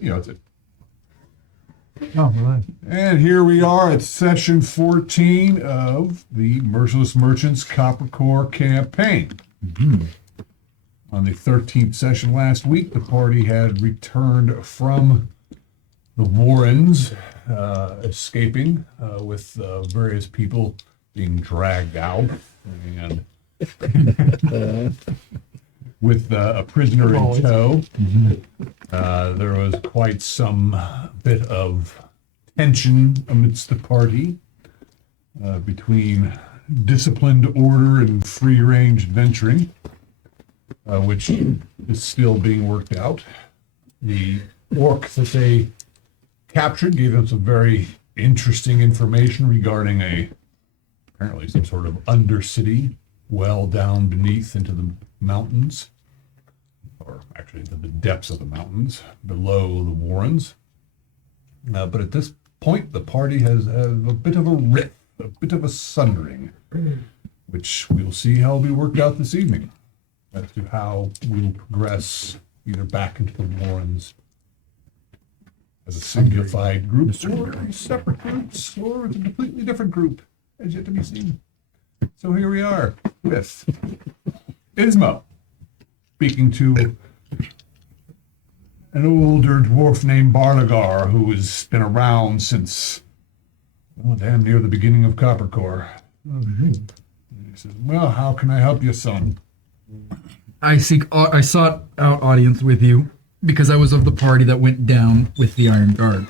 it's a. Oh, right. And here we are at session 14 of the Merciless Merchants Copper Core campaign. Mm-hmm. On the 13th session last week, the party had returned from the Warrens, escaping with various people being dragged out, and with a prisoner in tow. There was quite some bit of tension amidst the party between disciplined order and free-range venturing, which is still being worked out. The orc that they captured gave them some very interesting information regarding apparently some sort of undercity well down beneath into the mountains, or actually into the depths of the mountains below the Warrens. But at this point, the party has a bit of a rift, a bit of a sundering, which we'll see how will be worked out this evening as to how we'll progress either back into the Warrens as a singulified group, or separate groups, or as a completely different group, as yet to be seen. So here we are with Ismo speaking to an older dwarf named Barlagar, who has been around since, damn near the beginning of Coppercore. He says, well, how can I help you, son? I sought out audience with you because I was of the party that went down with the Iron Guard.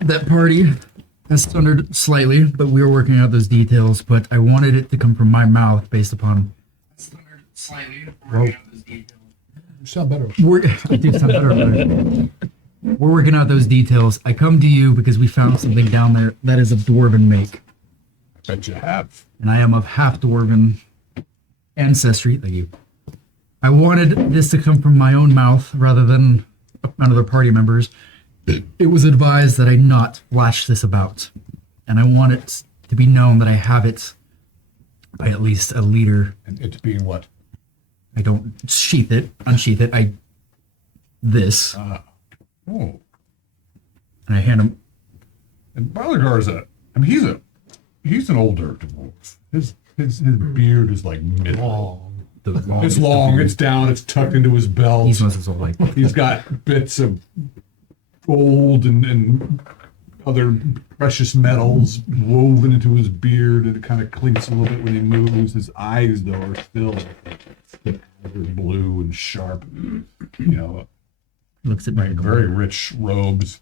That party has thundered slightly, but we were working out those details, but I wanted it to come from my mouth based upon... Thundered slightly, working out those details. You sound better. I do sound better. We're working out those details. I come to you because we found something down there that is of dwarven make. I bet you have. And I am of half-dwarven ancestry. Thank you. I wanted this to come from my own mouth rather than another party members. It was advised that I not flash this about. And I want it to be known that I have it by at least a leader. And it being what? I don't unsheath it. This. Oh. And I hand him. And Barlagar's he's an older dwarf. His beard is like mid-long. It's long, it's down, it's tucked into his belt. He's got bits of gold and other precious metals woven into his beard, and it kind of clinks a little bit when he moves. His eyes, though, are still blue and sharp. Looks at me. Very rich robes.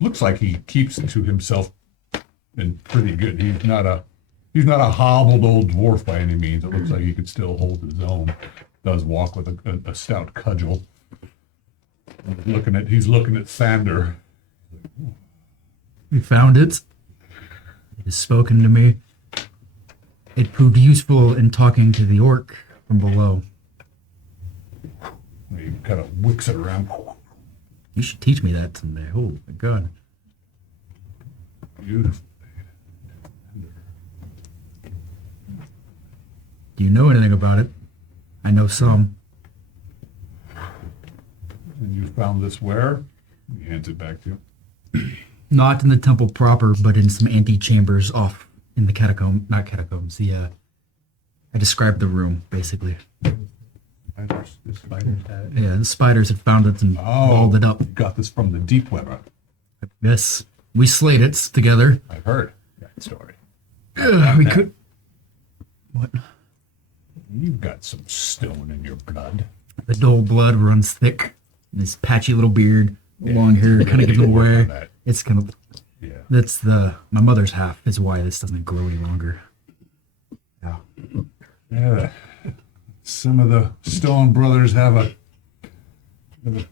Looks like he keeps to himself and pretty good. He's not a hobbled old dwarf by any means. It looks like he could still hold his own. Does walk with a stout cudgel. He's looking at Sander. We found it. It has spoken to me. It proved useful in talking to the orc from below. He kind of wicks it around. You should teach me that someday. Oh my god. Beautiful. Do you know anything about it? I know some. And you found this where? He hands it back to you. Not in the temple proper, but in some antechambers off in the not catacombs. I described the room, basically. The spiders had it. Yeah, the spiders had found it and balled it up. You got this from the deep web. Yes. We slayed it together. I've heard that story. We could... What? You've got some stone in your blood. The dull blood runs thick. This patchy little beard, long hair, kind of gives away. It's kind of... Yeah. That's my mother's half is why this doesn't grow any longer. Yeah. Yeah. Some of the Stone brothers have a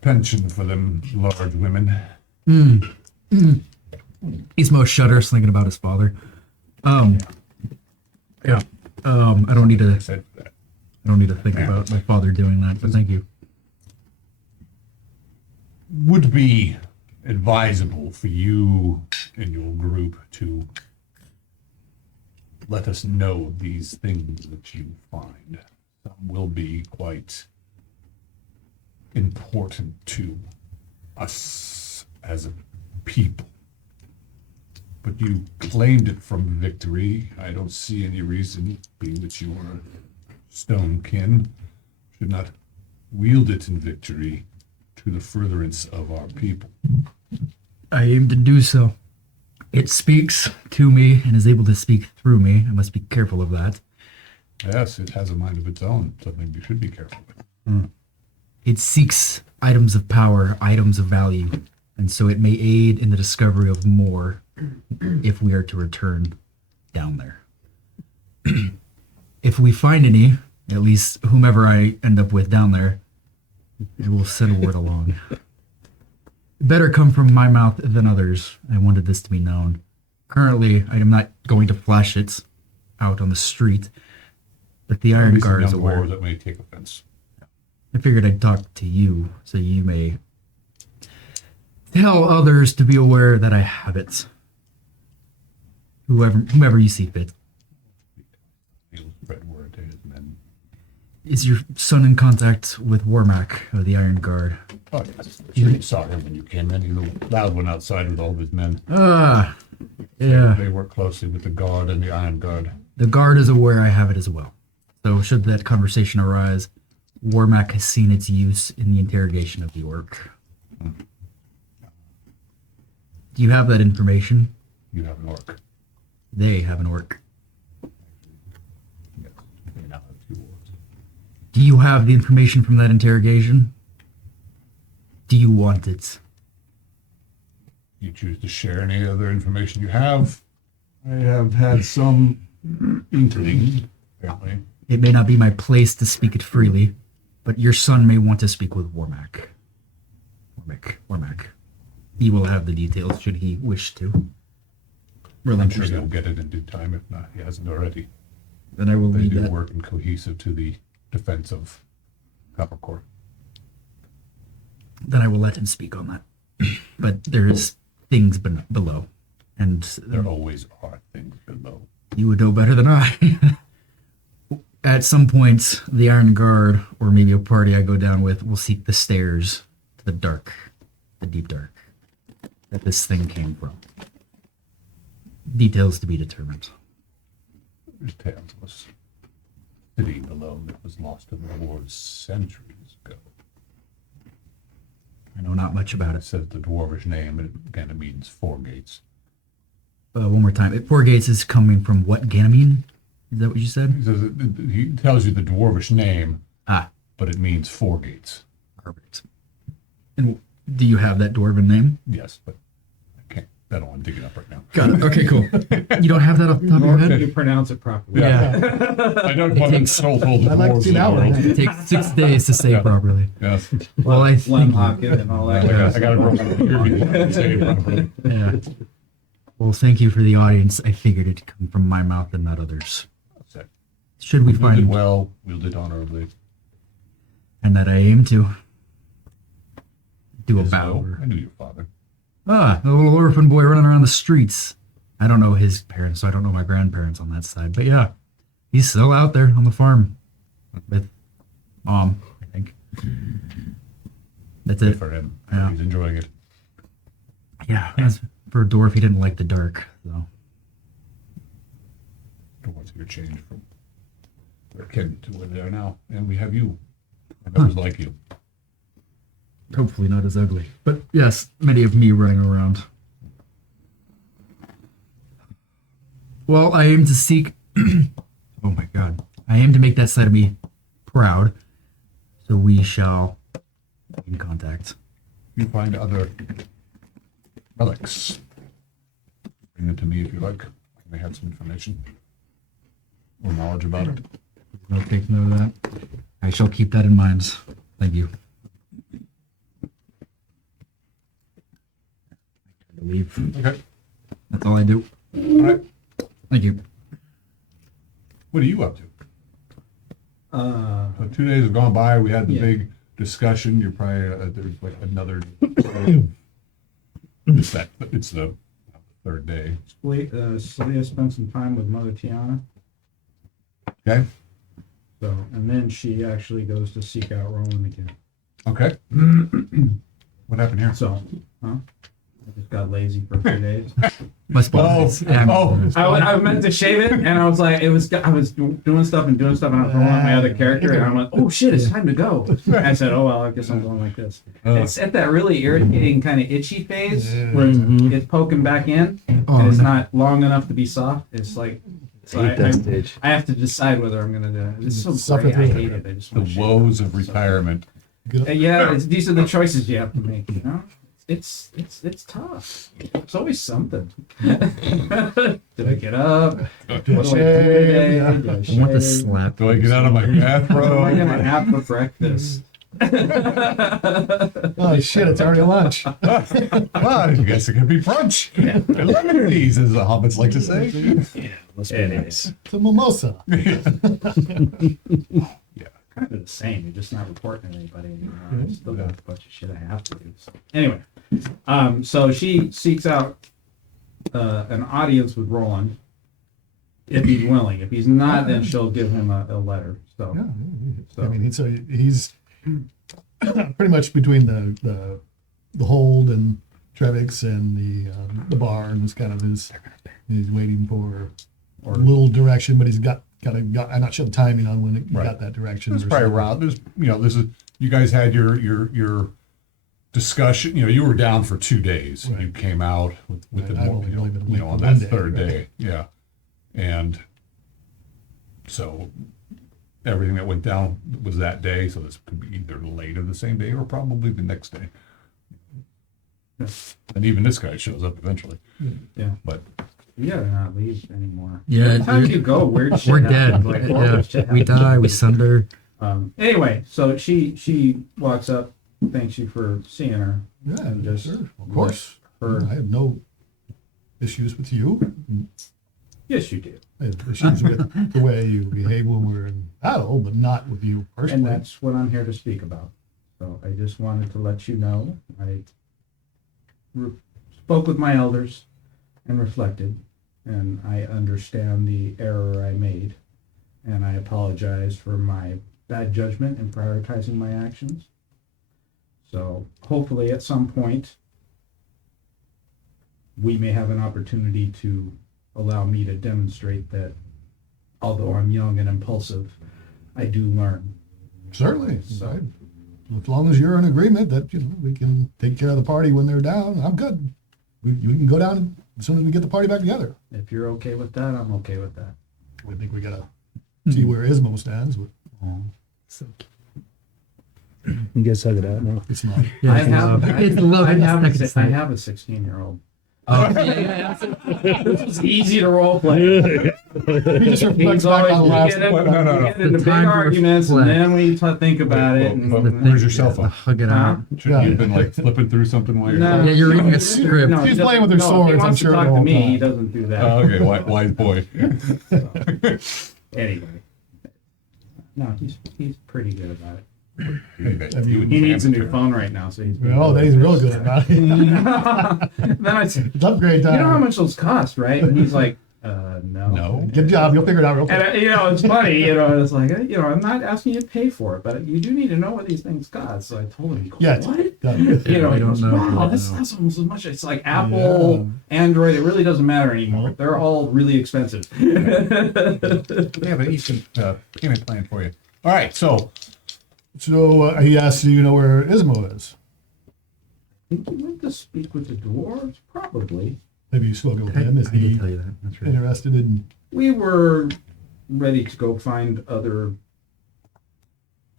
penchant for them large women. Ismo shudders thinking about his father. Yeah. I don't need to think about my father doing that, but thank you. Would be advisable for you and your group to let us know these things that you find. Some will be quite important to us as a people. But you claimed it from victory. I don't see any reason, being that you are stone kin, should not wield it in victory to the furtherance of our people. I aim to do so. It speaks to me and is able to speak through me. I must be careful of that. Yes, it has a mind of its own, something you should be careful with. It seeks items of power, items of value, and so it may aid in the discovery of more if we are to return down there. If we find any, at least whomever I end up with down there, I will send word along. It better come from my mouth than others. I wanted this to be known. Currently, I am not going to flash it out on the street, but the Iron Guard is aware. That may take offense. I figured I'd talk to you so you may tell others to be aware that I have it. Whomever you see fit. He'll spread word to his men. Is your son in contact with Warmack of the Iron Guard? Oh, yes. You saw him when you came in. He was the loud one outside with all of his men. Ah, yeah. They work closely with the Guard and the Iron Guard. The Guard is aware I have it as well. So should that conversation arise, Warmack has seen its use in the interrogation of the orc. Do you have that information? You have an orc. They have an orc. Yes. They now have 2 orcs. Do you have the information from that interrogation? Do you want it? You choose to share any other information you have. I have had some inkling, apparently. It may not be my place to speak it freely, but your son may want to speak with Warmack. Warmack. He will have the details should he wish to. I'm sure he'll get it in due time, if not, he hasn't already. Then I will They leave do that. work in cohesive to the defense of Coppercore. Then I will let him speak on that. But there is things below, and There always are things below. you would know better than I. At some point, the Iron Guard, or maybe a party I go down with, will seek the stairs to the dark, the deep dark, that this thing came from. Details to be determined. There's tales of a city below that was lost in the wars centuries ago. I know not much about It it. says the dwarvish name, and it kind of means 4 gates. One more time. Four Gates is coming from what, Ganymede? Is that what you said? He says he tells you the dwarvish name, Ah, but it means 4 gates. perfect. And do you have that dwarven name? Yes, but I can't. I don't want to dig it up right now. Got it. Okay, cool. You don't have that off the top of your Can head? you pronounce it properly? Yeah. I don't want to insult all the I'd like to dwarves see in the that one. world. It takes 6 days to say Yeah. properly. Yes. Well, I Lem think... Hopkins and all that. I got to grow up here say it properly. Yeah. Well, thank you for the audience. I figured it'd come from my mouth and not others. That's it. Should we Wielded find... well, wielded honorably. And that I aim to do a Yes, bow. no, I knew your father. Ah, the little orphan boy running around the streets. I don't know his parents, so I don't know my grandparents on that side. But yeah, he's still out there on the farm with Mom, I think. That's Good it. for him. Yeah. He's enjoying it. Yeah, as for a dwarf, he didn't like the dark, so. Dwarves here change from their kin to where they are now. And we have you. And others like you. Hopefully not as ugly. But yes, many of me running around. Well, I aim to seek... oh my god. I aim to make that side of me proud. So we shall be in contact. You find other relics. Bring them to me if you like. I may have some information or knowledge about it. I'll take note of that. I shall keep that in mind. Thank you. I leave. Okay. That's all I do. All right. Thank you. What are you up to? Uh, So 2 days have gone by. We had the Yeah. big discussion. You're probably there's like another. It's the 3rd day. Celia spent some time with Mother Tiana. Okay. So, and then she actually goes to seek out Roland again. Okay. What happened here? So, huh? I just got lazy for a few days. My spot. I meant to shave it, and I was like, I was doing stuff, and I was rolling out my other character, and I'm like, oh shit, it's time to go. And I said, oh well, I guess I'm going like this. It's at that really irritating kind of itchy phase where it's poking back in, and it's not long enough to be soft. It's like, so I have to decide whether I'm gonna do it. It's so great. I hate it. I just The want to woes of retirement. yeah, these are the choices you have to make. You know, it's tough. It's always something. Did I get up? What do I do today? I Did I want to shave? slap. Do I get out of my What am I bathrobe? gonna have for breakfast? Oh shit! It's already lunch. Well, I guess it could be brunch. I love these, as the hobbits like to say. Anyways, It's a mimosa. kind of the same. You're just not reporting to anybody anymore. I still got a bunch of shit I have to do. So. Anyway, so she seeks out an audience with Roland if he's willing. If he's not, then she'll give him a letter. So, Yeah, I mean, he's pretty much between the hold and Trevix and the barn is kind of his. He's waiting for a little direction, but he's got. I'm not sure the timing on when it got that direction. It's probably around. This is you guys had your discussion. You were down for 2 days. Right. You came out with Right, I've only really been awake on for that 1 day, third right. day. Yeah, and so everything that went down was that day. So this could be either later the same day or probably the next day. And even this guy shows up eventually. yeah. But You gotta not leave anymore. Yeah, Every time dude. you go, weird shit We're happens. dead. Like, horrible shit We happens. die. We sunder. Anyway, so she walks up, thanks you for seeing her. Yeah, And just sure, of course. her- I have no issues with you. Yes, you do. I have issues with the way you behave when we're in battle, but not with you And personally. that's what I'm here to speak about. So I just wanted to let you know. I spoke with my elders and reflected, and I understand the error I made, and I apologize for my bad judgment in prioritizing my actions. So hopefully at some point we may have an opportunity to allow me to demonstrate that although I'm young and impulsive, I do learn. Certainly. So- As long as you're in agreement that we can take care of the party when they're down, I'm good. We can go down as soon as we get the party back together. If you're okay with that, I'm okay with that. I think we gotta see where Ismo stands. But You guys hug it out now. it's not. Yeah, I have, it's love I in have, the second I sight. have a 16-year-old. Oh, This was easy to role play. He just reflects He's back always on the last. we get No, no, no. we get into The big time to arguments, and reflect. then we think about it. But And, where's your cell phone? hug it Huh? out. Shouldn't you have been like flipping through something while you're No, Yeah, you're reading a no, script. no, She's he playing with her doesn't- no, swords, He I'm wants sure, to the talk to whole me. time. He doesn't do that. Oh, okay, wise boy. Anyway, no, he's pretty good about it. You He needs a new amateur. phone right now, so he's. Oh, that he's real good about it. Then I said, It's upgrade you know how time. much those cost, right? And he's like, no. No. Good job. You'll figure it out real quick. And it's funny, it's like, I'm not asking you to pay for it, but you do need to know what these things cost. So I told him, Yeah, what? done. He I don't goes, know. wow, that's almost as much. It's like Apple, Android. It really doesn't matter anymore. They're all really expensive. We have an Eastern payment plan for you. All right, so So he asks, do you know where Ismo is? I think you went to speak with the dwarves, probably. Have you spoken with I him? Is did he tell you that. That's right. interested in? We were ready to go find other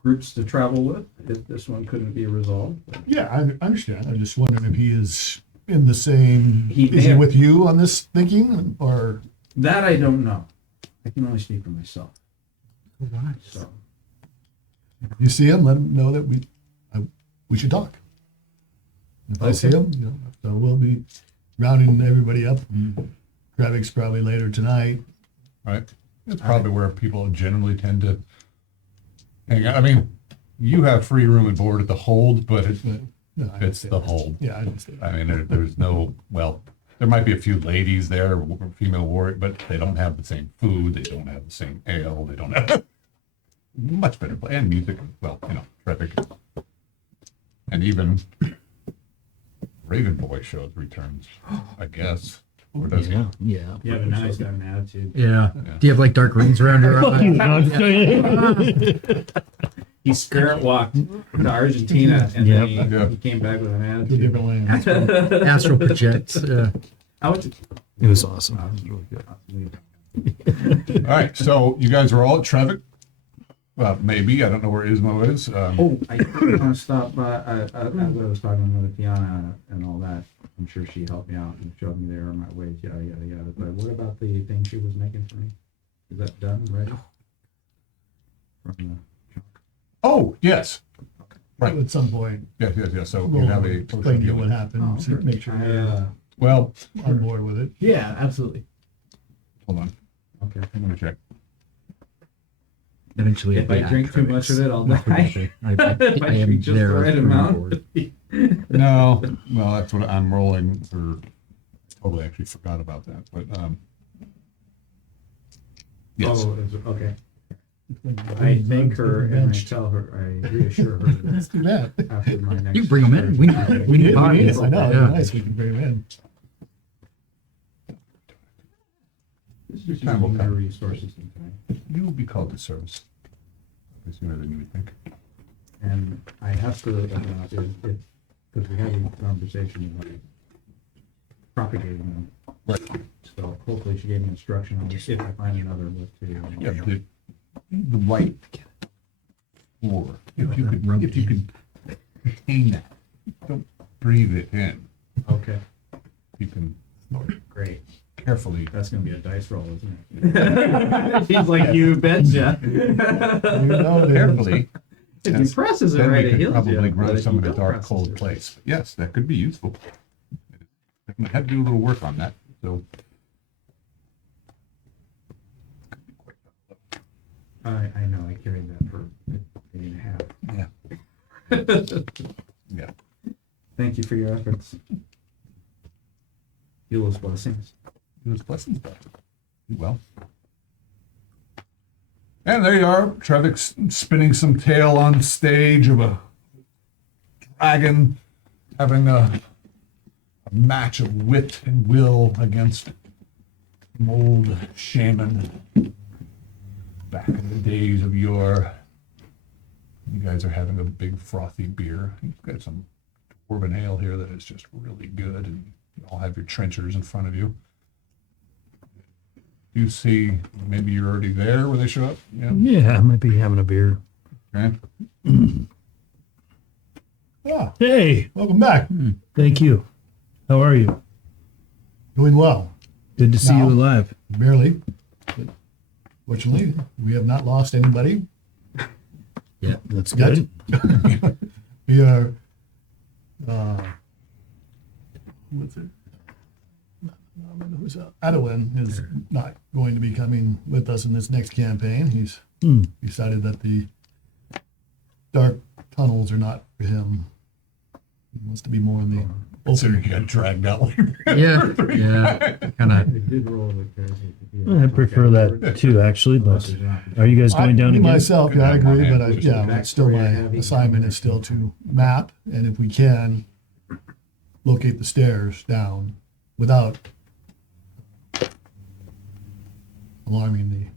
groups to travel with if this one couldn't be resolved. Yeah, I understand. I'm just wondering if he is in the same. He Is he may- with you on this thinking, or That I don't know. I can only speak for myself. Why? So you see him? Let him know that we should talk. If I see Okay. him, so we'll be rounding everybody up. Gravik's probably later tonight. right, it's probably where people generally tend to hang out. I mean, you have free room and board at the hold, but But, no, I it's the understand. hold. Yeah, I understand. I mean, there's no, well, there might be a few ladies there, female warrior, but they don't have the same food, they don't have the same ale, they don't have much better play and music. Well, terrific. And even Raven Boy shows returns, I guess. Or does he? Yeah, yeah. Yeah, but now he's got an attitude. Yeah. Yeah. Do you have like dark rings around your Fuck you. eyes? No, I'm just kidding. He spirit walked to Argentina and Yep. then Yeah. he came back with an To attitude. different lands. Astral projects. Yeah. I went to. It was awesome. Wow, this is really good. All right, so you guys were all at Trevik? Maybe, I don't know where Ismo is. Oh, I want to stop by. I was talking with Tiana and all that. I'm sure she helped me out and showed me there my ways, yada yada yada. But what about the thing she was making for me? Is that done ready? From the Oh, yes. Right. At some point, Yes. So you we'll have a explain to you what happened, Oh, so make sure I, you're Well, on board with it. Yeah, absolutely. hold on. okay. I'm gonna check. Eventually, If I drink too much of it, I'll die. I If I am drink just the there right for your amount. board. No, well, that's what I'm rolling for. Totally actually forgot about that, but, yes. Oh, okay. I thank her and I tell her, I reassure her Let's that do that. after my next. You can bring them in. We need We need bodies. it. I know. Yeah. It's nice. We can bring him in. This is Time will using come. your resources and time. You will be called to service sooner than you would think. And I asked her about it, because we had a conversation about propagating them. Right. So hopefully she gave me instruction on if I find another list to. Yeah, the right floor. If you could contain that, don't breathe it in. Okay, You can great. carefully. That's gonna be a dice roll, isn't it? He's like, you betcha. You know, it is. Carefully. If he presses it Then right, we it could heals probably you. grow but if some you of the don't dark, press cold it- place. But yes, that could be useful. I had to do a little work on that, so. I know, I carried that for a day and a half. Yeah. Yeah. Thank you for your efforts. Eula's blessings. It was blessings, but well. And there you are, Trevik's spinning some tale on stage of a dragon having a match of wit and will against an old shaman back in the days of yore. You guys are having a big frothy beer. You've got some dwarven ale here that is just really good, and you all have your trenchers in front of you. You see, maybe you're already there when they show up. Yeah. Yeah, I might be having a beer. Okay. Yeah. Hey, Welcome back. thank you. How are you? Doing well. Good to see you Now- alive. Barely. But fortunately, we have not lost anybody. Yeah. That's Yet. good. We are. What's it? Adowin is not going to be coming with us in this next campaign. He's decided that the dark tunnels are not for him. He wants to be more in the So you got dragged out like that. Yeah. Kind I of. did roll with her. I prefer that too, actually. But are you guys going down me again? myself, yeah, I agree, but Just yeah, it's still my assignment is still to map, and if we can, locate the stairs down without alarming the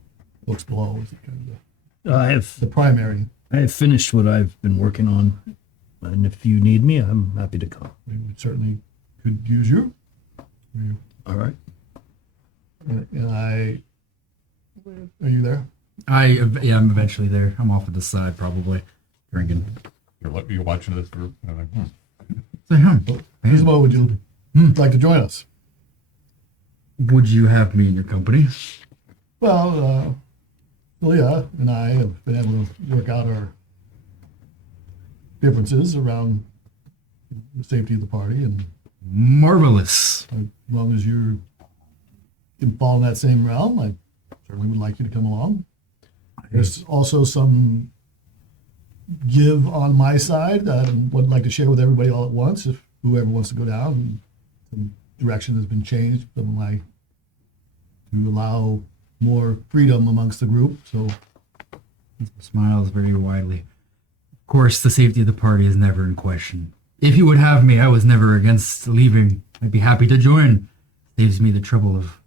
folks below. Is kind of I have the primary. I have finished what I've been working on, and if you need me, I'm happy to come. We would certainly could use you. All right. And I, are you there? I'm eventually there. I'm off at the side, probably drinking. You're watching this group. And I'm like, So, Gizmo, would you like to join us? would you have me in your company? Well, Leah and I have been able to work out our differences around the safety of the party, and Marvelous. as long as you can fall in that same realm, I certainly would like you to come along. There's also some give on my side that I would like to share with everybody all at once, if whoever wants to go down. Some direction has been changed from to allow more freedom amongst the group. So Smiles very widely. Of course, the safety of the party is never in question. If you would have me, I was never against leaving. I'd be happy to join. Saves me the trouble of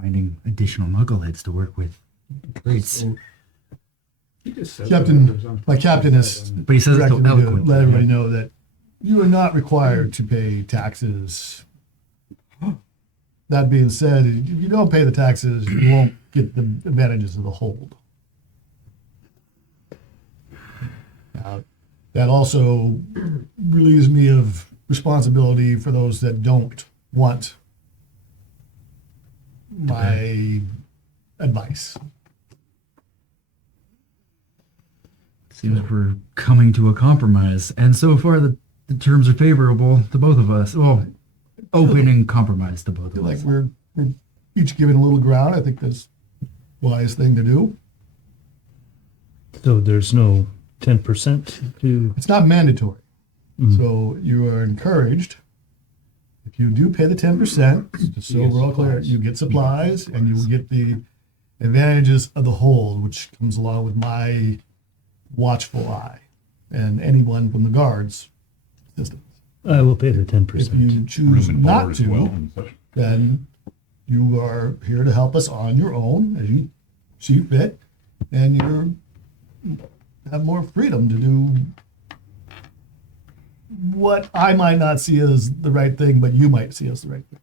finding additional knuckleheads to work with. Great. He just said Captain, my captain has But he says it so directed me to eloquently. let everybody know that you are not required to pay taxes. That being said, if you don't pay the taxes, you won't get the advantages of the hold. That also relieves me of responsibility for those that don't want my advice. Seems we're coming to a compromise, and so far the terms are favorable to both of us. Well, open and compromise to both I feel of like us. we're each given a little ground. I think that's the wise thing to do. So there's no 10% to. It's not mandatory. So you are encouraged. If you do pay the 10%, just so we're all clear, you get supplies and you will get the advantages of the hold, which comes along with my watchful eye and anyone from the guards system. I will pay the 10%. If you Room choose and board not as to, well. And such. then you are here to help us on your own as you see fit, and you have more freedom to do what I might not see as the right thing, but you might see as the right thing.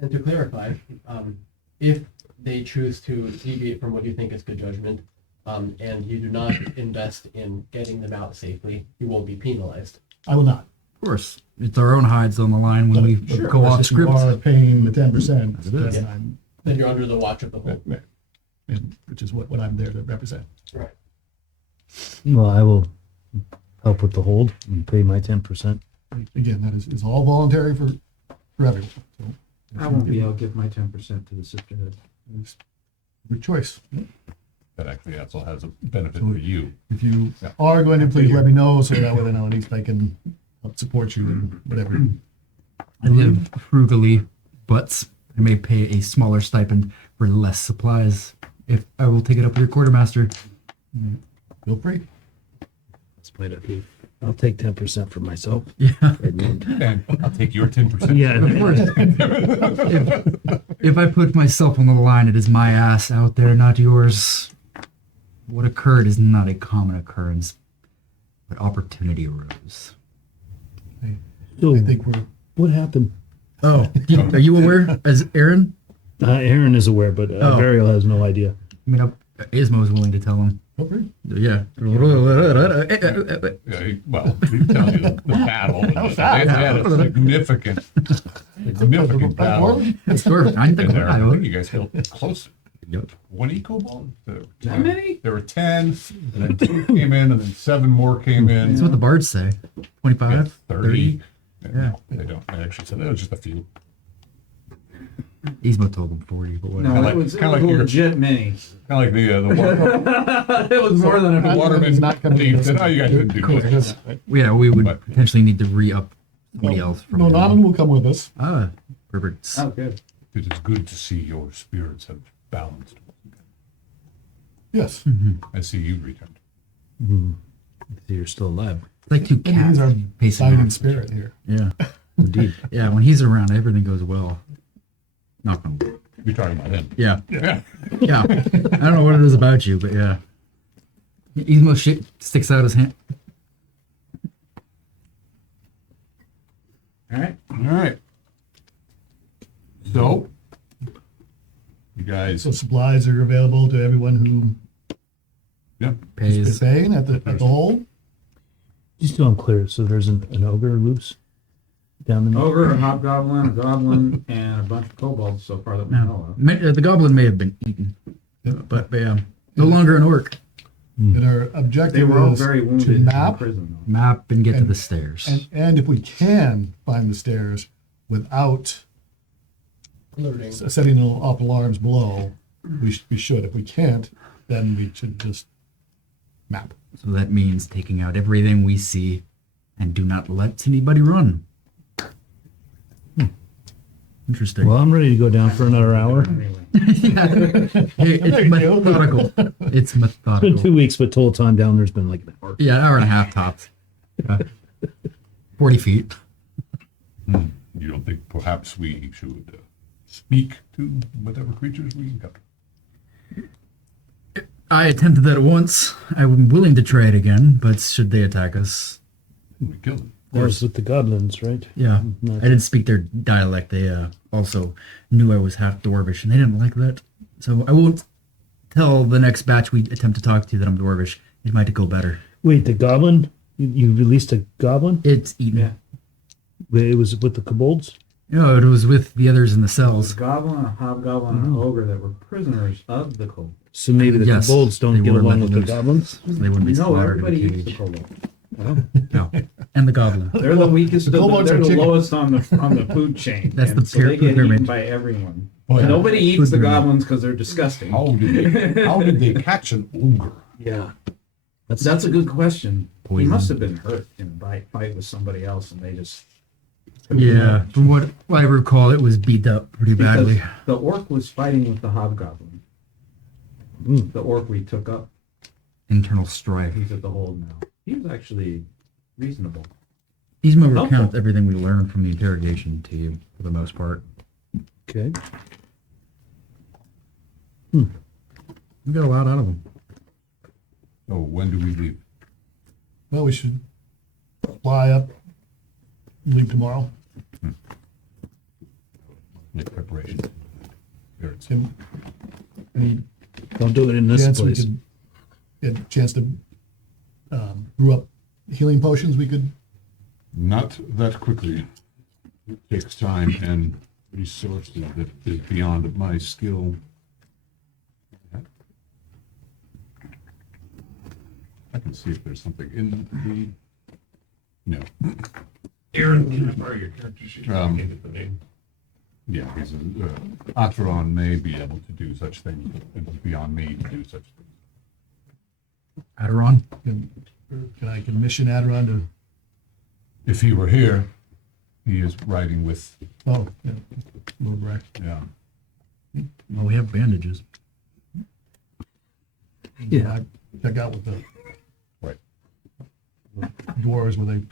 And to clarify, if they choose to deviate from what you think is good judgment, and you do not invest in getting them out safely, you will be penalized. I will not. Of course, it's our own hides on the line when we But go off if script. you are paying the 10%, As it is. then I'm, Then you're under the watch of the whole. right, and which is what I'm there to represent. Right. Well, I will help with the hold and pay my 10%. Again, that is all voluntary for everyone. So I won't be able to give my 10% to the sisterhood. it's your choice. That actually also has a benefit for you. If you Yeah. are going to, please let me know so that way then at least I can help support you in whatever. I live frugally, but I may pay a smaller stipend for less supplies if I will take it up with your quartermaster. Feel free. Split it. I'll take 10% for myself. Yeah. And I'll take your 10%. Yeah. Of course. if I put myself on the line, it is my ass out there, not yours. What occurred is not a common occurrence, but opportunity arose. So I think we're what happened? Oh, are you aware, as Aaron? Aaron is aware, but Oh. Burial has no idea. I mean, Ismo is willing to tell him. feel free. Yeah. Yeah, well, we tell you the battle. They had a significant battle. Sure, I in think there. I I think you guys held close. Yep. 20 cobalt? How many? There were 10, and then 2 came in, and then 7 more came in. That's what the bards say. 25? 30. Yeah. No, they don't. They actually said it was just a few. Ismo told him 40, but whatever. No, like- it was kinda like your- legit mini. Kind of like the water, It was more than a waterman not coming thief to said, oh, you guys didn't do Cool. this. Yeah, we would But- potentially need to re-up somebody else from No, him. Naman will come with us. Ah, perfect. Oh, good. It is good to see your spirits have balanced. Yes. I see you returned. So you're still alive. It's like two And cats he's our pacing guiding around. spirit here. Yeah. Indeed. Yeah, when he's around, everything goes well. Knock on wood. You're talking about him. Yeah. Yeah. Yeah. I don't know what it is about you, but yeah. Ismo shit sticks out his hand. All right. All right. So, you guys, So supplies are available to everyone who yeah, is Pays. paying at the hole. Just so I'm clear, so there's an ogre loose down in there? Ogre, a hobgoblin, a goblin, and a bunch of kobolds so far that we know of. The goblin may have been eaten, but yeah, no longer an orc. And our They objective were all is very to wounded in map prison, though. Map and get to And- the stairs. and if we can find the stairs without Alerting. setting off alarms below, we should. If we can't, then we should just map. So that means taking out everything we see and do not let anybody run. Interesting. Well, I'm ready to go down for another hour. Anyway. Hey, There it's you go. methodical. It's It's been methodical. 2 weeks, but total time down there's been like an hour. Yeah, hour and a half tops. 40 feet. You don't think perhaps we should speak to whatever creatures we encounter? I attempted that once. I'm willing to try it again, but should they attack us? We kill them. That was with the goblins, right? Yeah. Not- I didn't speak their dialect. They also knew I was half Dwarvish, and they didn't like that. So I won't tell the next batch we attempt to talk to that I'm Dwarvish. It might go better. Wait, the goblin? You released a goblin? It's eaten. Yeah. It was with the kobolds? No, it was with the others in the It was cells. a goblin, a hobgoblin, and an ogre that were prisoners of the kobold. So maybe the Yes, kobolds don't they get were along let with the loose. goblins? So they wouldn't be No, slaughtered everybody in a eats the cage. kobold. No. And the goblin. They're the weakest. The Of the, kobolds they're are the chicken. lowest on the food chain. That's and the so they get pyramid. eaten by everyone. Oh, yeah. Nobody eats Food the pyramid. goblins because they're disgusting. How did they catch an ogre? Yeah, that's a good question. He Poison. must have been hurt in a fight with somebody else, and they just Yeah, from what I recall, it was beat up pretty because badly. the orc was fighting with the hobgoblin. Mm. The orc we took up. Internal strife. He's at the hold now. He was actually reasonable. Ismo Helpful. recounts everything we learned from the interrogation to you, for the most part. Okay. We got a lot out of them. So when do we leave? Well, we should fly up, leave tomorrow. Make preparations. Here it's- Tim, any Don't do it in this chance we place. could get a chance to brew up healing potions? We could. Not that quickly. It takes time and resources that is beyond my skill. I can see if there's something in the. No. Aaron, can I borrow your character sheet? Um, Give it the name. Yeah, he's Atron may be able to do such things, but it's beyond me to do such things. Aderon? Can I commission Adron to? If he were here, he is riding with, Oh, yeah, Lord Brack. yeah. Well, we have bandages. Yeah, I check out with the Right. dwarves where they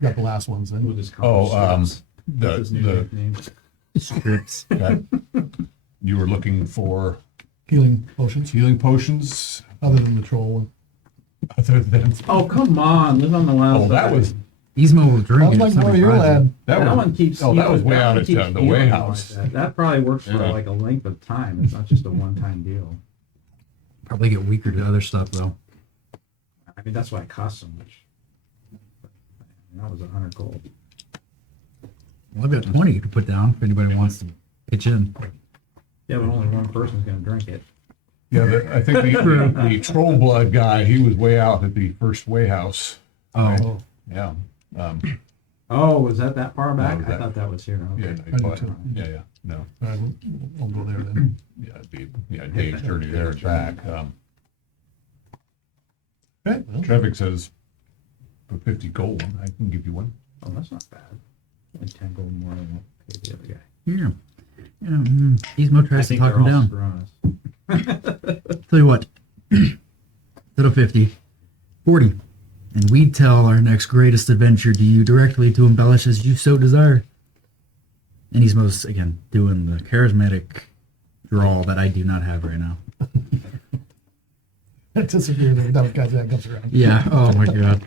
got the last ones. We'll Then just call him Strips. That's his new the nickname. Strips. that you were looking for healing potions, healing potions other than the troll one. other than. Oh, come on. Live on the wild Oh, that side. was Ismo will drink Sounds it. like if more somebody your tries it. lad. That one keeps. Oh, that was way that out one of keeps town, the healing way like house. that. That probably works for Yeah. like a length of time. It's not just a one-time deal. Probably get weaker to other stuff, though. I mean, that's why it costs so much. That was 100 gold. Well, I've got 20 to put down if anybody wants to pitch in. Yeah, but only one person's going to drink it. Yeah, I think the troll blood guy, he was way out at the first way house. Oh, Yeah. Oh, was that far back? was I that- thought that was here. Yeah, Okay. no, but- too. yeah, no. All right, we'll go there then. Yeah, it'd be, yeah, Dave's journey there and back. Okay, well, Trevik says, for 50 gold, I can give you one. Oh, that's not bad. Only 10 gold more than what paid the other guy. yeah. Ismo I tries to think talk they're him all down. screwing us. Tell you what. Instead of 50, 40. And we tell our next greatest adventure to you directly to embellish as you so desire. And he's most, again, doing the charismatic drawl that I do not have right now. that disappears every time Kazan comes around. Yeah, oh my god.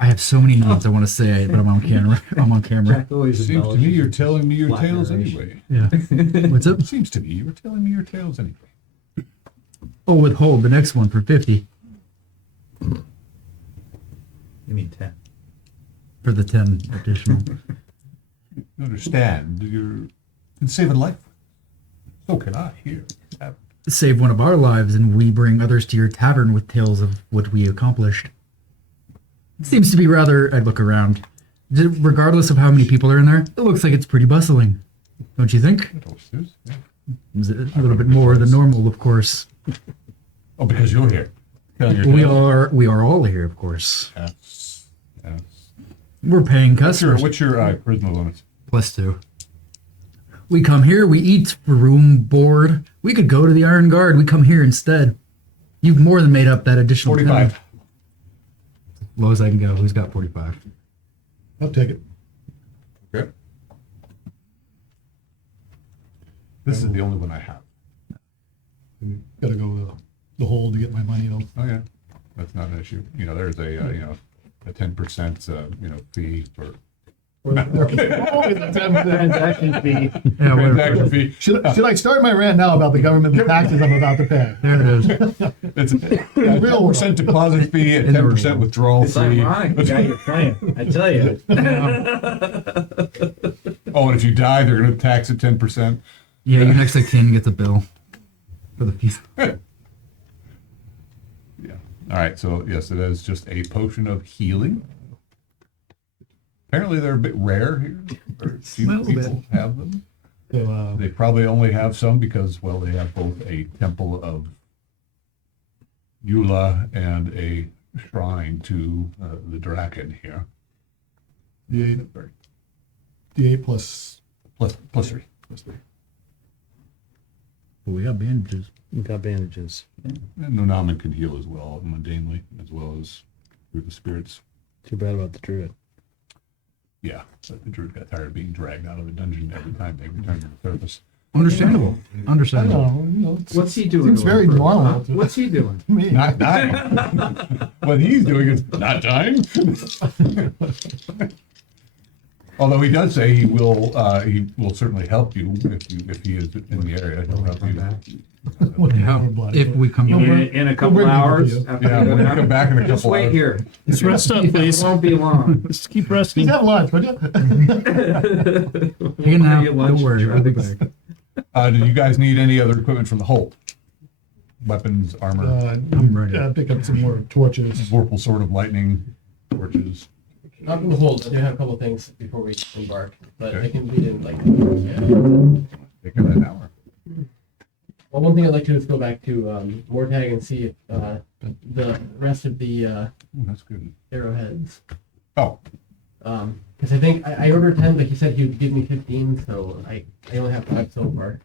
I have so many names I want to say, but I'm on camera. I'm on camera. Jack always Seems to me embellishes you're his telling me your flat tales narration. anyway. Yeah. What's up? Seems to me you were telling me your tales anyway. Oh, withhold the next one for 50 You mean 10. for the 10 additional. You understand, you can save a life. So can I here. Save one of our lives, and we bring others to your tavern with tales of what we accomplished. Seems to be rather. I look around. Regardless of how many people are in there, it looks like it's pretty bustling. Don't you think? Yeah. Is it a little bit more than normal, of course. Oh, because you're here. Telling your We tales. are all here, of course. Yes. Yes. We're paying customers. What's your charisma bonus? +2. We come here, we eat for room, board. We could go to the Iron Guard. We come here instead. You've more than made up that additional 45. 10. Low as I can go. Who's got 45? I'll take it. Okay. This is the only one I have. Gotta go to the hole to get my money though. Oh, yeah. That's not an issue. You know, there's a, a 10%, fee for Transaction fee. Yeah, whatever. transaction fee. Should I start my rant now about the government taxes I'm about to pay? There it is. It's a 10% deposit fee and 10% withdrawal It's fee. ironic, the guy you're playing. I tell you. Oh, and if you die, they're going to tax it 10%. Yeah, your next of kin gets a bill for the fees. Yeah. All right. So yes, it is just a potion of healing. Apparently, they're a bit rare here. Very few Well, people have them. So, They probably only have some because, well, they have both a temple of Eula and a shrine to the Draken here. D8 Very- D8 plus 3. But we got bandages. We got bandages. And Nonaman can heal as well, mundanely, as well as through the spirits. Too bad about the druid. Yeah, but the druid got tired of being dragged out of the dungeon every time they returned to the surface. Understandable. I Understandable. don't know, What's he doing? Seems to very him? normal. Huh? What's he doing? me. Not dying. What he's doing is not dying. Although he does say he will certainly help you if he is in the area. He'll help you. Yeah, if we come In a couple bring him hours. with you. After Yeah, you go when you down. come back in a Just couple wait hours. here. Just rest up, It please. won't be long. Just keep Just resting. have lunch, would you? Take it now. Bring you lunch Don't worry. and We'll be drugs. back. Do you guys need any other equipment from the hold? Weapons, armor, I'm ready. Pick up some more torches. vorpal sword of lightning, torches. Not from the hold. I do have a couple things before we embark, but Okay. I can lead in like. Take it an hour. Well, one thing I'd like to do is go back to Mortag and see if the rest of the Ooh, that's good. arrowheads. Oh, Because I think I ordered 10, but he said he would give me 15, so I only have 5 so far.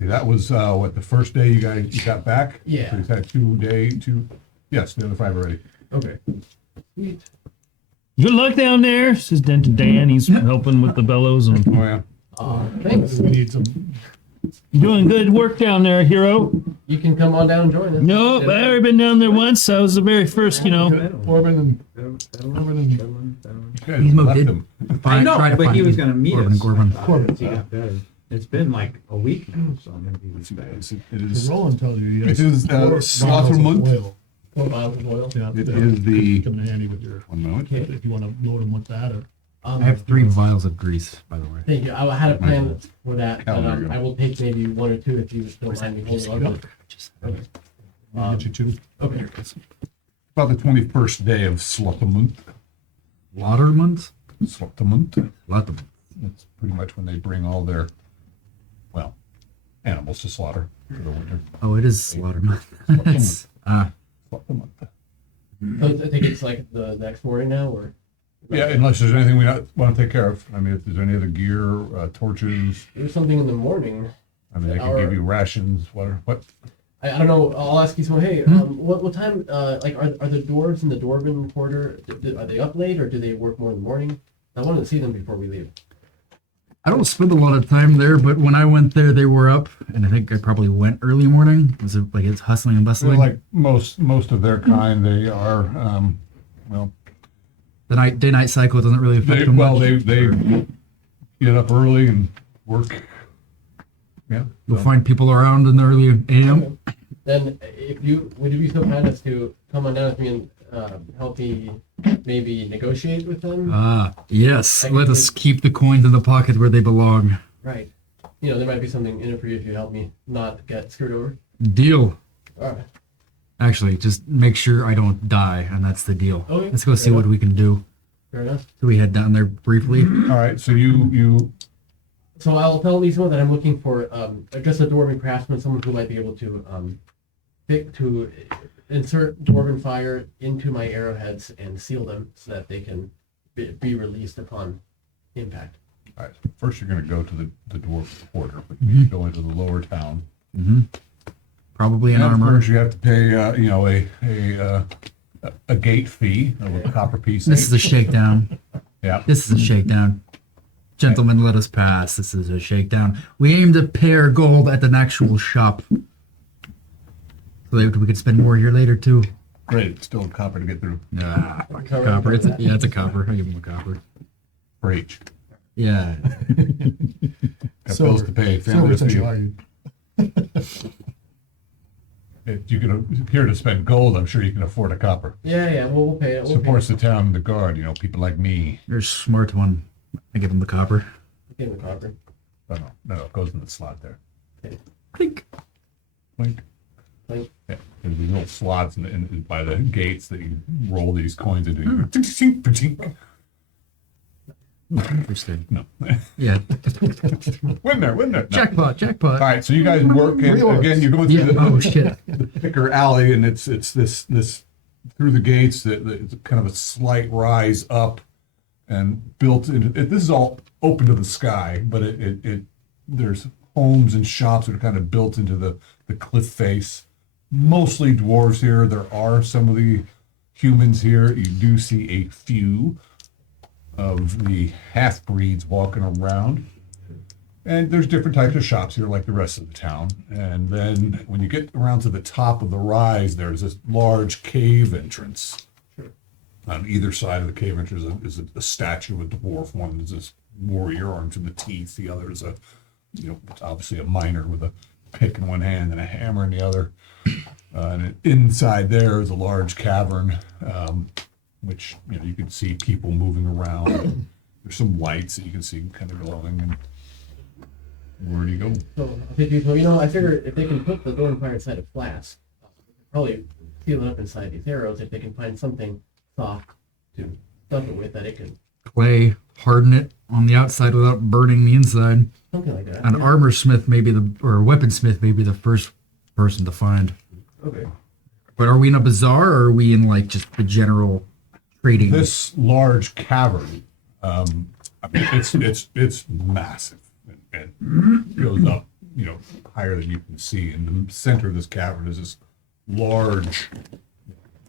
see, that was what the first day you got back. Yeah. So he's had 2 days. Yes, the other 5 already. Okay. Sweet. Good luck down there, says Dan to Dan. He's helping with the bellows. And Oh yeah. Thanks. We need some. you're doing good work down there, hero. You can come on down and join us. No, I've already been down there once. I was the very first, Corbin You guys He's moved left in. him. I know, Try to but find he was me. going to meet Corbin us. and Corbin. I thought as he got better. It's been like a week now, so maybe It The is. Roland tells you. It is slaughter Slaughtermund. 4 miles of oil. Yeah, It is the. come in handy with your. 1 moment. If you want to load them with that, or I have 3 vials of grease, by the way. Thank you. I had a plan for that, but Calendar. I will take maybe 1 or 2 if you don't mind me holding on to it. Okay. I'll get you two. Okay. About the 21st day of Slaughtermund. Laudermund? Slaughtermund. Laudermund. That's pretty much when they bring all their, well, animals to slaughter for the winter. Oh, it is Slaughtermund. That's, Slaughtermund. So I think it's like the next morning now, or? Yeah, unless there's anything we want to take care of. I mean, if there's any other gear, torches, There's something in the morning. I mean, they can give you rations, what? I don't know. I'll ask you someone. Hey, what time? Like, are the dwarves in the Dwarven Quarter? Are they up late, or do they work more in the morning? I wanted to see them before we leave. I don't spend a lot of time there, but when I went there, they were up, and I think I probably went early morning. Was it like it's hustling and bustling? Like most of their kind, they are, well, The day-night cycle doesn't really affect them much. they get up early and work. Yeah. You'll find people around in the early AM. Then, if you would you be so kind as to come on down with me and help me maybe negotiate with them? Yes. Let us keep the coins in the pocket where they belong. Right. You know, there might be something in it for you if you help me not get screwed over. Deal. All right. Actually, just make sure I don't die, and that's the deal. Okay. Let's go see Fair what enough. we can do. Fair enough. So we head down there briefly. All right, so you So I'll tell Lisa that I'm looking for just a dwarven craftsman, someone who might be able to insert dwarven fire into my arrowheads and seal them so that they can be released upon impact. All right. First, you're going to go to the dwarf quarter, but you go into the lower town. Probably an And of armor. course, you have to pay, a gate fee of a copper piece. This is a shakedown. Yeah. This is a shakedown. Gentlemen, let us pass. This is a shakedown. We aim to pay our gold at an actual shop. So that we could spend more here later, too. Great. It's still a copper to get through Ah, copper. It's a copper. I give him a copper. for each. Yeah. Got bills to pay. Family Silver to value. If you can here to spend gold, I'm sure you can afford a copper. Yeah, we'll pay it. We'll Supports the town and the guard. People like me. You're a smart one. I give him the copper. Give him a copper. Oh, no, it goes in the slot there. Clink. Like, Like, yeah, there's these little slots by the gates that you roll these coins into. Interesting. No. Yeah. Win there. No. Jackpot. All right, so you guys work, and again, you go through Yeah. Oh, shit. the thicker alley, and it's this through the gates that it's kind of a slight rise up, and built into it. This is all open to the sky, but it there's homes and shops that are kind of built into the cliff face. Mostly dwarves here. There are some of the humans here. You do see a few of the half-breeds walking around. And there's different types of shops here like the rest of the town. And then when you get around to the top of the rise, there's this large cave entrance. On either side of the cave entrance is a statue of a dwarf. One is this warrior armed to the teeth. The other is obviously a miner with a pick in one hand and a hammer in the other. And inside there is a large cavern, which you can see people moving around. There's some lights that you can see kind of glowing. And where do you go? So, I figure if they can put the door fire inside a flask, probably seal it up inside these arrows. If they can find something soft to stuff it with, that it can Clay. Harden it on the outside without burning the inside. something like that. An armor smith may be or weaponsmith may be the first person to find. Okay. But are we in a bazaar or are we in like just the general trading? This large cavern, it's massive. It goes up, higher than you can see. In the center of this cavern is this large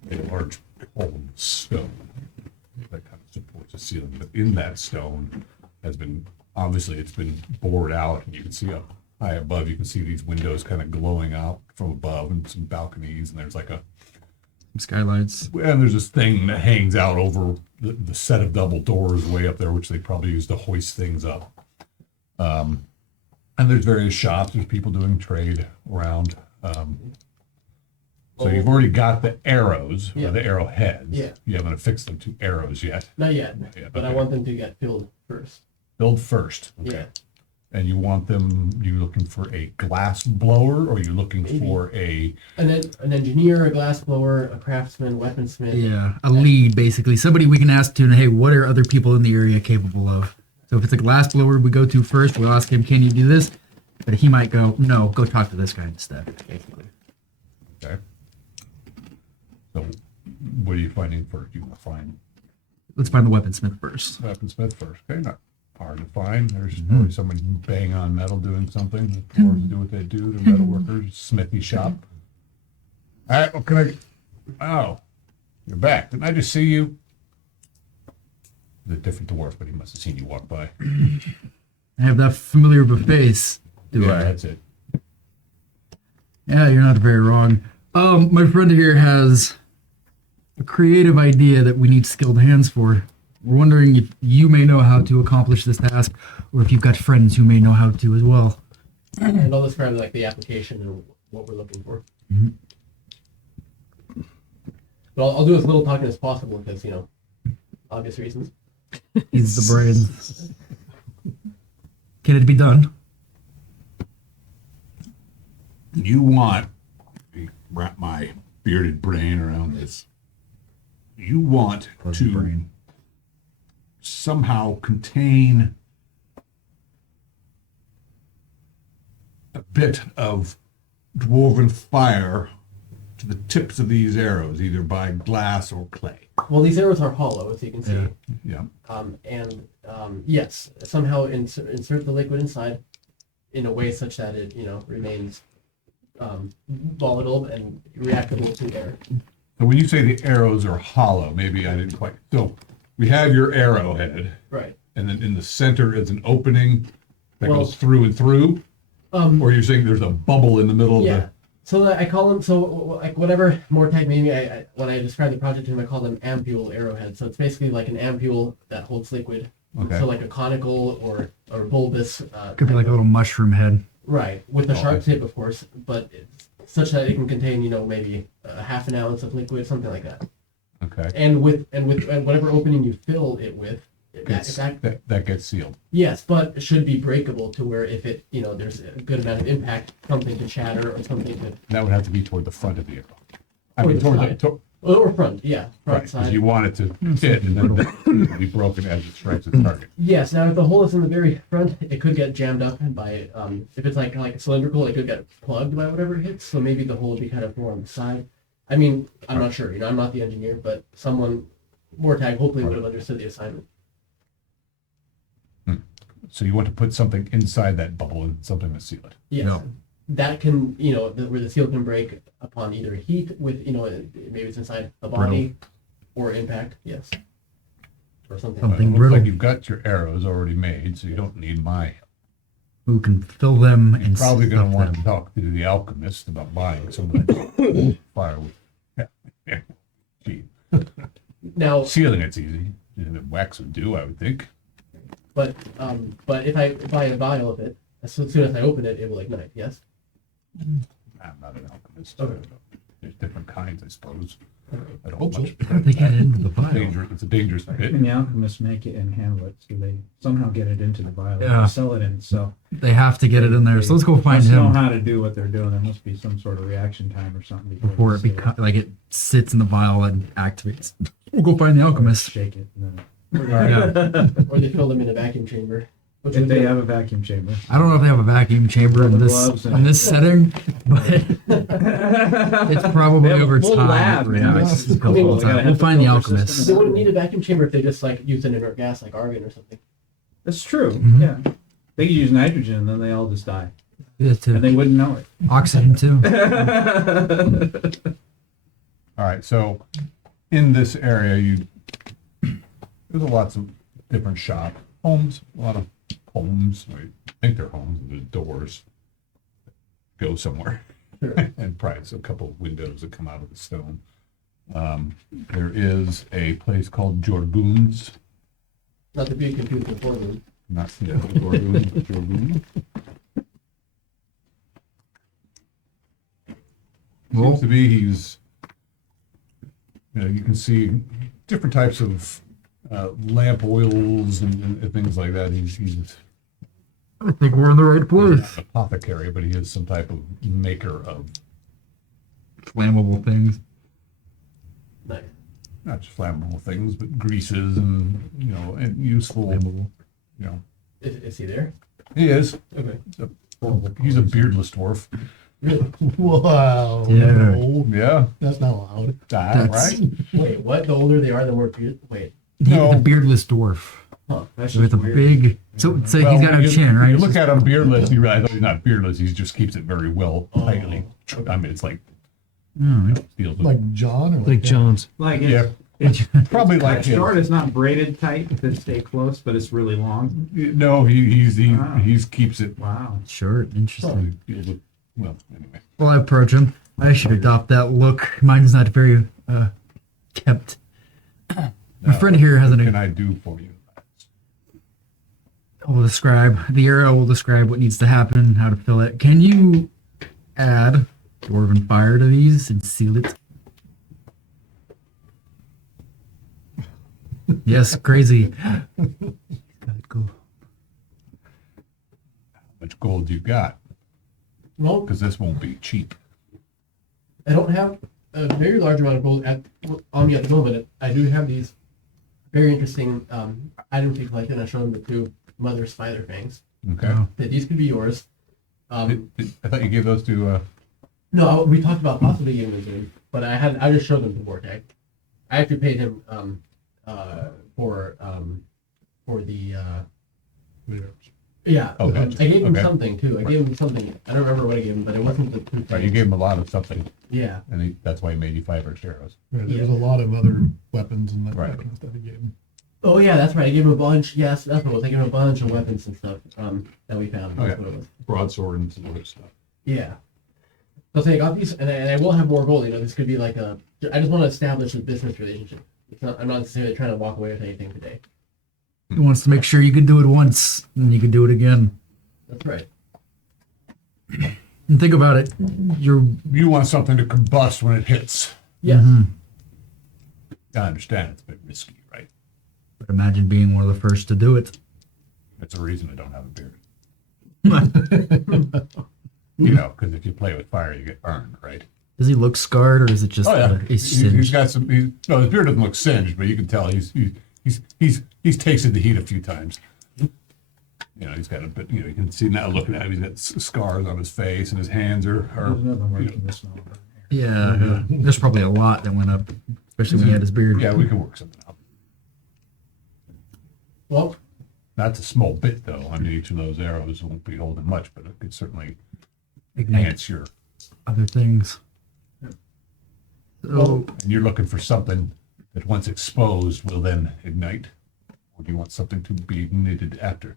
column of stone that kind of supports the ceiling. But in that stone it's been bored out, and you can see up high above. You can see these windows kind of glowing out from above, and some balconies. And there's Skylights. and there's this thing that hangs out over the set of double doors way up there, which they probably use to hoist things up. And there's various shops. There's people doing trade around. So you've already got the arrows, or the arrowheads. Yeah. You haven't affixed them to arrows yet. Not yet, Yeah, but I okay. want them to get filled first. Build first. Yeah. And you looking for a glass blower, or are you looking Maybe. for An engineer, a glass blower, a craftsman, weaponsmith. Yeah, a lead basically. Somebody we can ask to, hey, what are other people in the area capable of? So if it's a glass blower we go to first, we'll ask him, can you do this? But he might go, no, go talk to this guy instead, basically. okay? So what are you finding first? You want to find Let's find the weaponsmith first. weaponsmith first. Okay, not hard to find. There's probably someone bang on metal doing something. The dwarves do what they do. The metal workers, smithy shop. All right, well, oh, you're back. Didn't I just see you? He's a different dwarf, but he must have seen you walk by. I have that familiar of a face, do Yeah, I? that's it. Yeah, you're not very wrong. My friend here has a creative idea that we need skilled hands for. We're wondering if you may know how to accomplish this task, or if you've got friends who may know how to as well. And I'll describe like the application and what we're looking for. But I'll do as little talking as possible because, obvious reasons. He's the brains. Can it be done? You want to wrap my bearded brain around this. You want Fuzzy to brain. somehow contain a bit of dwarven fire to the tips of these arrows, either by glass or clay. Well, these arrows are hollow, as you can see. Yeah. Yeah. Yes, somehow insert the liquid inside in a way such that it, remains volatile and reactable to air. So when you say the arrows are hollow, maybe I didn't quite. So we have your arrowhead, Right. and then in the center is an opening that Well- goes through and through, or you're saying there's a bubble in the middle Yeah. of So I call them, so like whatever Mortag made me, when I describe the project to him, I call them ampule arrowheads. So it's basically like an ampule that holds liquid. Okay. So like a conical or bulbous. Could be like a little mushroom head. Right, with a Oh, I sharp see. tip, of course, but it's such that it can contain, maybe a half an ounce of liquid, something like that. the. Okay. And with whatever opening you fill it with, That gets sealed. yes, but it should be breakable to where if it, there's a good amount of impact, something could shatter or something could, That would have to be toward the front of the arrow. I Toward mean, the toward the, side. to, or front, yeah, right, front because side. you want it to fit and then that will be broken as it strikes its target. Yes. Now, if the hole is in the very front, it could get jammed up by. If it's like cylindrical, it could get plugged by whatever it hits. So maybe the hole would be kind of more on the side. I mean, I'm not sure. I'm not the engineer, but someone, Mortag, hopefully would have understood the assignment. So you want to put something inside that bubble and something to seal it. Yes. No. That can, where the seal can break upon either heat with, maybe it's inside a body or impact. Yes. Or something. Well, Something it looks brittle. like you've got your arrows already made, so you don't need my help. Who can fill them You're and probably going to stuff want to them. talk to the alchemist about buying some of that firewood. Yeah. Gee. Now, Sealing it's easy. Wax would do, I would think. but if I buy a vial of it, as soon as I open it, it will ignite. Yes. I'm not an alchemist. Okay. There's different kinds, I suppose. I don't Hope so. much. How do they get it into the vial? It's a dangerous bit. And the alchemists make it and handle it, so they somehow get it into the vial. Yeah. They sell it in. So They have to get it in there. So let's go find must know him how to do what they're doing. There must be some sort of reaction time or something before it they becomes like it sits in the vial and activates. We'll go find the alchemist. shake it. And then, Yeah. Or they fill them in a vacuum chamber. Which if would they be- have a vacuum chamber. I don't know if they have a vacuum chamber in Gloves and- this setting, but it's probably They have a over full time. lab, man. Yeah, It's it's cool. built all They the gotta time. have We'll the find the filter alchemist. system. They wouldn't need a vacuum chamber if they just use an inert gas like argon or something. That's true. Mhm. Yeah. They could use nitrogen and then they all just die. Yeah, And too. they wouldn't know Oxygen too. it. All right, so in this area, there's lots of different shop homes, a lot of homes. I think they're homes. The doors go somewhere, Sure. and probably a couple of windows that come out of the stone. There is a place called Jorgun's. Not to be confused with Foreman. Not Jorgun. Jorgun. Well, Seems to be he's. You can see different types of lamp oils and things like that. He's I think we're in the right not place. an apothecary, but he is some type of maker of Flammable things. Nice. not just flammable things, but greases and and useful. Flammable. Is he there? He is. Okay. He's a beardless dwarf. Really? Wow. Yeah. No, Yeah. that's not allowed. That's- Right. Wait, what? The older they are, the more wait. No. The beardless dwarf Huh. That's with just a weird. big. So Well, he's got when a you- chin, when right? You look at him beardless, you realize he's not beardless. He just keeps it very well tightly. I mean, it's like Oh, deals with Like John or Like John's. Like yeah, it's probably like cut him. short. It's not braided tight to stay close, but it's really long. No, he's keeps it. Wow. short. Interesting. Deals with, well, anyway. Well, I approach him. I should adopt that look. Mine's not very kept. My friend here has What an. can I do for you? Will describe the arrow. Will describe what needs to happen, how to fill it. Can you add dwarven fire to these and seal it? Yes, crazy. Gotta go. How much gold you got? Well, Because this won't be cheap. I don't have a very large amount of gold on me at the moment. I do have these very interesting items we collected. I showed them the two mother spider fangs. Okay. Oh. That these could be yours. I thought you gave those to. No, we talked about possibly giving them to him, but I just showed them to Vortag. I actually paid him for the yeah. Oh, gotcha. I gave him Okay. something too. I gave him something. I don't remember what I gave him, but it wasn't the two Right, you gave him a lot of something, Yeah. and that's why he made you 5 extra arrows. Right, there was a lot of other weapons and that Right. kind of stuff he gave him. Oh yeah, that's right. I gave him a bunch. Yes, that's what it was. I gave him a bunch of weapons and stuff that we found. That's Okay. what it was. Broadsword and some other stuff. Yeah. So I got these, and I will have more gold. You know, this could be like a. I just want to establish a business relationship. It's not. I'm not necessarily trying to walk away with anything today. He wants to make sure you can do it once and you can do it again. That's right. And think about it. You're You want something to combust when it hits. Yes. I understand it's a bit risky, right? but imagine being one of the first to do it. That's a reason I don't have a beard. You know, because if you play with fire, you get burned, right? Does he look scarred or is it just Oh yeah, he's he's singed? got some. No, his beard doesn't look singed, but you can tell he's tasted the heat a few times. You know, he's got a bit. You know, you can see now looking at him, he's got scars on his face, and his hands are. There's nothing worse You than know, this now. Yeah, there's probably a lot that went up, especially when he had his beard. yeah, we can work something out. Well, That's a small bit, though. I mean, each of those arrows won't be holding much, but it could certainly Ignite enhance your. other things. So, And you're looking for something that, once exposed, will then ignite, or do you want something to be ignited after?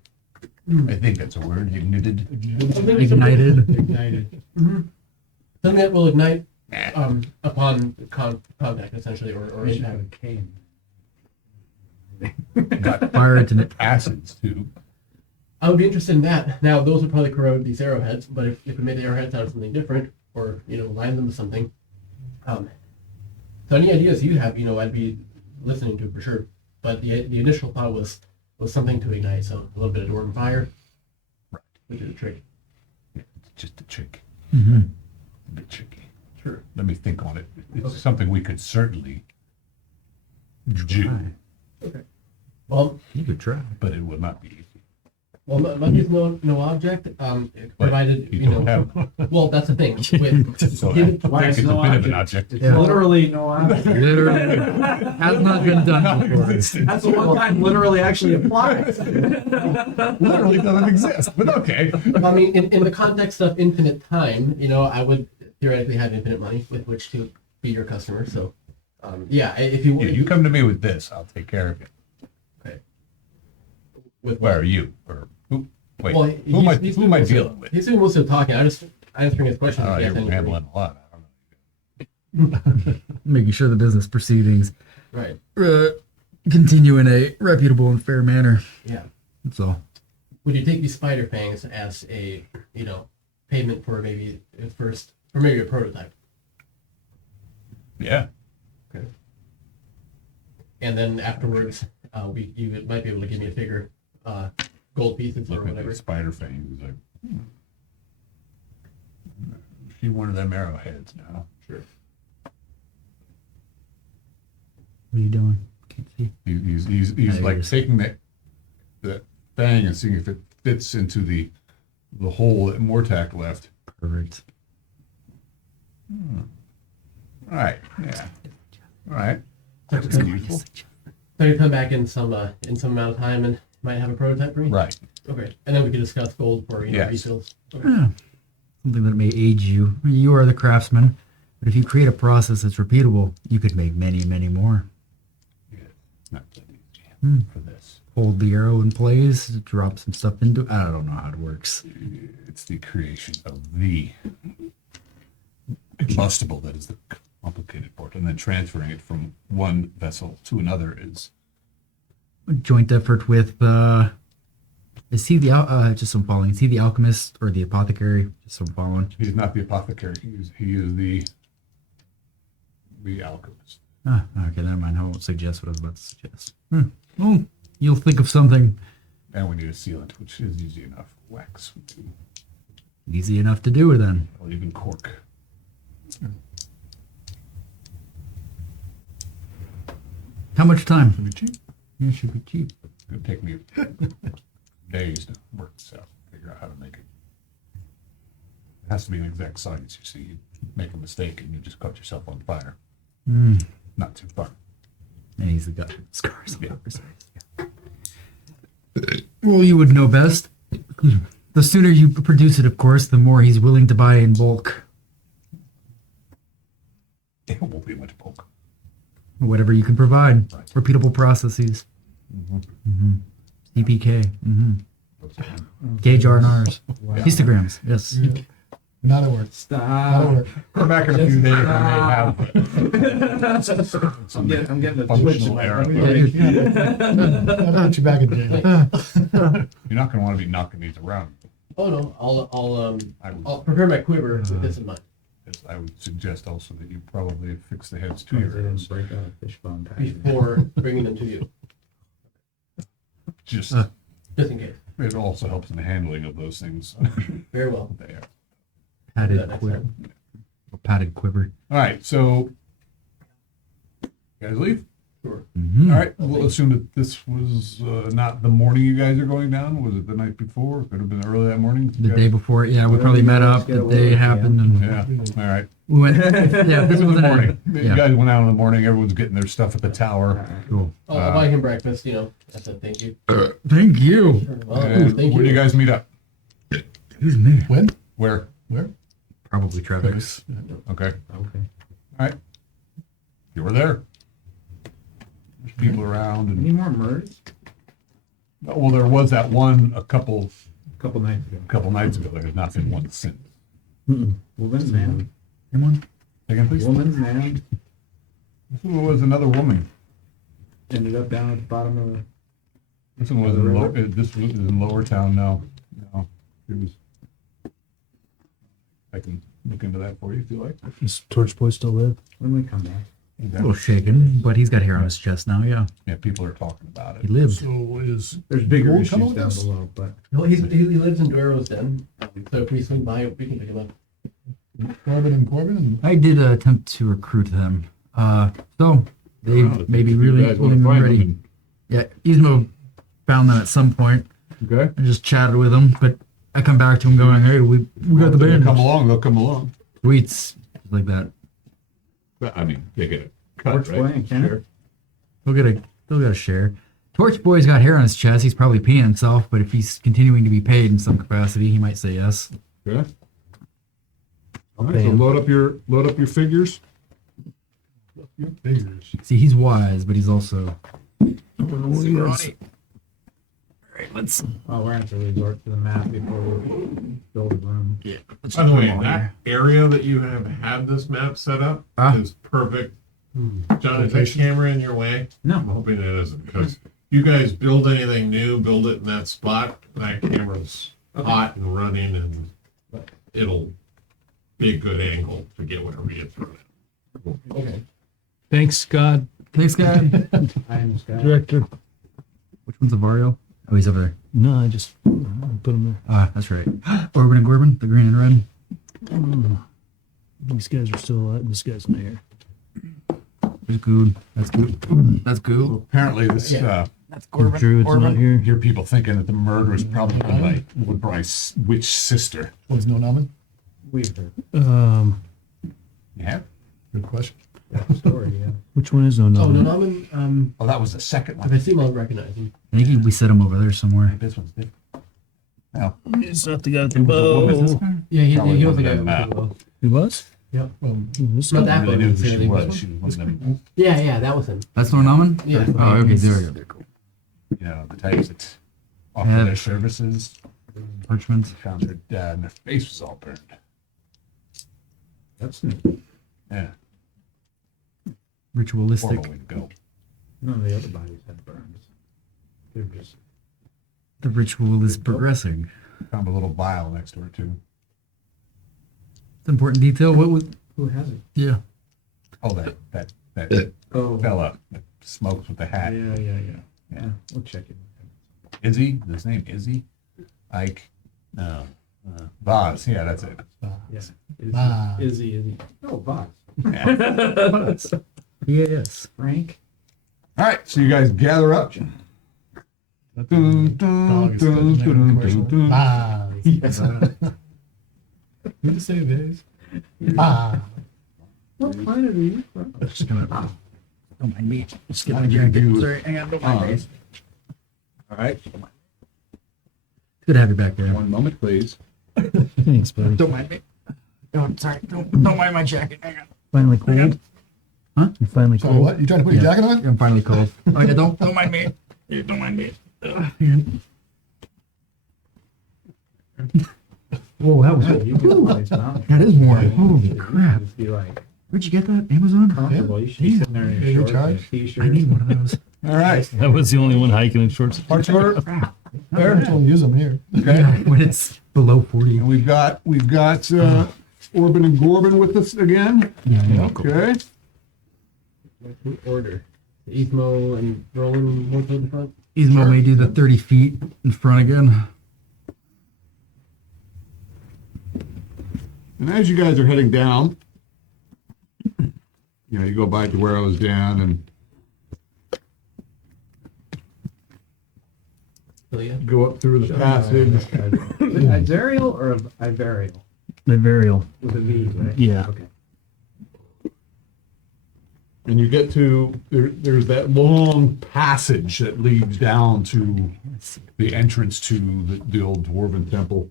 I think that's a word, ignited. ignited. Ignited. something that will ignite Nah. upon contact, essentially, or impact. cane. Got Fire into acids too. I would be interested in that. Now, those would probably corrode these arrowheads, but if we made the arrowheads out of something different, or line them with something, so any ideas you have, I'd be listening to for sure. But the initial thought was something to ignite, so a little bit of dwarven fire, Right. which is a trick. Yeah, it's just a trick. Mhm. A bit tricky. Sure. Let me think on it. It's something we could certainly do, Well, You could try. but it will not be easy. money is no object, provided You don't have one. Well, that's the thing. With, So I given- think Why it's is a bit no of an object? object. It's Yeah. literally no object. Literally has not been done before. That's the one time literally actually applies. Literally doesn't exist, but okay. I mean, in the context of infinite time, I would theoretically have infinite money with which to be your customer. So, if you Yeah, you come to me with this, I'll take care of you. with Where are you? Or who? Wait, Well, who am I he's dealing doing with? He's doing most of the talking. I just answering his questions. Oh, if he you're has any. rambling a lot. I don't know. Making sure the business proceedings Right. continue in a reputable and fair manner. Yeah. That's all. Would you take these spider fangs as a payment for maybe maybe a prototype, Yeah. and then afterwards, you might be able to give me a figure, gold pieces or Look at whatever. the spider fangs. He's like, she one of them arrowheads now. Sure. What are you doing? Can't see. He's Yeah, like yours. taking that fang and seeing if it fits into the hole that Mortak left. Perfect. All right. Yeah. All right. That's That's useful. So you come back in some amount of time and might have a prototype for me. Right. Okay, and then we can discuss gold for Yes. refills. Okay. Yeah. Something that may age you. You are the craftsman. But if you create a process that's repeatable, you could make many, many more. It's not that easy for this. Hold the arrow in place, drop some stuff into it. I don't know how it works. It's the creation of the combustible that is the complicated part, and then transferring it from one vessel to another is Joint effort with is he the just some following? Is he the alchemist or the apothecary? Just some following. he's not the apothecary. He is the alchemist. Ah, okay, never mind. I won't suggest what I was about to suggest. Well, you'll think of something And we need a sealant, which is easy enough. Wax, we do. easy enough to do then. Or even cork. How much time? Should be cheap. Yeah, should be cheap. It would take me days to work this out, figure out how to make it. It has to be an exact science, you see. You make a mistake and you just cut yourself on fire. Not too fun. And he's the guy with scars on the side. Well, you would know best. The sooner you produce it, of course, the more he's willing to buy in bulk. It won't be much bulk. Whatever you can provide. Repeatable processes. Mm-hmm. CPK. Mm-hmm. Gauge R&Rs. Histograms. Yes. Not at work. Not at Stop. work. Come back in a few days. I may have I'm getting a twitch in functional my error. I'll put you back in jail. You're not going to want to be knocking these around. Oh no, I would, I'll prepare my quiver with this in mind I would suggest also that you probably fix the heads to your arrows. break out a fishbone before bringing them to you, Just just in case. it also helps in the handling of those things. Very well. There. Padded that next quiver. A padded quiver. All right, so you guys leave. Sure. Mm-hmm. All right, we'll assume that this was not the morning you guys are going down. Was it the night before? Could have been early that morning. The day before, yeah, we probably met up. The day it happened, and Yeah. All right. we went. Yeah, this In was the morning. You Yeah. guys went out in the morning. Everyone's getting their stuff at the tower. Cool. I'll buy him breakfast. I said thank you. Thank you. Well, And thank where do you guys meet up? Who's me? When? Where? Where? Probably Travis. Okay. Okay. All right. You were there. There's people around, Any and more murders? well, there was that one a couple A couple nights ago. nights ago. There has not been one since. Woman's man. Anyone? Again, please. Woman's man This one was another woman. ended up down at the bottom of the. This one was in low. This was in Lower Town. No, it was. I can look into that for you if you like. Does Torch Boy still live? When we come back. A little shaken, but he's got hair on his chest now. Yeah, Yeah, people are talking about he it. lived. So is There's bigger Gold issues coming with down us? below, but No, he lives in Duero's Den. So if we swing by, we can pick him up. Corbin and Corbin and I did attempt to recruit them. So they may be really willing and ready. Yeah, Ismo found them at some point. Okay. I just chatted with them, but I come back to him going, "Hey, we got the They'll band." come along. They'll come along. Tweets like that. But, I mean, they get a cut, Torch Boy right? and Kenneth? They'll get a share. Torch Boy's got hair on his chest. He's probably peeing himself, but if he's continuing to be paid in some capacity, he might say yes. Okay. All right. So load up your figures. your figures. See, he's wise, but he's also. Let's. Oh, we're going to resort to the map before we build a room. By the way, that area that you have had this map set up is perfect. John, is that camera in your way? No. I'm hoping it isn't, because you guys build anything new, build it in that spot, that camera's hot and running, and it'll be a good angle to get whatever you throw it. Okay. Thanks, Scott, Thanks, guy. I am Scott. director. Which one's Avario? Oh, he's over there. No, I just put him That's right. Orban and Gorban, the green and red. there. These guys are still alive. This guy's not here. There's good. That's good. That's good. Apparently, this. Yeah. That's Druid's not here. Hear people thinking that the murder was probably by Woodbrine's witch sister. Was no Naman? We've heard You have? Good question. that story, yeah. Which one is no? Oh, No. no, Naman, Oh, that was the second if I one. see him, I'll recognize him. I think we set him over there somewhere. This one's different. Well, It's not the guy with the what was this bow. one? Yeah, Probably he was the one guy of who them, well. He was? Yep. Well, This Not guy. that I one knew who she necessarily, was. but She was one of them. yeah, that was him. That's no Naman? Yeah. Oh, okay. There we go. Cool. You know, the types that offer Yeah. their services. Parchments. Found her dad and her face was all burned. That's new. Yeah, Ritualistic. horrible way to go. None of the other bodies had burns. They're just. The ritual is progressing. Found a little vial next to her too. It's an important detail. What was? Who has it? Yeah. Oh, that Oh. fella that smokes with the hat. Yeah. We'll check it. Izzy, his name Izzy, Ike, no, Vaz. Yeah, that's it. Yeah. Ah. Izzy. Oh, Vox. Yeah. Yes. Frank. All right, so you guys gather up. dog is good. Isn't that a commercial? Ah. Who to say this? Ah. What planet are you from? Just gonna Don't mind me. Just get my jacket. Sorry, hang on. Don't mind me. All right. Good to have you back there. One moment, please. Thanks, buddy. Don't mind me. Oh, sorry. Don't mind my jacket. Hang on. Finally cold. Huh? You finally So cold. what? You trying to put your jacket on? I'm finally cold. Oh yeah, don't mind me. Yeah, don't mind me. Whoa, that was You can always mount. that is warm. Holy crap! Just be like Where'd you get that? Amazon? comfortable. You should be sitting there in Yeah, your you shorts and charge? a t-shirt. I need one of those. All right. That was the only one hiking in shorts. Parts order. There, don't use them here. Okay. Yeah, when it's below 40. And we've got Orban and Gorban with us again. Okay. What order? Ethmo and Roland more toward the front. Ismo may do the 30 feet in front again. And as you guys are heading down, you go by to where I was down and So yeah. go up through the passage. Ivarial or Ivarial? The varial. With a V, right? Yeah. Okay. And you get to, there's that long passage that leads down to the entrance to the old Dwarven temple.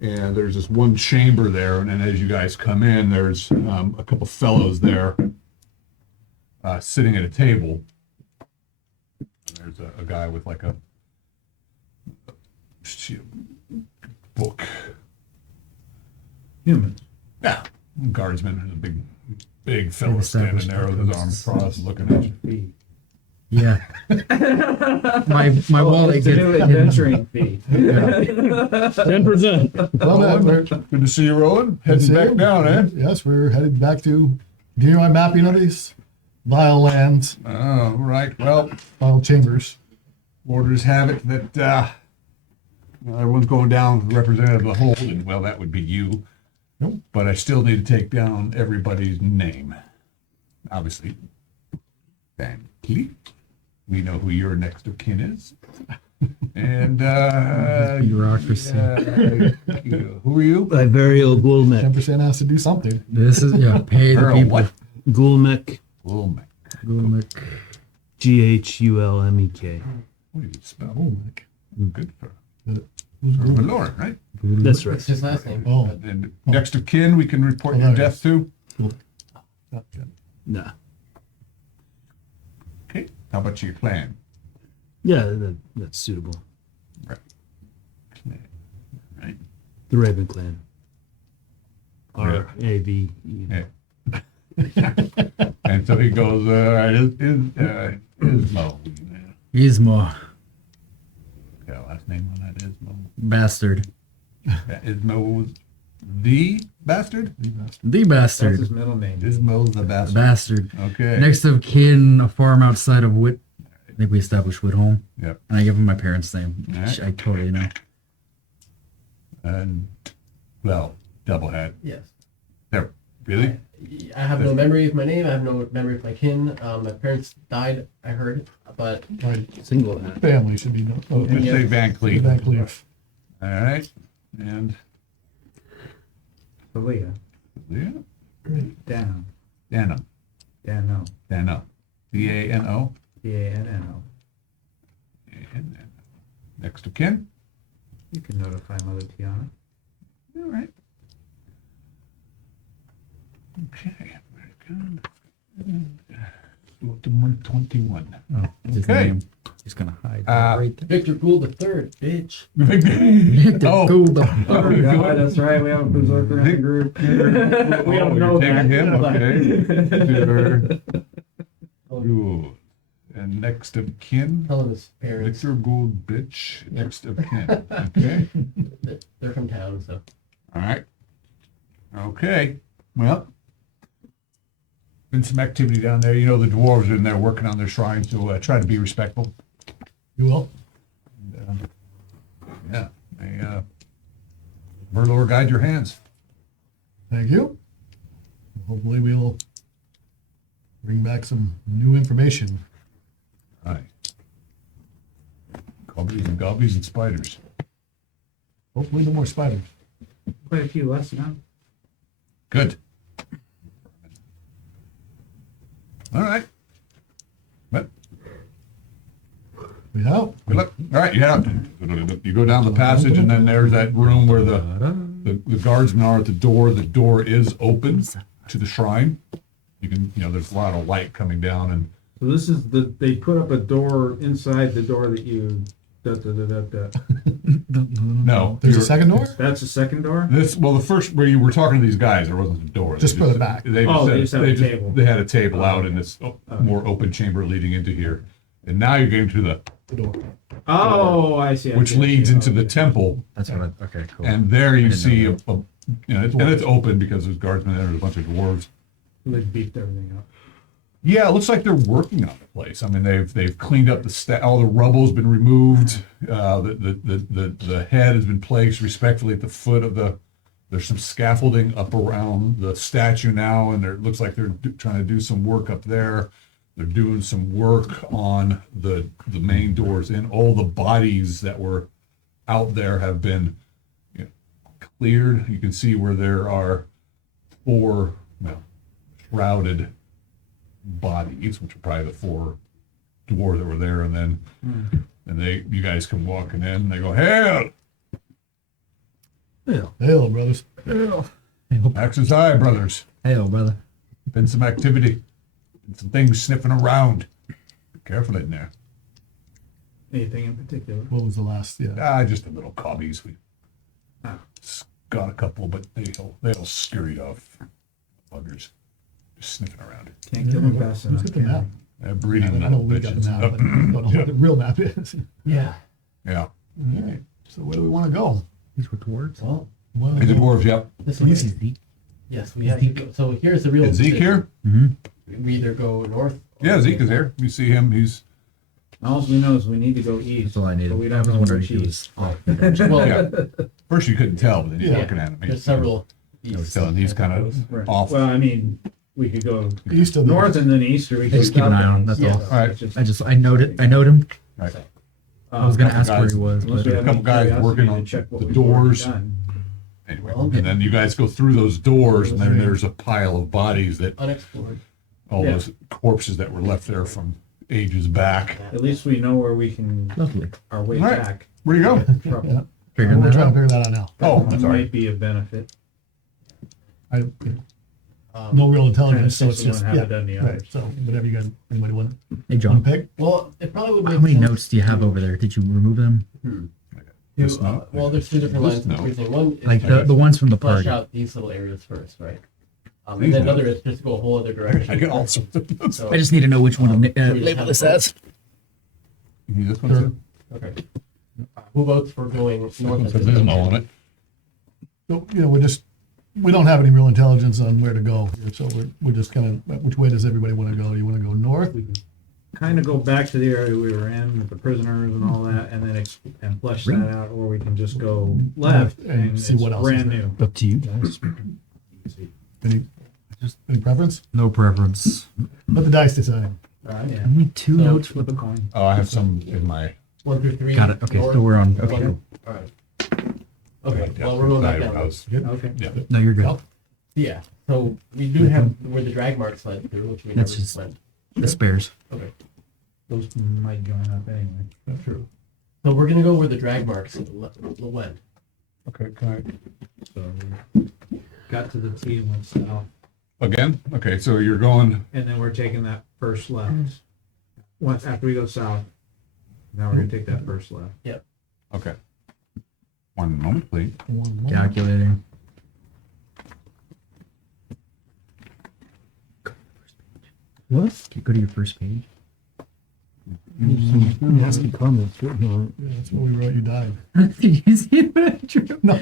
And there's this one chamber there, and then as you guys come in, there's a couple fellows there sitting at a table. And there's a guy with like a book. Humans. Yeah, guardsman, there's a big fellow standing there with his arms crossed, looking at you. V. Yeah. my wallet It's a gets new adventuring fee. 10%. Well, we're, Good to see you, Roland. Good to Heading see back you. down, eh? yes, we're headed back to continue our mapping of these vile lands, Oh, right. Well, vile chambers. orders have it that everyone's going down with the representative of the hold, and well, that would be you. Nope. But I still need to take down everybody's name. Obviously, Van Cleef. We know who your next of kin is. And bureaucracy. who are you? By varial Gulmek. 10% has to do something. This is pay the Earl, people. what? Gulmek. Gulmek. Gulmek. Ghulmek. What do you spell? Oh, Good for who's group? Valor, right? That's right. It's his last name. Oh, And next of kin, we can report your Valor. death to. Nah. Okay. How about your clan? Yeah, that's suitable. Right. Right. The Raven Clan. Yeah. R-A-V. Yeah. And so he goes, Ismo. Ismo. Yeah, last name on that Ismo. Bastard. Ismo the bastard? The That's bastard. his middle name. Ismo the bastard. Bastard. Okay. Next of kin, a farm outside of Whit. I think we established Whitholm. Yep. And I give him my parents' name, which Alright. I totally know. And, well, double hat. Yes. There. Really? I have no memory of my name. I have no memory of my kin. My parents died, I heard, but my Single hat. family should be no. Oh, Just say Van Cleef. Van Cleef. All right. And, Valia. yeah, Dano. Dano. Dano. Dano. D-A-N-O. D-A-N-N-O. And next of kin. You can notify Mother Tiana. All right. Okay, very good. Go to 121. Oh, his Okay. name. He's gonna hide right there. Victor Gould the Third, bitch. Oh. Cool. Oh, God, that's right. We have a berserker in the group. We don't know that. Him, okay. Sure. Oh, Good. And next of kin, tell him his parents. Victor Gould, bitch. Next of kin. Okay. They're from town, so. All right. Okay. Well, been some activity down there. You know, the dwarves are in there working on their shrines, so try to be respectful. You will. Yeah. Merlor, guide your hands. Thank you. Hopefully we'll bring back some new information. Aye. Gobbies and gobbies and spiders. Hopefully no more spiders. Quite a few less now. Good. All right. Yeah. Good luck. All right, you head out. You go down the passage, and then there's that room where the guardsmen are at the door. The door is open to the shrine. You can, there's a lot of light coming down, and So this is they put up a door inside the door that you. no, There's a second door? That's the second door. The first where you were talking to these guys, there wasn't a door. Just for the back. They They had a table. They had a table out in this more open chamber leading into here, and now you're getting to The door. Oh, I see. which leads into the temple, That's what I, okay, cool. and there you didn't see know it's open because there's guardsmen there. There's a bunch of dwarves. They beefed everything up. Yeah, it looks like they're working on the place. I mean, they've cleaned up all the rubble's been removed. The head has been placed respectfully at the foot of the. There's some scaffolding up around the statue now, and it looks like they're trying to do some work up there. They're doing some work on the main doors, and all the bodies that were out there have been cleared. You can see where there are 4 shrouded bodies, which are probably the 4 dwarves that were there, and then you guys come walking in, and they go, "Hail, Hail, brothers. Axis High, brothers. Hail, brother. Been some activity, been some things sniffing around. Be careful in there." Anything in particular? What was the last? Yeah. Just the little cobbies. We got a couple, but they'll scurry off. Buggers, just sniffing around. Can't kill them fast Who's enough. got the can map? They're breeding I know we got the bitches. map, but I don't know what the real map is. Yeah. Yeah. All right. So where do we want to go? These were dwarves. Well, Well, Hey, the dwarves, yep. this This way. is Zeke. Yes, we have to go. So here's the real. Is Zeke decision. here? We either go north. or Yeah, Zeke go is here. You see him. He's All we know is we need to go east. That's all I needed. But we I don't was know wondering which if he east. was off. Well, yeah. First you couldn't tell, but then you're Yeah. looking at him. there's several. I was east. telling he's kind of Right. off. Well, I mean, we could go east of the north and then east, or we could Just keep an eye on him, that's Yeah. all. All right. I know him. Right. I was gonna couple ask where guys- he was, Unless but we have a couple any guys curiosity working to on check what the we've already doors. done. Anyway, Well, and then you guys go through those doors, and then there's a pile of bodies that Unexplored. all Yeah. those corpses that were left there from ages back. At least we know where we can lovely. our way All right. back. Where do you go? Trouble. Yeah. Figuring We're that trying to out. figure that out now. Oh, That I'm sorry. might be a benefit. No real intelligence, so Kinda it's since just we haven't done the right. others. So whatever you guys, anybody want Hey, to John. pick? Well, it probably would make How many sense notes do you have over there? Did you remove them? This to, note. well, there's 2 different This lines of note. reasoning. One is Like to the ones from the flesh party. out these little areas first, right? And These then notes. another is just to go a whole other direction. I get all sorts of those. So, I just need to know which one to we just label have this both. as. You need this one Sure. too? Okay. Who votes for going north? This one of says this? Ismo on it. So, we don't have any real intelligence on where to go here, so we're just kind of, which way does everybody want to go? Do you want to go north? We can kind of go back to the area we were in with the prisoners and all that, and then and flesh that out, or we can just go left And and see it's what else is brand there. new. Up to you guys. Any preference? No preference. Let the dice decide. Yeah. Only 2 So- notes. Flip a coin. Oh, I have some in my. 1 through 3. Got it. Okay, north, so we're on. one- Okay. All right. Okay. Well, we're going back I down. was- Okay. Yeah. No, you're good. Yep. Yeah. So we do have where the drag marks led through, which we That's never just- went. The spares. Okay. Those might join up anyway. That's true. So we're gonna go where the drag marks went. Okay, can I? So got to the T and went south, Again? Okay, so you're going. and then we're taking that first left. Once after we go south, now we're gonna take that first left. Okay. One moment, please. One more. Calculating. What? Go to your first page. Nasty comments written on Yeah, that's where we wrote you died. Did you see what I drew? No.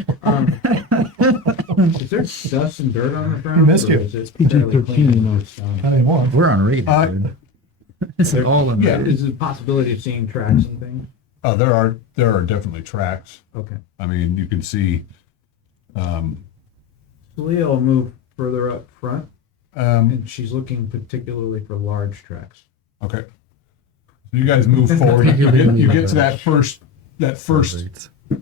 Is there dust and dirt on the ground? We missed or you. is it PG-13, fairly clean? you know. Not anymore. We're on regular. dude. This is all on Yeah. there. Is there a possibility of seeing tracks and things? There are definitely tracks. Okay. I mean, you can see. Leah will move further up front, Um, and she's looking particularly for large tracks. okay. So you guys move forward. You get to that first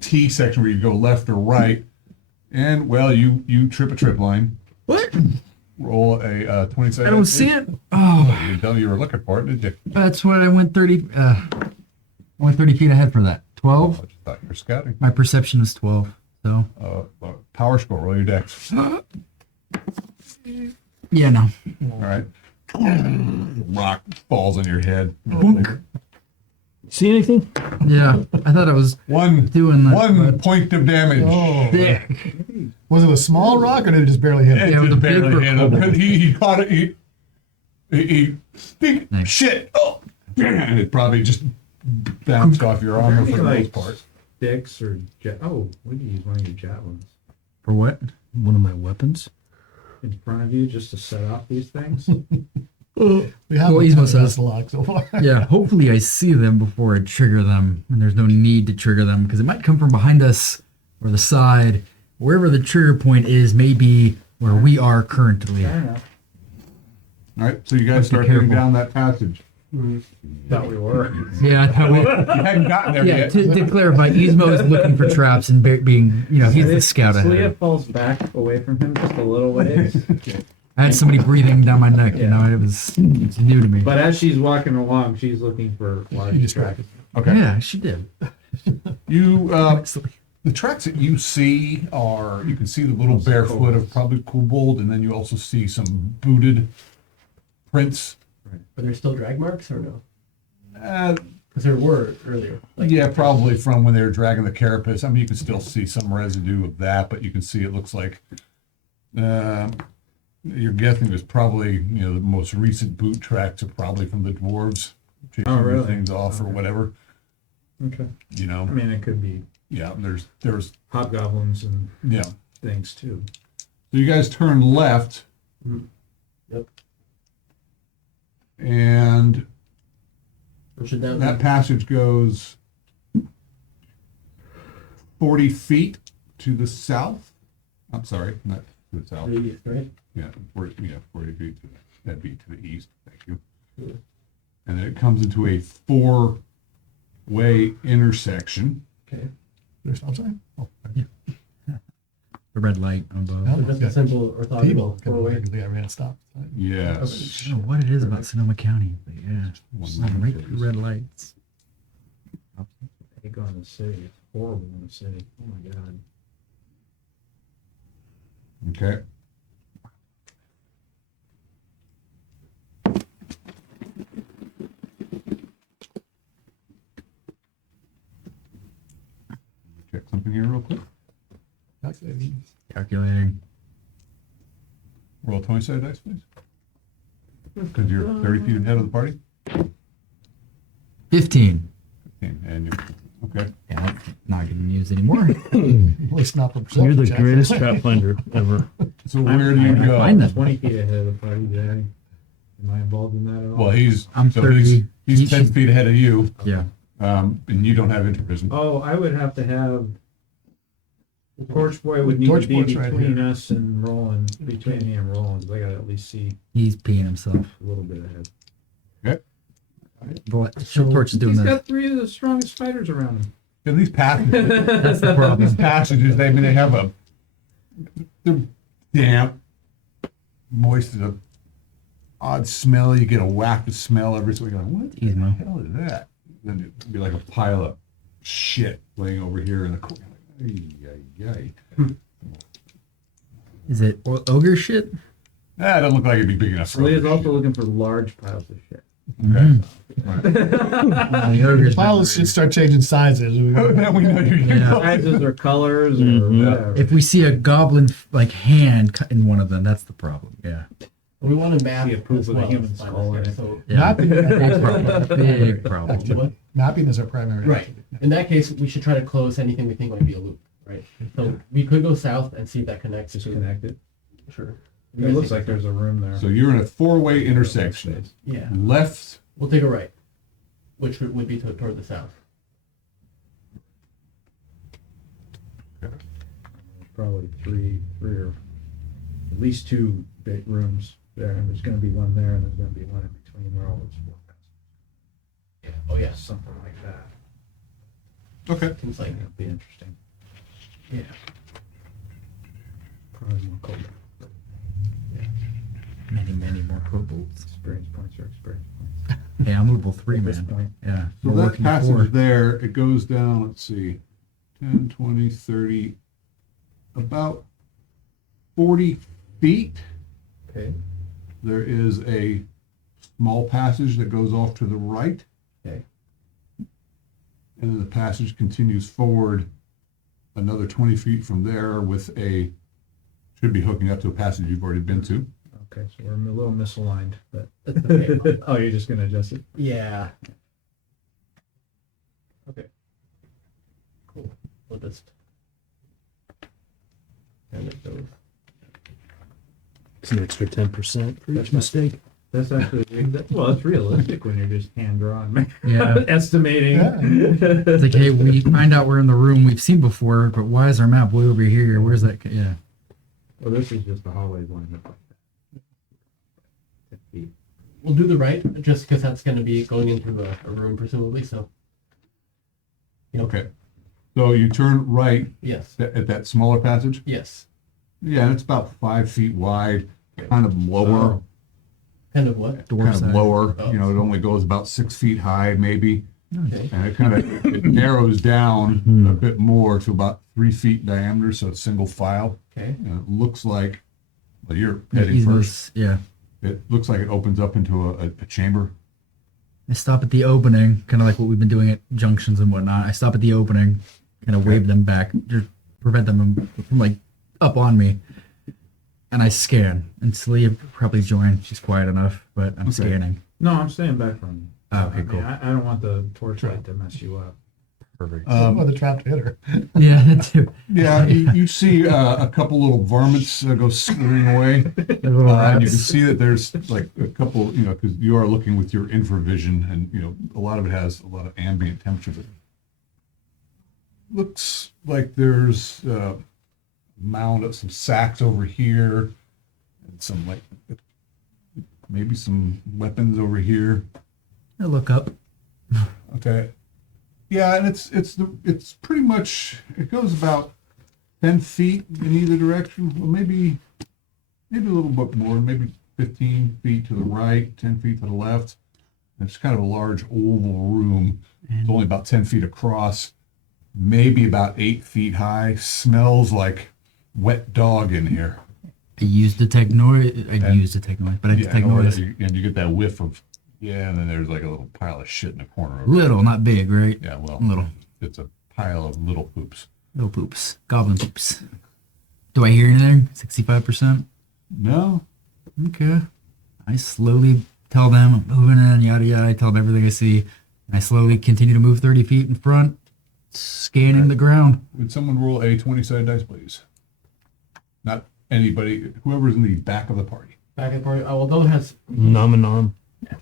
T section where you go left or right, and well, you trip a trip line. What? Roll a 27. I don't see it. Oh, You didn't tell me you were looking for it, did you? that's what I went 30. Only 30 feet ahead for that. 12. I just thought you were scouting. My perception is 12. So Power score, roll your dex. yeah, no. All right. Rock falls on your head. See anything? Yeah, I thought I was One doing that. one point of damage. Oh, Thick. was it a small rock or did it just barely hit? It It? Yeah, with just the big barely hit him. purple. He caught it. He Nice. shit. Oh, and it probably just bounced off your armor for the most part. Sticks or what do you use one of your javelins For what? One of my weapons. in front of you just to set off these things? We haven't Well, Ismo had says- a lock so far. Yeah, hopefully I see them before I trigger them, and there's no need to trigger them because it might come from behind us or the side. Wherever the trigger point is, may be where we are currently. Fair enough. All right, so you guys Let's be start heading careful. down that passage. Thought we were. Yeah, I thought we. You hadn't gotten there Yeah, yet. to clarify, Ismo is looking for traps and being, he's the scout Leah ahead. falls back away from him just a little ways. I had somebody breathing down my neck, Yeah. it was new to me. But as she's walking along, she's looking for You large distracted. Okay. Yeah, she did. You the tracks that you see are you can see the little barefoot of probably kobold, and then you also see some booted prints. Are there still drag marks or no? Uh, Because there were earlier. yeah, probably from when they were dragging the carapace. I mean, you can still see some residue of that, but you can see it looks like you're guessing there's probably the most recent boot tracks are probably from the dwarves chasing Oh, really? these things off or whatever. Okay. You know, I mean, it could be yeah. There's hobgoblins and yeah. things too. So you guys turn left. Yep. And Or should that that passage goes 40 feet to the south. I'm sorry, not to the south. be right? Yeah, 40 feet. That'd be to the east. Thank you. And then it comes into a four-way intersection. Okay. There's stop sign? Oh, The red light on above. no, So just a it's simple got orthogonal people coming over four-way. because the guy ran a stop sign. Yes. I don't know what it is about Sonoma County, but yeah. One Some right moment, through please. red lights. They go in the city. It's horrible in the city. Oh my god. Okay. Check something here real quick. Calculating. Roll a 20-sided dice, please. Because you're 30 feet ahead of the party. 15. And you okay. Yeah, that's not getting used anymore. At least not the perception You're the check. greatest trap finder ever. So where do you I'm go? Find them. 20 feet ahead of the party, Daddy. Am I involved in that at all? Well, he's I'm so 30. He's 10 feet ahead of you, Yeah. and you don't have intervision. Oh, I would have to have. Torch Boy would need Torch to be Boy's right between here. us and Roland, between me and Roland, 'cause I gotta at least see He's peeing himself. a little bit ahead. But Short Torch is doing He's this. got 3 of the strongest fighters around him. And these passages, That's the problem. these passages, they have they're damp, moist, a odd smell. You get a whack of smell every so you're like, what the Ismo. hell is that? Then it'd be like a pile of shit laying over here in the corner. Ay. Is it ogre shit? That doesn't look like it'd be big enough. So he's other also shit. looking for large piles of shit. Okay. The ogre's Piles should start changing sizes. Then we know you're Yeah. Sizes or colors or Mhm. whatever. If we see a goblin hand cut in one of them, that's the problem. Yeah. We want to map See a proof as of the well human as find skull this in here. it. So Yeah. Mapping, Big problem. Big problem. what? mapping is our primary. Right. In that case, we should try to close anything we think might be a loop. Right. So we could go south and see if that connects. Just connected. Sure. It looks like there's a room there. So you're in a four-way intersection. Yeah. Left. We'll take a right, which would be toward the south. There's probably three or at least 2 big rooms there. And there's going to be one there, and there's going to be one in between where all those 4 guys. Yeah. Oh yes. Something like that. Okay. Seems like That'd be interesting. yeah. Probably more cold. Many more kobolds. Experience points or experience points. Hey, I'm level 3, At this man. point. Yeah. So We're that working passage before. there, it goes down, let's see, 10, 20, 30, about 40 feet. Okay. There is a small passage that goes off to the right. Okay. And then the passage continues forward another 20 feet from there with should be hooking up to a passage you've already been to. Okay, so we're a little misaligned, but That's okay. oh, you're just gonna adjust it. Yeah. Okay. Cool. We'll just kind of go. It's an extra 10% for That's each mistake. That's actually that's realistic when you're just hand drawn, Yeah. estimating. Yeah. It's like, hey, we find out we're in the room we've seen before, but why is our map way over here? Where's that? Yeah. Well, this is just the hallway lined up like that. 10 feet. We'll do the right, just because that's going to be going into a room, presumably. So. Okay. So you turn right Yes. at that smaller passage. Yes. Yeah, and it's about 5 feet wide, kind of lower, Kind of what? Door kind of side. lower. Oh. You know, it only goes about 6 feet high, maybe. Okay. And it kind of it narrows down a bit more to about 3 feet diameter, so it's single file. Okay. And it looks like, well, you're heading Easily- first. Yeah. It looks like it opens up into a chamber. I stop at the opening, kind of like what we've been doing at junctions and whatnot. I stop at the opening, kind of wave them back, just prevent them from like up on me. And I scan. And Celia probably joined. She's quiet enough, but I'm scanning. No, I'm staying back from you. Oh, okay, I mean, cool. I don't want the torchlight to mess you up. Perfect. Or the trapped hitter. Yeah, that too. Yeah, you see a couple little varmints go scurrying away. The little And you rats. can see that there's like a couple, you know, because you are looking with your infravision, and you know a lot of it has a lot of ambient temperature. Looks like there's a mound of some sacks over here, and some like maybe some weapons over here. I look up. Okay, yeah, and it's pretty much it goes about 10 feet in either direction. Well, maybe a little bit more, maybe 15 feet to the right, 10 feet to the left. And it's kind of a large oval room. It's only about 10 feet across, maybe about 8 feet high. Smells like wet dog in here. I use detect noise. I And- use detect noise, but I Yeah, detect and noise. you get that whiff of, yeah, and then there's like a little pile of shit in the corner. Over Little, not big, right? there. Yeah, well, Little. it's a pile of little poops. Little poops. Goblin poops. Do I hear anything? 65%? No, Okay. I slowly tell them I'm moving in, yada yada. I tell them everything I see. And I slowly continue to move 30 feet in front, scanning the ground. would someone roll a 20-sided dice, please? Not anybody, whoever's in the back of the party. Back and forth. Oh, well, Dole has. Nom and nom.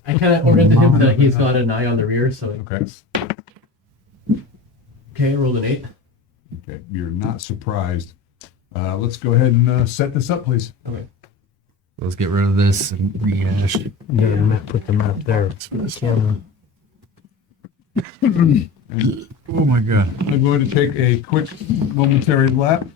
I kind of oriented him that he's got an eye on the rear, so. Okay. Okay, rolled an 8. Okay, you're not surprised. Let's go ahead and set this up, please. Okay. Let's get rid of this and rehash. Yeah, put the map there. Camera. Oh my god. I'm going to take a quick momentary lap.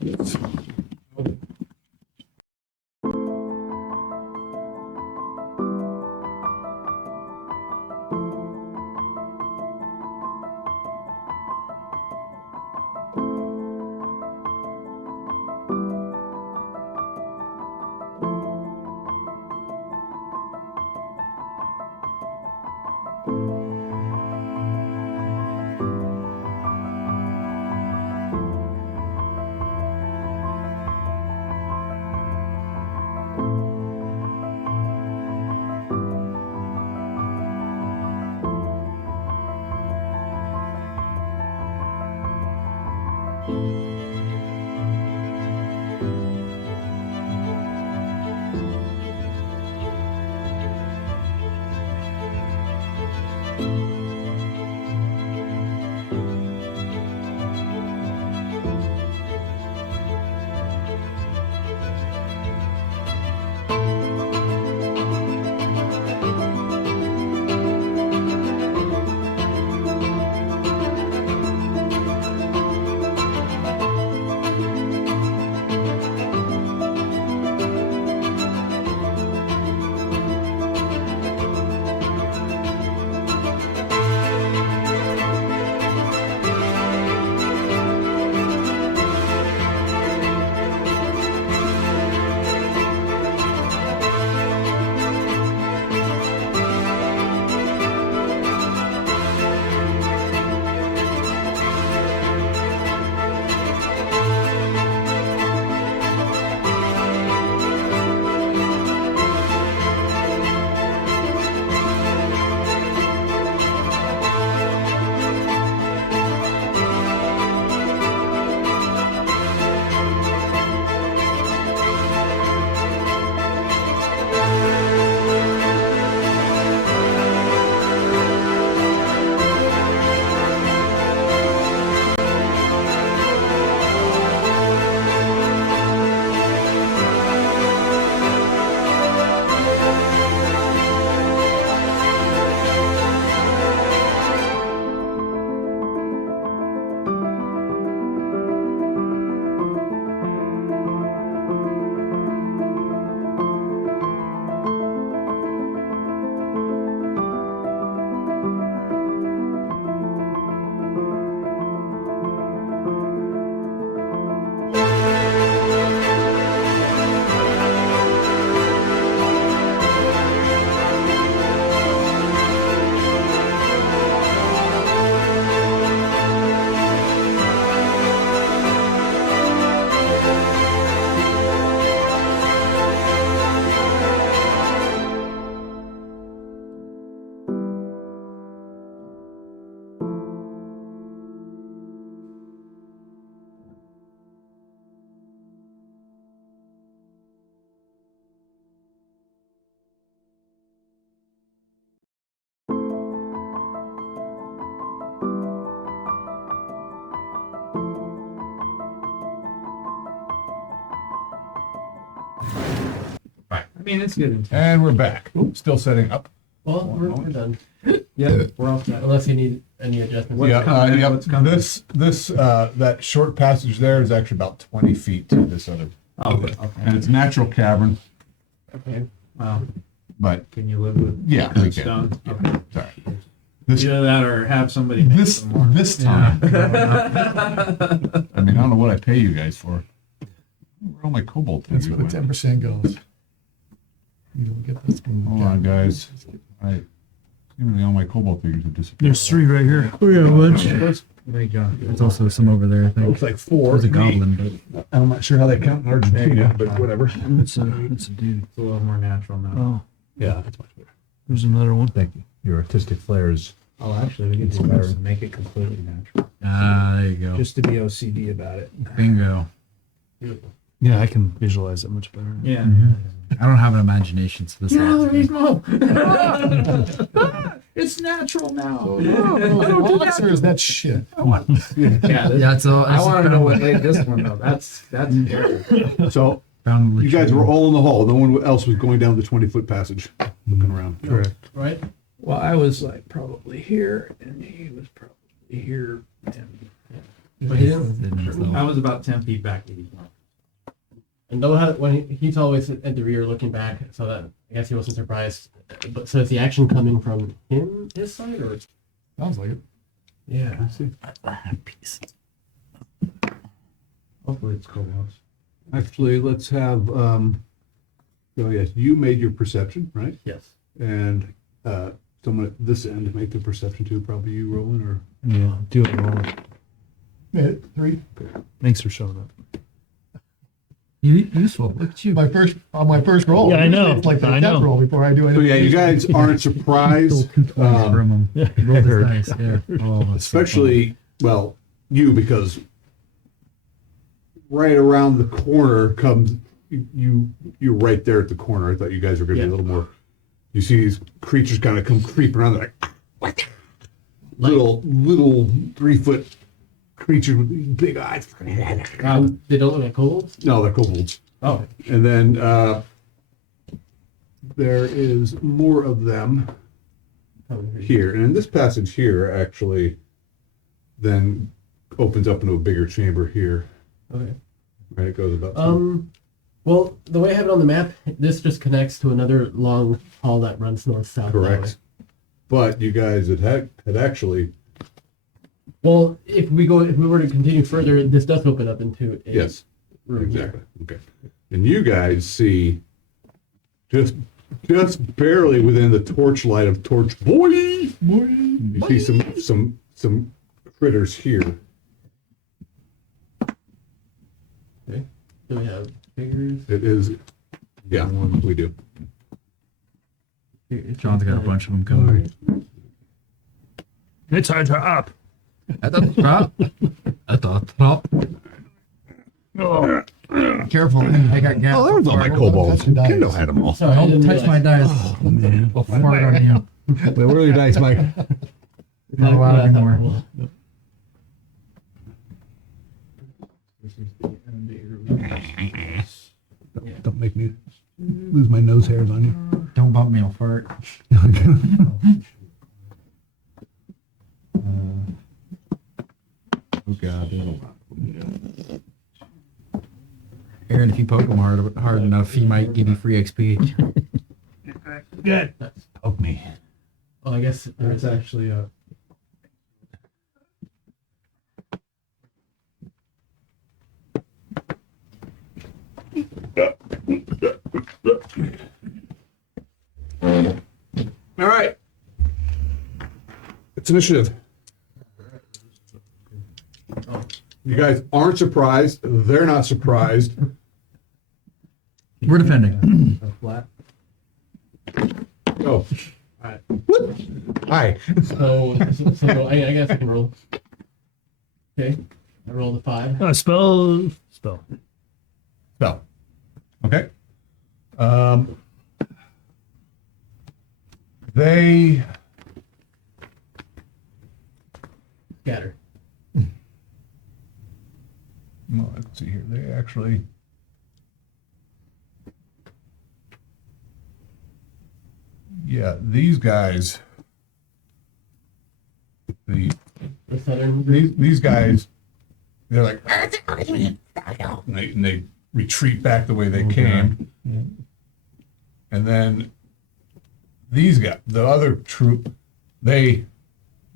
mean, it's good. And we're back. Still setting up. Well, we're done. Yeah, we're all set. Unless you need any adjustments. What's coming in? What's coming? This that short passage there is actually about 20 feet to this other, Oh, okay. and it's natural cavern. Okay. Wow. But Can you live with yeah, we can. stone? Okay. Sorry. This Either that or have somebody make this some more. this time. I mean, I don't know what I pay you guys for. Where all my cobalt That's things where the went? 10% goes. You don't get this one. Hold on, guys. Seemingly all my cobalt figures have disappeared. There's 3 right here. Oh yeah, bunch. There you go. There's also some over there. I think. Looks like 4. There's a goblin, but I'm not sure how they count in Argentina, but whatever. That's a dude. It's a little more natural now. Oh, Yeah, that's much better. there's another one. Thank you. Your artistic flair is Oh, actually, we can do better and make it completely natural. there you go. Just to be OCD about it. Bingo. Yeah, I can visualize it much better. Yeah. I don't have an imagination, so this. helps me. It's natural now. Monsters, that's shit. Yeah, Yeah, it's all. I want to know what made this one though. That's scary. So Found you guys were all in the hall. No one else was going down the 20-foot passage, looking around. Correct. Right? Well, I was like probably here, and he was probably here. And But he didn't. I was about 10 feet back. And though when he's always at the rear looking back, so that I guess he wasn't surprised. But so is the action coming from his side, or? Sounds like it. Yeah. Hopefully it's cool. Actually, let's have. Oh yes, you made your perception, right? Yes. And someone at this end make the perception too. Probably you, Roland, or yeah, do it wrong. Made it. 3. Thanks for showing up. Useful. Look at you. My first roll. Yeah, I know. It's like the I death know. roll before I do so. anything. Yeah, you guys aren't surprised, From him. Yeah, Roll this dice. Yeah. Oh, that's so especially well you because right around the corner comes you're right there at the corner. I thought you guys were going to be a little more. You see these creatures kind of come creeping around. They're like what? Little 3-foot creatures with these big eyes. They don't look like kobolds. No, they're kobolds. Oh. And then there is more of them here. And in this passage here, actually, then opens up into a bigger chamber here. Okay. Right, it goes about. Well, the way I have it on the map, this just connects to another long hall that runs north-south. that way. correct. But you guys had actually, Well, if we were to continue further, this does open up into a yes, room exactly. Okay. And you guys see just barely within the torchlight of Torch Boy. You see some critters here. Okay. Do we have figures? It is, yeah, we do. John's got a bunch of them coming. it's hard to up. At the top. At the top. Oh, Careful. I got gas. Oh, there was all my kobolds. Kendo had them all. Sorry, I Don't didn't touch my realize. dice. man. I'll fart on you. Wait, where are your dice, Mike? Not allowed Yeah, I thought- anymore. Don't make me lose my nose hairs on you. Don't bump me, I'll fart. Oh God. Aaron, if you poke him hard enough, he might give you free XP. Good. Poke me. Oh, I guess It's actually a. All right. It's initiative. You guys aren't surprised. They're not surprised. We're defending. A flat. Oh. Alright. Hi. so I guess I can roll. Okay. I rolled a 5. Spell. So, okay. They Scatter. well, let's see here. They actually Yeah, these guys, The southern group. these guys, they're like, and they retreat back the way they came. And then these guys, the other troop, they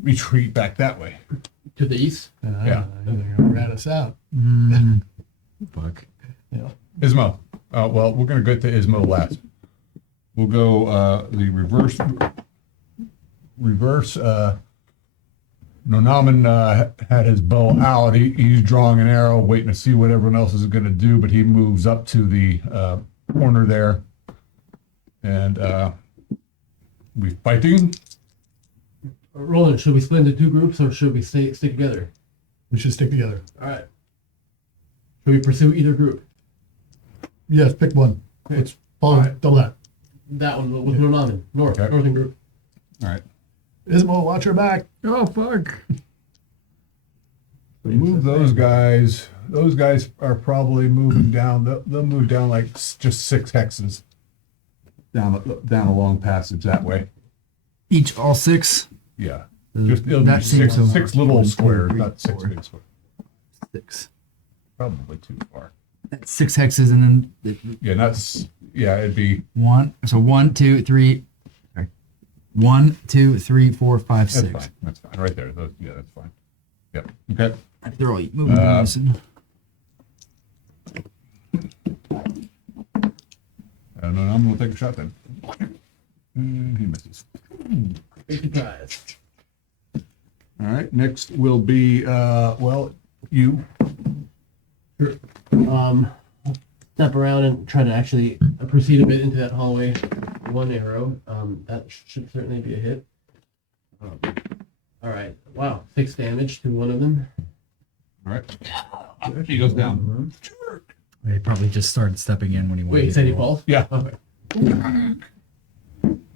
retreat back that way. To the east. Yeah. They're gonna rat us out. Fuck. Yeah. Ismo. Well, we're going to go to Ismo last. We'll go the reverse. Nonaman had his bow out. He's drawing an arrow, waiting to see what everyone else is going to do, but he moves up to the corner there. And we fighting. Roland, should we split into two groups or should we stick together? We should stick together. All right. Should we pursue either group? Yes, pick one. Let's follow the left. That one with Norman, Okay. northern group. All right. Ismo, watch your back. Oh fuck. So move those guys. Those guys are probably moving down. They'll move down like just 6 hexes down a long passage that way. Each all 6. Yeah. Just it'll be That seems six so- little squares, not 6 big squares. 6. Probably too far. That's 6 hexes, and then Yeah, not. It'd be 1. So 1, 2, 3. Okay. 1, 2, 3, 4, 5, that's 6. fine. That's fine. Right there. Yeah, that's fine. Yep. Okay. They're all moving in unison. I'm gonna take a shot then. And he misses. Big surprise. All right. Next will be you. Step around and try to actually proceed a bit into that hallway. 1 arrow. That should certainly be a hit. All right. Wow. 6 damage to one of them. All right. He goes down. He probably just started stepping in when he Wait, you said he falls? Yeah. Okay.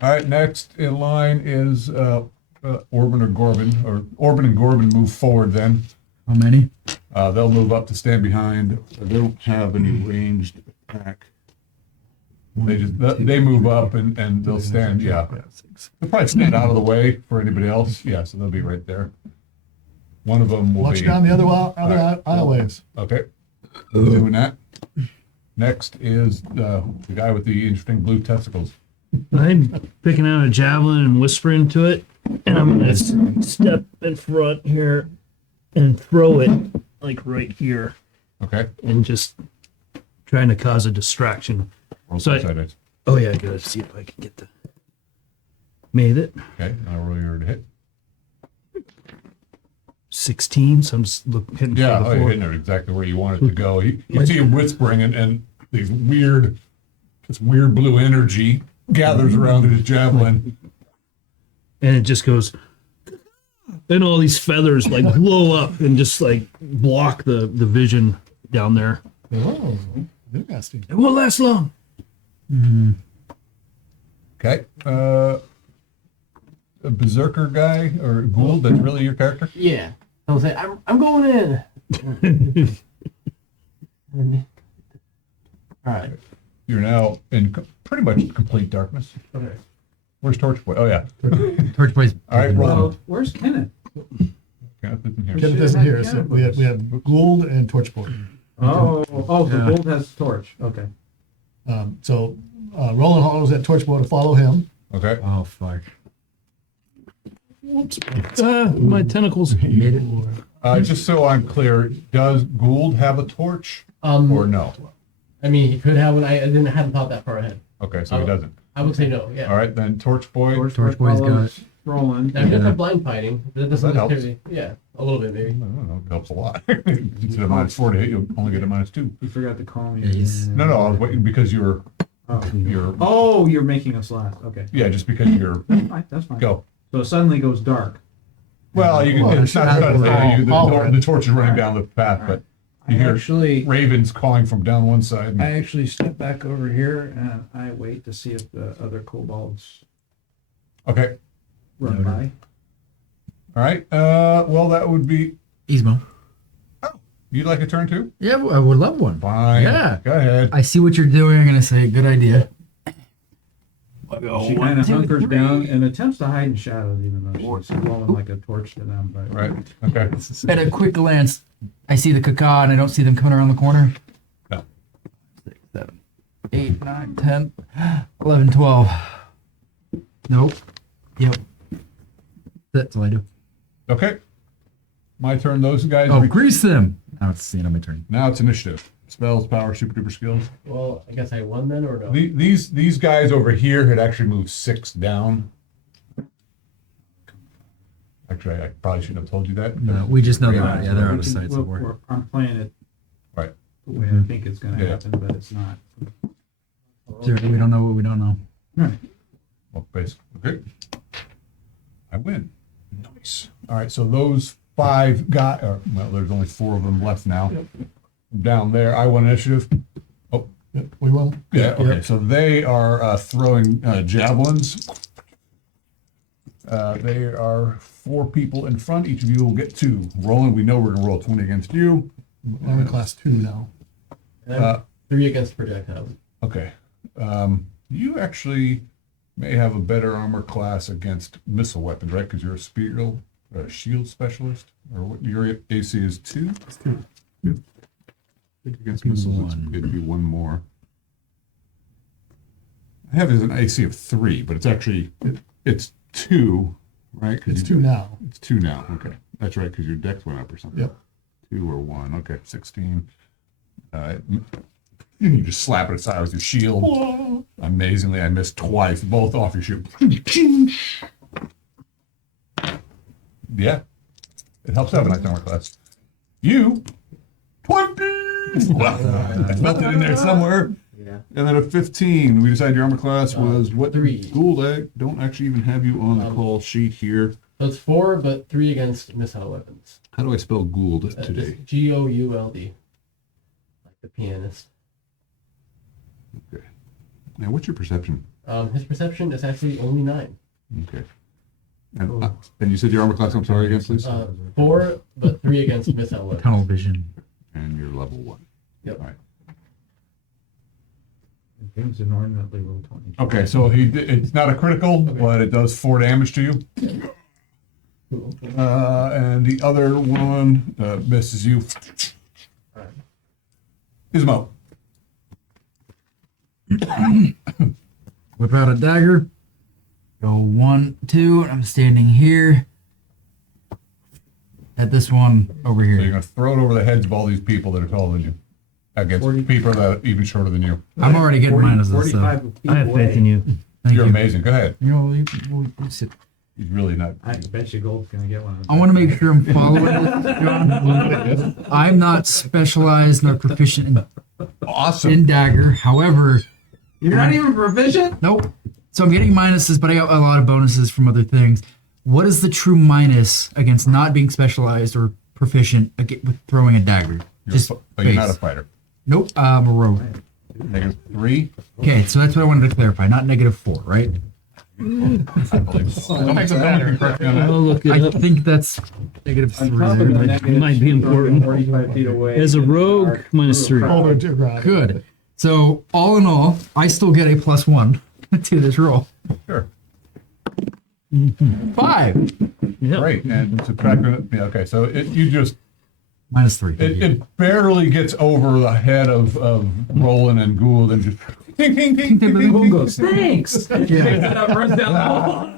All right. Next in line is Orban or Gorbin, or Orban and Gorbin move forward. Then How many? they'll move up to stand behind. They don't have any ranged attack. They move up and they'll stand. Yeah. They'll probably stand out of the way for anybody else. Yeah. So they'll be right there. One of them will Watch be down the other aisleways. okay. Doing that. Next is the guy with the interesting blue testicles. I'm picking out a javelin and whispering to it, and I'm gonna step in front here and throw it like right here, Okay. and just trying to cause a distraction. Roll So I- side dice. Oh yeah, I gotta see if I can get the. Made it. Okay. I'll roll your to hit. 16, so I'm just hitting Yeah, for the you're floor. hitting it exactly where you want it to go. You see him whispering, and this weird blue energy gathers around his javelin. And it just goes, and all these feathers like blow up and just like block the vision down there. Oh, interesting. It won't last long. Okay. A berserker guy or Gould, that's really your character? Yeah. I'll say, I'm going in. All right. You're now in pretty much complete darkness. Okay. Where's Torchboy? Oh, yeah. Torchboy's. All right, roll. Well, where's Kenneth? Kenneth isn't here. Kenneth isn't here, so we have Gould and Torchboard. So Yeah. Gold has torch. Okay. So Roland Hollows at Torchboard to follow him. Okay. Oh fuck. My tentacles. Made it. Just so I'm clear, does Gould have a torch or no? I mean, he could have one. I hadn't thought that far ahead. Okay, so he doesn't. I would say no. Yeah. All right, then Torchboy. Torchboy's got follows Roland. Now, he does have blind fighting. That doesn't That helps. necessarily. Yeah, a little bit maybe. I don't know, it helps a lot. Instead of -4 to hit, you'll only get a -2. You forgot to call me. Yeah, he's- No, I was waiting because you're You're making us laugh. Okay. yeah, just because you're That's fine. That's fine. go. So it suddenly goes dark. Well, you can. Well, It's not that's suddenly. all- The torch is running down the path, but you hear Actually, ravens calling from down one side. I actually step back over here and I wait to see if the other kobolds Okay. run by. All right. Well, that would be. Ismo. You'd like a turn too? Yeah, I would love one. Fine. Yeah. Go ahead. I see what you're doing. I'm gonna say good idea. She kind of hunkers down and attempts to hide in shadows, even though she's rolling like a torch to them. But Right. Okay. At a quick glance, I see the caca and I don't see them coming around the corner. No. 6, 7, 8, 9, 10, 11, 12. Nope. Yep. That's all I do. Okay. My turn. Those guys. Oh, grease them. Now it's the end of my turn. Now it's initiative. Spells, power, super duper skills. Well, I guess I won then, or no? These guys over here had actually moved 6 down. Actually, I probably shouldn't have told you that. No, we just know they're out. Yeah, they're out we of can- sight. So we're, I'm playing it Right. the way I think it's going to Yeah. happen, but it's not. we don't know what we don't know. Right. Well, basically, okay. I win. Nice. All right, so those 5 guys, well, there's only 4 of them left now. Down there, I won initiative. Oh, Yep, we will. yeah, okay. So they are throwing javelins. They are 4 people in front. Each of you will get 2. Roland, we know we're going to roll 20 against you. I'm in class 2 now. And I'm 3 against projectiles. Okay. You actually may have a better armor class against missile weapons, right? Because you're a shield specialist, or what? Your AC is 2. It's 2. I think against missiles, it'd be 1 more. I have it as an AC of 3, but it's actually it's 2, right? It's 2 now. It's 2 now. Okay, that's right, because your dex went up or something. Yep. 2 or 1. Okay, 16. You just slap it aside with your shield. Amazingly, I missed twice, both off your shield. Yeah, it helps to have a nice armor class. You 20. Well, I felt it in there somewhere. Yeah. And then a 15. We decided your armor class was what? 3. Gould, I don't actually even have you on the call sheet here. So it's 4, but 3 against missile weapons. How do I spell Gould today? Just Gould. Like the pianist. Okay. Now, what's your perception? His perception is actually only 9. Okay. And you said your armor class, I'm sorry again, please? 4, but 3 against missile weapons. Tunnel vision. And you're level 1. Yep. All right. Games inordinately roll 20. Okay, so it's not a critical, but it does 4 damage to you. Cool. And the other one misses you. Ismo. Whip out a dagger. Go 1, 2. And I'm standing here. At this one over So you're here. going to throw it over the heads of all these people that are taller than you. Against 40. people that are even shorter than you. I'm already getting minuses. So 45 feet I have away. faith in you. thank You're you. amazing. Go ahead. You know, you sit. He's really not. I bet you Gold's going to get one. I want to make sure I'm following this, John. I'm not specialized nor proficient in Awesome. dagger. However, You're not even proficient? nope. So I'm getting minuses, but I got a lot of bonuses from other things. What is the true minus against not being specialized or proficient with throwing a dagger? Just But you're not a base. fighter. Nope. I'm a rogue. -3. Okay, so that's what I wanted to clarify. Not -4, right? I believe so. Don't make the correct me on that. I'll look it I up. think that's On top of the -3. negative, might be important. 45 feet away. As a rogue, -3. Over to ground. Good. So all in all, I still get a +1 to this roll. Sure. 5 Yep. Great. And subtract. Yeah, okay, so you just. -3. It barely gets over the head of Roland and Gould and just. Ding, ding, ding, ding, ding, Gold ding. goes, thanks! Picks it up, runs down the hall.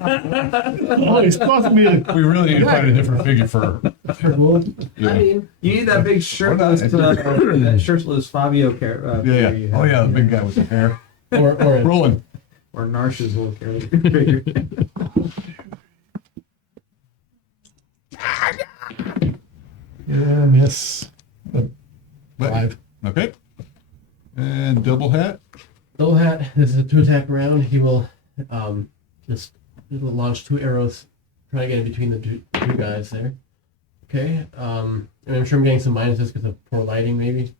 Oh, he's supposed to be a We really need to find a different figure for. I mean, you need that big shirtless, that shirtless Fabio Yeah, figure you yeah. have. Oh, yeah, the big guy with the hair. Or Roland. Or Narsh's little character figure. yeah, miss. 5. Okay. And double hat. Double hat. This is a 2-attack round. He will just launch 2 arrows, try to get in between the two guys there. Okay. And I'm sure I'm getting some minuses because of poor lighting, maybe.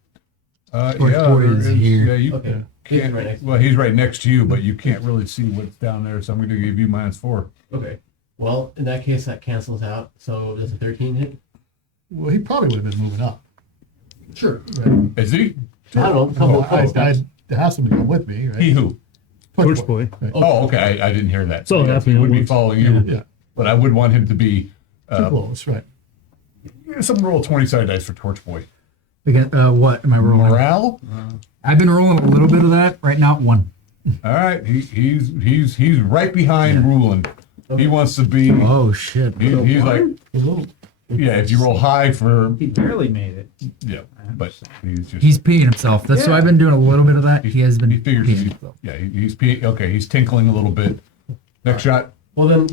Tor is here. Yeah, you Okay. He's right next to me. well, he's right next to you, but you can't really see what's down there, so I'm going to give you -4. Okay. Well, in that case, that cancels out. So does a 13 hit? Well, he probably would have been moving up. Sure. Right? Is he? I don't know. Well, it has to be go with me, right? He who? Torchboy. Right. Oh, okay. I didn't hear that. So yes, that's he would be once. following you, Yeah. but I would want him to be Too close, right? some roll 20-sided dice for Torch Boy. Again, what am I rolling? Morale. I've been rolling a little bit of that. Right now, 1. All right, he's right behind Rulin. He wants to be. Oh shit. He's like, yeah. If you roll high for, He barely made it. yeah, but he's just. He's peeing himself. That's so I've been doing a little bit of that. He has been He figures. peeing He's, himself. yeah, he's okay. He's tinkling a little bit. Next shot. Well then,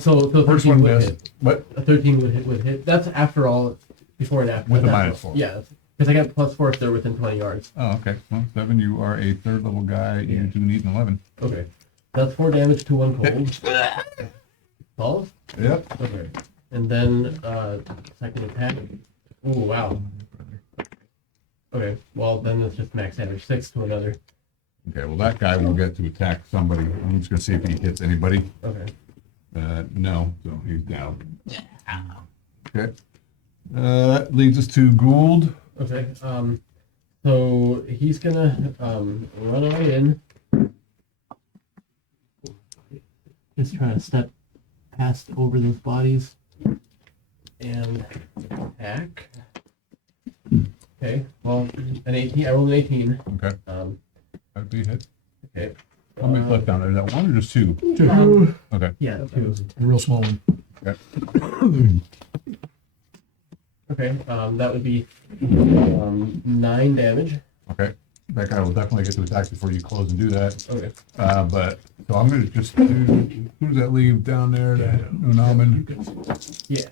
so First 13 one would missed. hit. What? A 13 would hit. That's after all, before and after. With a That's -4. Yeah, because I got +4 if they're within 20 yards. Oh, okay. Well, 7. You are a third level guy. You do need an 11. Okay. That's 4 damage to 1 cold. 12? Yep. Okay. And then second attack. Ooh, wow. Okay. Well, then it's just max damage. 6 to another. Okay. Well, that guy will get to attack somebody. I'm just gonna see if he hits anybody. Okay. No. So he's down. Okay. That leads us to Gould. Okay. So he's gonna run on in. Just trying to step past over those bodies and attack. Okay. Well, an 18. I rolled an 18. Okay. That'd be a hit. Okay. How many left down there? Is that 1 or just 2? Okay. Yeah, 2. A real small one. Okay. That would be 9 damage. Okay. That guy will definitely get to attack before you close and do that. Okay. But so I'm gonna just do. Who does that leave down there? Unaman. Yeah.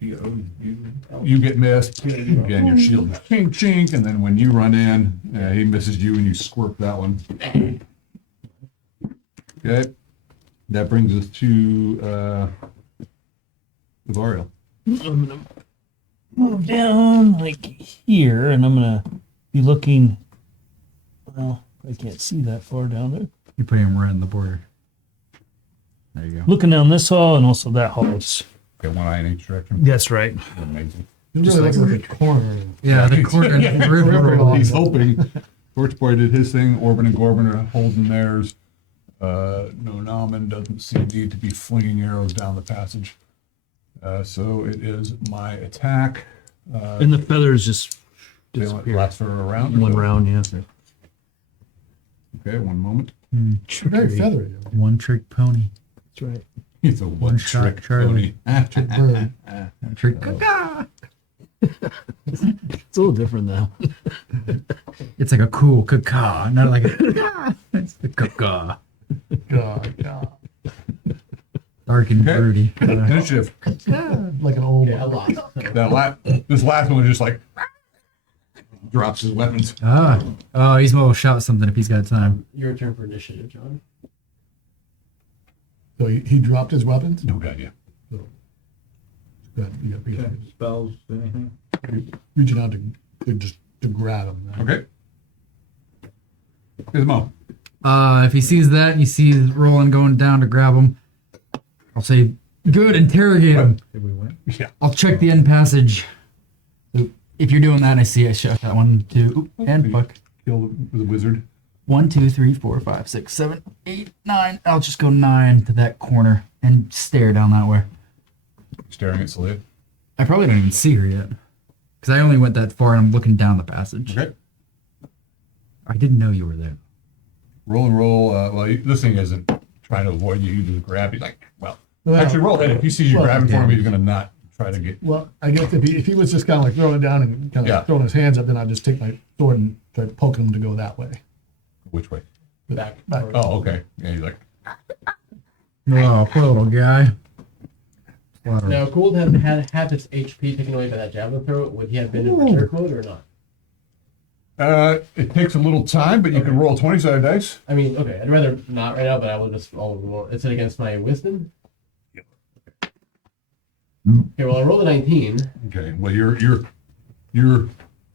You get missed. Again, your shield chink chink, and then when you run in, he misses you and you squirt that one. Okay. That brings us to Vivariel. I'm gonna move down like here, and I'm gonna be looking. Well, I can't see that far down there. You put him right on the border. There you go. Looking down this hall and also that hall. Okay, one eye in each direction. That's right. Amazing. Just like the corner. Yeah, the corner. Yeah, the peripheral. he's hoping. Torchboy did his thing. Orban and Gorban are holding theirs. No, Nauman doesn't see need to be flinging arrows down the passage. So it is my attack. And the feathers just They disappear. last for a round. or One so? round, yeah. Okay, one moment. Very feathery. One trick pony. That's right. He's a One shot trick Charlie. pony. Trick bird. Trick. It's a little different now. It's like a cool caca, not like a. It's the caca. God, God. Dark and Okay. broody. Initiative. Like an old Okay, I one. lost. So. This last one was just like drops his weapons. Oh, he's gonna shout something if he's got time. Your turn for initiative, John. So he dropped his weapons? No idea. Good. You got to be Spells, anything? reaching out to grab him. Right? Okay. Here's Mo. If he sees that and he sees Roland going down to grab him, I'll say, "Good, interrogate him." Did we win? Yeah. I'll check the end passage. So if you're doing that, and I see I shot that 1, 2, and fuck. Kill the wizard. 1, 2, 3, 4, 5, 6, 7, 8, 9. I'll just go 9 to that corner and stare down that way. Staring at Celia. I probably don't even see her yet. Because I only went that far and I'm looking down the passage. Okay. I didn't know you were there. Roll and roll. This thing isn't trying to avoid you. You just grab. He's like, well, Well, actually, roll ahead. If he sees you well, grabbing for him, yeah. he's going to not try to get. Well, I guess if he was just kind of like throwing it down and kind of Yeah. throwing his hands up, then I'd just take my sword and try to poke him to go that way. Which way? Back. Back. Oh, okay. Yeah, he's like, Oh, poor little guy. Wow. Now, Gould had his HP taken away by that javelin throw. Would he have been in berserk mode or not? it takes a little time, but you can roll 20-sided dice. I mean, okay, I'd rather not right now, but I will just roll. Is it against my wisdom? Yep. Okay, well, I rolled a 19. Okay. Well, you're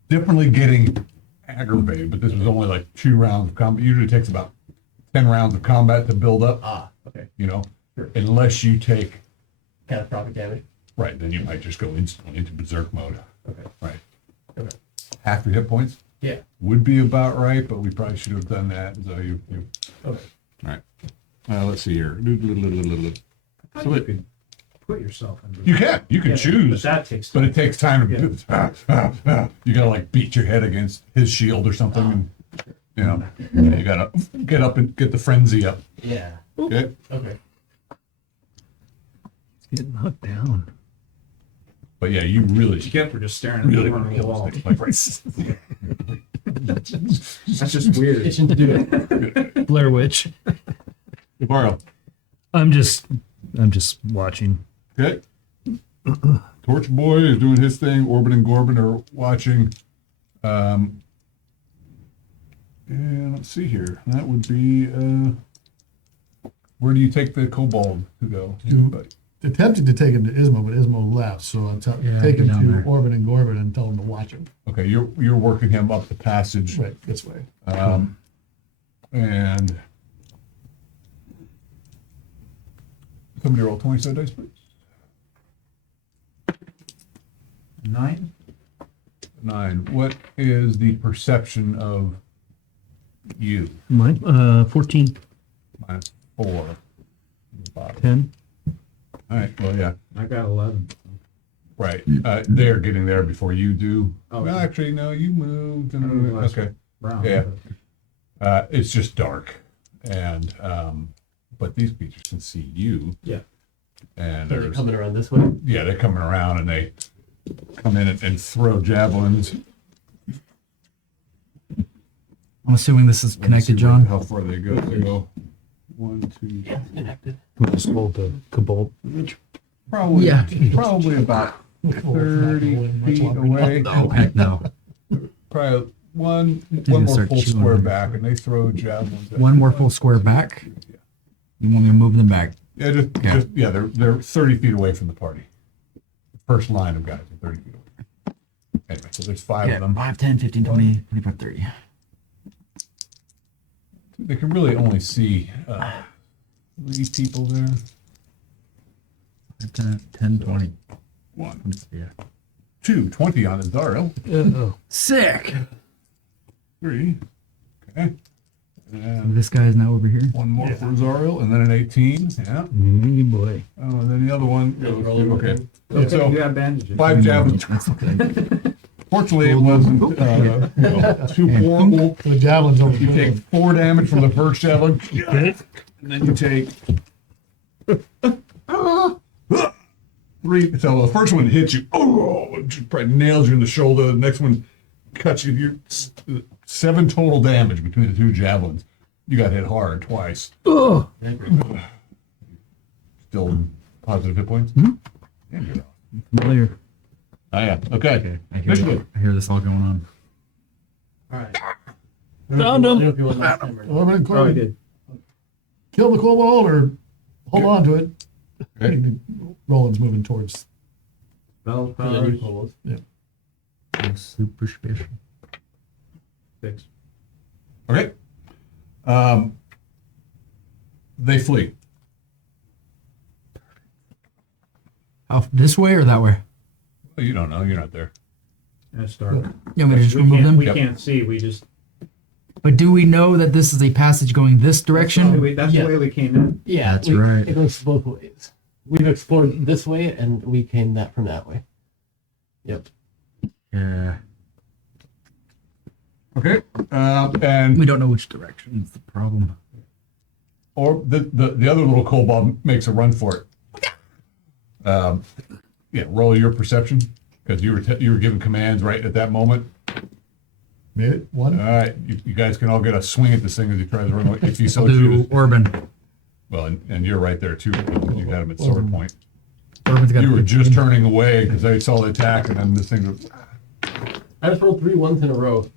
definitely getting aggravated, but this was only like 2 rounds of combat. Usually it takes about 10 rounds of combat to build up. Ah, okay. You know, Sure. unless you take Catastrophic damage. right, then you might just go instantly into berserk mode. Okay. Right. Okay. Half your hit points. Yeah. would be about right, but we probably should have done that. So you Okay. all right. Let's see here. So you could put yourself in. You can But choose, that takes. but it takes time to. Yeah. You gotta like beat your head against his shield or something, and you gotta get up and get the frenzy up. Yeah. Okay. Okay. Getting knocked down. But yeah, you really, Skip or just staring at really the want corner to of the kill wall. this thing. Like, right. That's just weird. Itching to do it. Blair Witch. Mario. I'm just watching. Okay. Torch Boy is doing his thing. Orbit and Gorbin are watching. And let's see here. That would be. Where do you take the kobold to go? Attempted to take him to Ismo, but Ismo left, so I'll take go him down to there. Orbit and Gorbit and tell him to watch him. Okay, you're working him up the passage. Right, this way. And somebody roll 20 dice, please. 9. 9. What is the perception of you? Mine, 14, Minus 4. Bottom. 10. All right. Well, yeah. I got 11. Right. They're getting there before you do. Oh, Well, okay. actually, no. You moved. I moved last Okay. Brown. Yeah. It's just dark, and but these creatures can see you. Yeah. And So they're there's coming around this way. yeah, they're coming around and they come in and throw javelins. I'm assuming this is Let me connected, see John. how far they go. They go 1, 2, Connected. We just rolled the Cobalt. probably Yeah. probably about 30 feet away. Oh, heck no. Probably one gonna more start full chewing square on it. back, and they throw javelins. at One you. more full square back. You want me to move them back? Yeah, they're 30 feet away from the party. First line of guys are 30 feet away. Anyway, so there's 5 of them. 5, 10, 15, 20, 25, 30. They can really only see 3 people there. 10, 20. 1, Yeah. 2, 20 on the Zariel. Oh. Sick. 3. Okay. And This guy's now over here. 1 more for Zariel, and then an 18. Yeah. Boy. Oh, and then the other one goes to, okay. Okay, So you have bandages. 5 javelins. That's okay. Fortunately, it wasn't too horrible. The javelin's over You take 4 damage from the first javelin, Okay. and then you take 3. So the first one hits you, it probably nails you in the shoulder. The next one cuts you. You're 7 total damage between the 2 javelins. You got hit hard twice. Oh. Still in positive hit points. And you're out. Familiar. Oh yeah. Okay. I hear this all going on. All right. Found I don't know him. if you went last time or not. Orbit and Oh, I Gorbit. did. Kill the kobold or hold on to it. Okay. Roland's moving towards. Spell Yeah, new powers. kobolds. Super special. 6. Okay. They flee. How, this way or that way? Well, you don't know. You're not there. That's dark. You want me to just We remove can't, them? we Yep. can't see. We just. But do we know that this is a passage going this direction? That's Yeah. the way we came in. Yeah, That's right. It goes both ways. We've explored this way, and we came that from that way. Yep. Yeah. Okay. And We don't know which direction is the problem. or the other little kobold makes a run for it. Yeah. Roll your perception because you were given commands right at that moment. Made it. All 1. right. You guys can all get a swing at this thing as he tries to run away. If you so Do choose. Orban. Well, and you're right there too. You got him at sword point. Orban's got You were 15. just turning away because they saw the attack, and then this thing. I just rolled 3 1s in a row.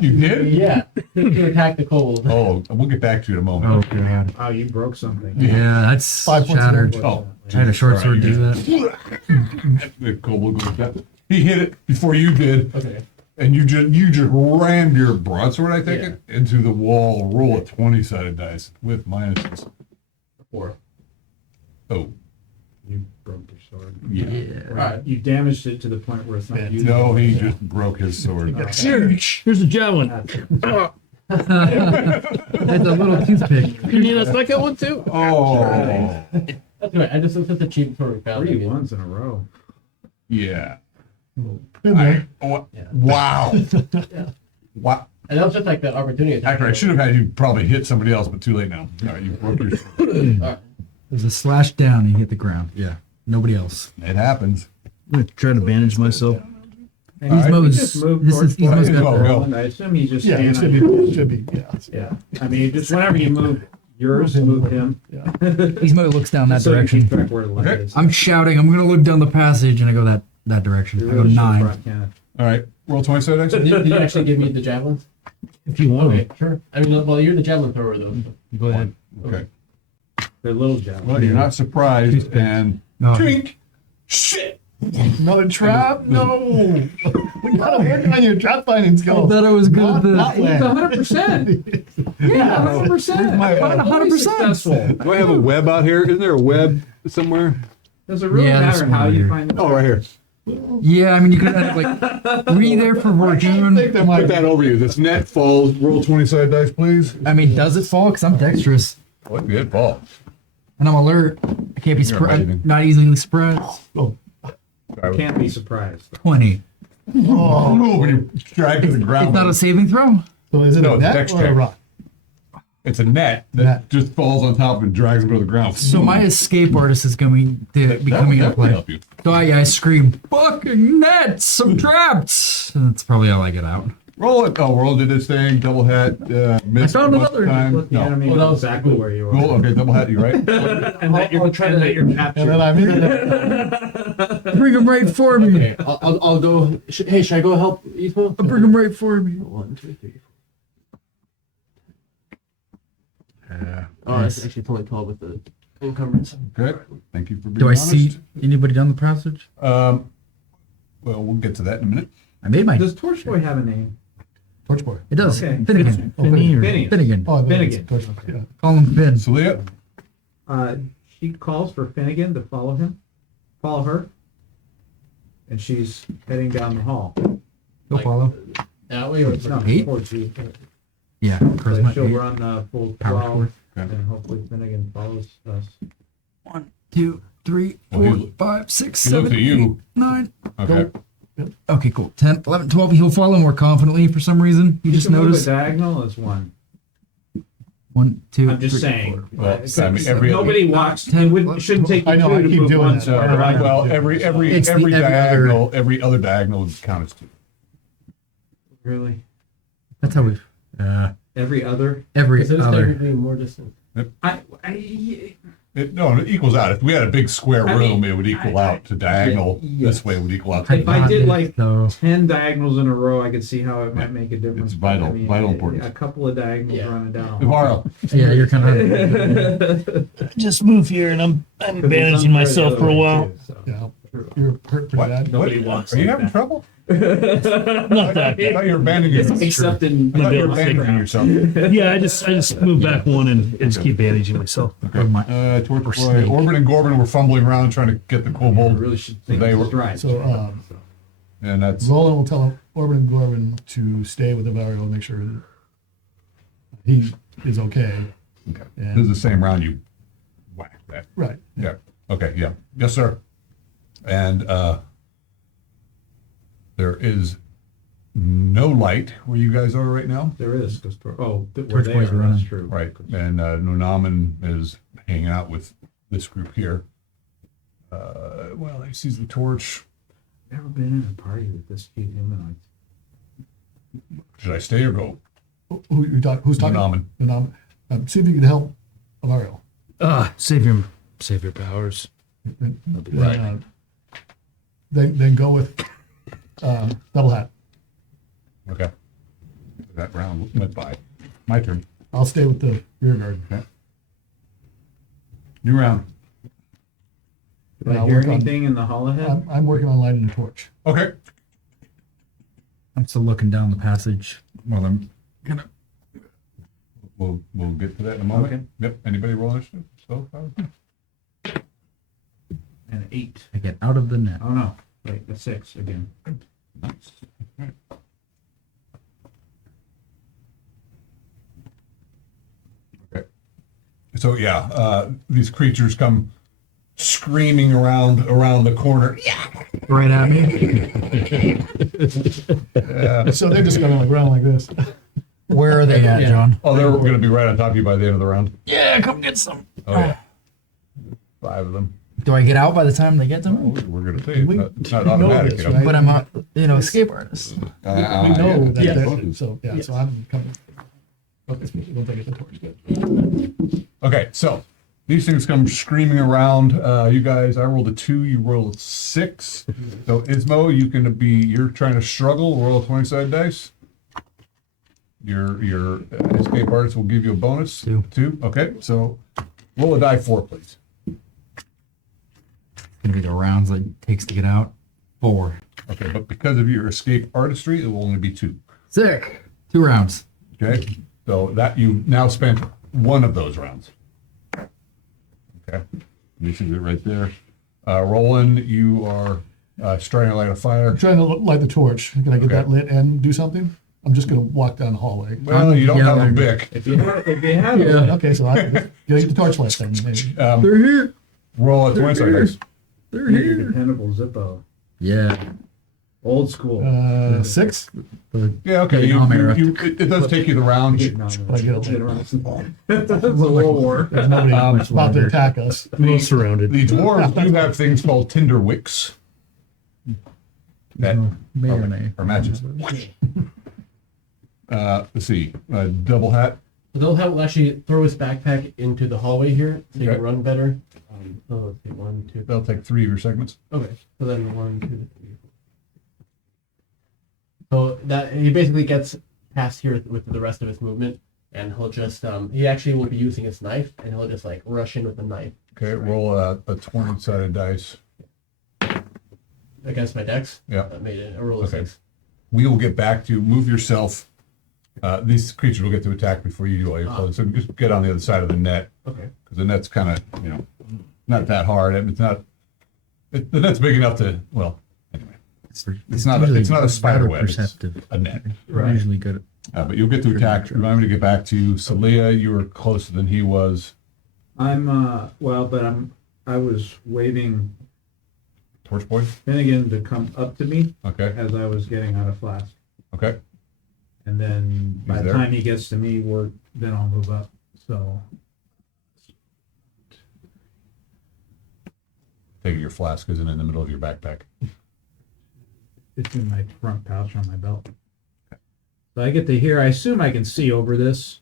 You did? Yeah, to attack the kobold. Oh, we'll get back to you in a moment. Oh, God. Oh, you broke something. Yeah, that's 5 points of shattered. damage. Oh, I had a short Right, sword you do that. The kobold goes down. He hit it before you did, Okay. and you just rammed your broadsword, I think, Yeah. it, into the wall. Roll a 20-sided dice with minuses. 4. Oh, You broke your sword. Yeah. Right. You damaged it to the point where it's not usable. No, he just broke his sword. Here's a javelin. It's a little toothpick. You need a second one too? Oh, That's right. I just looked at the cheap before we found 3 it. ones in a row. yeah. Been there. Wow. Wow. And that was just like the opportunity. attack. Actually, I should have had you probably hit somebody else, but too late now. All right, you broke your sword. All right. There's a slash down and you hit the ground. Yeah. Nobody else. It happens. I'm gonna try to bandage myself. And All right. he Mo's- just moved this towards is- he's Florida. Mo's got the- I assume he just Yeah, it stand should on be. yours. Should be. Yeah. Yeah. I mean, just whenever you move yours, move him. Yeah. He's Mo looks down that So you keep direction. track where the light Okay. is. I'm shouting. I'm gonna look down the passage, and I go that direction. You I go really should 9. broadcast. All right, roll 20 sided So dice. did you actually give me the javelins? If you want. Okay, sure. I mean, well, you're the javelin thrower, though. Go ahead. Okay. They're little javelins. Well, you're not surprised, and No. twink. Shit. Another trap? No. We gotta work on your trap finding I skills. thought I was good at Not this. that It's way. 100%. Yeah, 100%. my- Why 100%. successful? Do I have a web out here? Isn't there a web somewhere? Does it really Yeah, there's matter one how over you here. find the Oh, right here. Yeah, I mean, you could have like, were you there for work, Think June? that might Put that over you. This net falls. Roll 20 sided dice, please. I mean, does it fall? Because I'm dexterous Oh, it'd be a ball. and I'm alert. I can't be You're amazing. not easily surprised. Can't be surprised. 20. Oh, when you drag to the ground. It's not a saving throw. So is it No, a it's net dex or a check. rock? It's a net that Net. just falls on top and drags them to the ground. So my escape artist is going to be coming into play. help you. So I scream, fucking nets! I'm trapped! And that's probably all I get out. Roll it. Oh, roll did this thing. Double hat. Missed found a bunch another. of times. Let the No. enemy Well, know that was exactly where you are. Roll. Okay, double hat. You right? And that you're, I'll try and to- that you're And captured. then I'm in it. Bring him right for me. Okay, I'll go. Hey, should I go help Ethan? Bring him right for me. 1, 2, 3, 4. Yeah. Oh, it's actually only 12 with the encumbrance. Good. Thank you for being Do I honest. see anybody down the passage? Well, we'll get to that in a minute. I made my. Does Torchboy have a name? Torchboy. It does. Okay. Finnegan. Phineas. Finnegan. Oh, I thought it was Finnegan. Torchboy. Yeah. Call him Finn. Celia? She calls for Finnegan to follow her, and she's heading down the hall. Go follow. That way or No, 8? towards you. Yeah. So Charisma. she'll 8. run full Power 12, Okay. and hopefully Finnegan follows us. 1, 2, 3, Well, 4, he- 5, 6, He looks 7, at you. 9. Okay. Okay, cool. 10, 11, 12. He'll follow more confidently for some reason. You just can move noticed. a diagonal as one. 1, 2, I'm just 3, saying. 4. Well, It's- I mean, every other- nobody walks. It 10, wouldn't, shouldn't take you I know, two I to keep move doing one that. square. Right. Well, every It's the every every diagonal, every other diagonal would count as 2. Really? That's how we've. Every other? Every Is it other. technically more distant? No, it equals out. If we had a big square I room, mean, it would equal I- out to diagonal. yes. This way would equal out to If I did, Hypotenuse, like, though. 10 diagonals in a row, I could see how it might make a difference. It's vital- I mean, vital importance. A couple of diagonals Yeah. running down. Navarro. Yeah, you're kind of. Just move here, and I'm bandaging myself for a while. Yeah. You're hurt pretty What? bad. Nobody wants Are you like having that. trouble? Not that I thought you were bandaging. Except in I thought you were Maybe bandaging yourself. Yeah, I just moved back one and just keep bandaging myself. Torch Boy, Orban and Gorban were fumbling around trying to get the I kobold, really should think They this were- is right. So, and that's Roland will tell Orban and Gorman to stay with Avario and make sure that he is okay. okay. And- This is the same round you whacked that. Right. Yeah. Okay. Yeah. Yes, sir. And there is no light where you guys are right now. There is, because where Torch they Boy's are, running. that's true. Right. And Nunaman is hanging out with this group here. Well, he sees the torch. Never been in a party with this few humanoids. Should I stay or go? Who's talking? Nunaman. Nunaman. See if you can help Avario. Save your powers. Right. Then go with double hat. Okay. That round went by. My turn. I'll stay with the rear guard. Okay. New round. Did I I'll hear work on- anything in the hall ahead? I'm working on lighting the torch. Okay. I'm still looking down the passage while I'm gonna. We'll get to that in a moment. Okay. Yep. Anybody roll initiative? So, 8. I get out of the net. Oh no, wait, the 6 again. So yeah, these creatures come screaming around the corner. Right at me. So they're just going around like this. Where are they at, John? Oh, they're going to be right on top of you by the end of the round. Yeah, come get some. Oh yeah, 5 of them. Do I get out by the time they get to me? We're going to say it's not know automatic. this, you know. right? But I'm a, escape artist. We know that. Yes. So I'm coming. Okay, we'll take it the torch. Good. Okay, so these things come screaming around. You guys, I rolled a 2, you rolled a 6. So Ismo, you're trying to struggle. Roll a 20-sided dice. Your escape artist will give you a bonus. 2. 2. Okay, so roll a die 4, please. Gonna be the rounds that it takes to get out. 4. Okay, but because of your escape artistry, it will only be 2. Sick. 2 rounds. Okay, so that you now spent 1 of those rounds. Okay, this is it right there. Roland, you are starting to light a fire. I'm trying to light the torch. Can I get Okay. that lit and do something? I'm just going to walk down the hallway. Well, you don't have a bic. If you have it, Okay, so I gotta get the torch lit then. Maybe. They're here. Roll a 20-sided dice. They're you're here. dependable Zippo. Yeah. Old school. 6. Yeah, okay. It does take you the round. Vietnam. I get it. That's a World War. There's nobody about to longer. attack us. Well surrounded. The dwarves do have things called tinder wicks that Mayonnaise. are matches. Let's see. Double hat. They'll will actually throw his backpack into the hallway here so you Okay. can run better. So let's see, 1, 2. They'll take 3 of your segments. Okay, so then 1, 2, 3. So that he basically gets past here with the rest of his movement, and he'll just he actually will be using his knife, and he'll just like rush in with the knife. Okay, roll a 20-sided dice. Against my dex. Yeah. I made it a roll of Okay. 6. We will get back to move yourself. These creatures will get to attack before you do all your clothes. So just get on the other side of the net, Okay. because the net's kind of, not that hard. I mean, the net's big enough to, well, anyway. It's not a spider web. It's Perceptive. a net. Right. Usually good. But you'll get to attack. Remind me to get back to Celia. You were closer than he was. I'm I was waving Torch boy. Finnegan to come up to me Okay. as I was getting out of flask. Okay. And then by He's the there? time he gets to me, then I'll move up. So Take it your flask isn't in the middle of your backpack. it's in my front pouch on my belt. So I get to here. I assume I can see over this,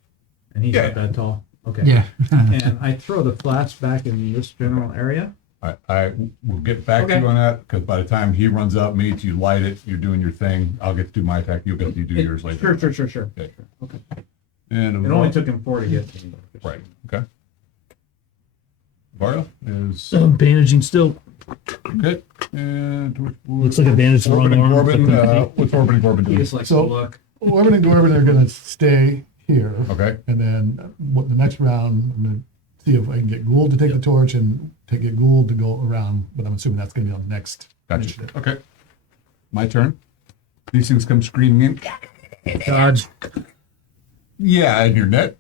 and he's Yeah. not that tall. Okay. Yeah. And I throw the flask back in this general area. I will get back to Okay. you on that, because by the time he runs up, meets you, light it, you're doing your thing. I'll get to do my attack. You'll get to do yours later. Sure. Okay. Okay. And It only took him 4 to get to me. right. Okay. Varda is Bandaging still. good. And Looks like a bandage the wrong Orban and arm. Corbin. What's Orban and Corbin He doing? just likes So- to look. Orban and Gorban are going to stay here. Okay. And then the next round, I'm going to see if I can get Gould to take the torch and get Gould to go around. But I'm assuming that's going to be on the next. Gotcha. initiative. Okay. My turn. These things come screaming in. Dodge. Yeah, in your net.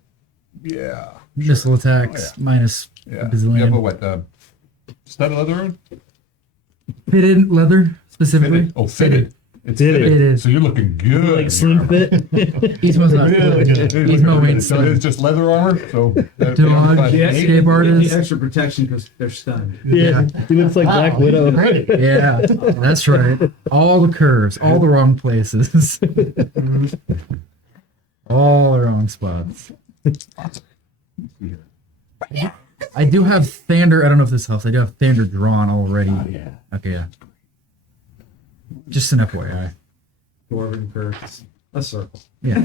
Yeah. Missile attacks. Oh, Minus Yeah. a bazillion. Yeah, but what? Stud leather on? Fitted leather, specifically. Fitted. Oh, fitted. It's Fitted. Fitted. So you're looking good. Like slim fit. Eastman's not Really good. He's mowing So it's just leather armor. So that- Dodge. Yeah, Escape you artist. need extra protection because they're stunned. Yeah. Dude, it's like Black Widow. Great. Yeah, that's right. All the curves, all the wrong places. All the wrong spots. I do have Thander. I don't know if this helps. I do have Thander drawn already. yeah. Okay, yeah. Just an FYI. Dwarven for a circle. Yeah.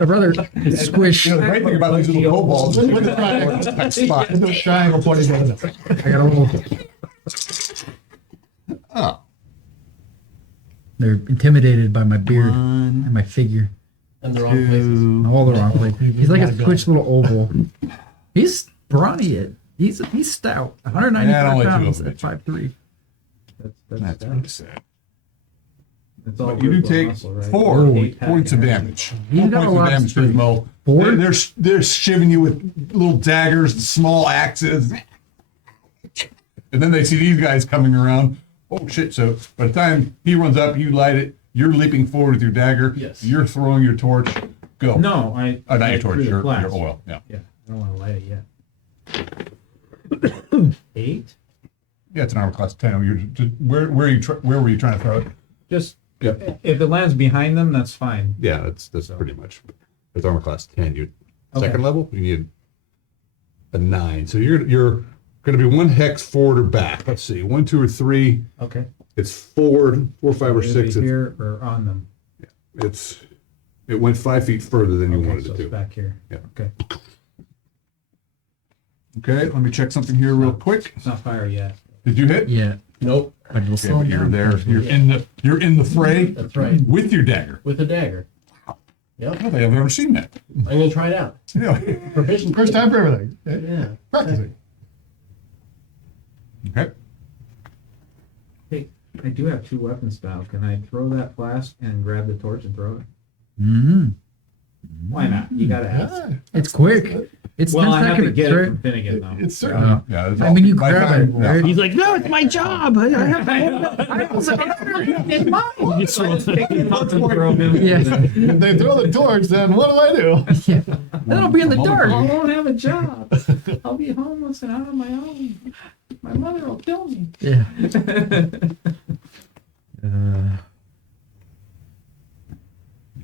A rather squish. You know, the great thing about these little kobolds is Look at the triangle. that spot. Look at the triangle pointing down. I got a little. Oh. They're intimidated by my beard and my figure. And the wrong places. All the wrong places. He's like a squished little oval. He's brawny. He's stout. Yeah, 195 only two pounds of them. at 5'3". That's really sad. It's all But you do brute take muscle, right? 4 8 pack points of and damage. He's 4 got a points of lot of damage, strength. Gizmo. 4? They're shivving you with little daggers, small axes. And then they see these guys coming around. Oh shit! So by the time he runs up, you light it. You're leaping forward with your dagger. Yes. You're throwing your torch. Go. No, Not your I torch. threw the Your flask. oil. Yeah. Yeah, I don't want to light it yet. 8? Yeah, it's an armor class 10. You're just, where were you trying to throw it? Just Yep. if it lands behind them, that's fine. Yeah, that's pretty much. It's armor class 10. You Okay. second level, you need a 9. So you're going to be 1 hex forward or back. Let's see, 1, 2, or 3. Okay. It's forward, 4, 5, or It'll 6. be It's, here or on them. it went 5 feet further than you Okay, wanted so it it's to. back here. Yeah. Okay. Okay, let me check something here real quick. It's not fire yet. Did you hit? Yeah. Nope. But it'll Yeah, slow but him you're down. there. You're in the fray That's right. with your dagger. With a dagger. I Yep. don't think I've ever seen that. I'm gonna try it out. Yeah. Proficient. First time for everything. Yeah. Practicing. Okay. Hey, I do have 2 weapons now. Can I throw that flask and grab the torch and throw it? Mm-hmm. Why not? You gotta ask. Yeah, It's quick. It's Well, 10 I have to seconds, get it right? from Finnegan though. it's certainly. Yeah. that's I all. mean, you By grab time- it, right? He's like, no, it's my job. I have to. It's mine. You just pick him up and throw him. Yeah. If they throw the torch, then what do I do? Then I'll be in the I dark. won't have a job. I'll be homeless and out on my own. My mother will kill me. Yeah.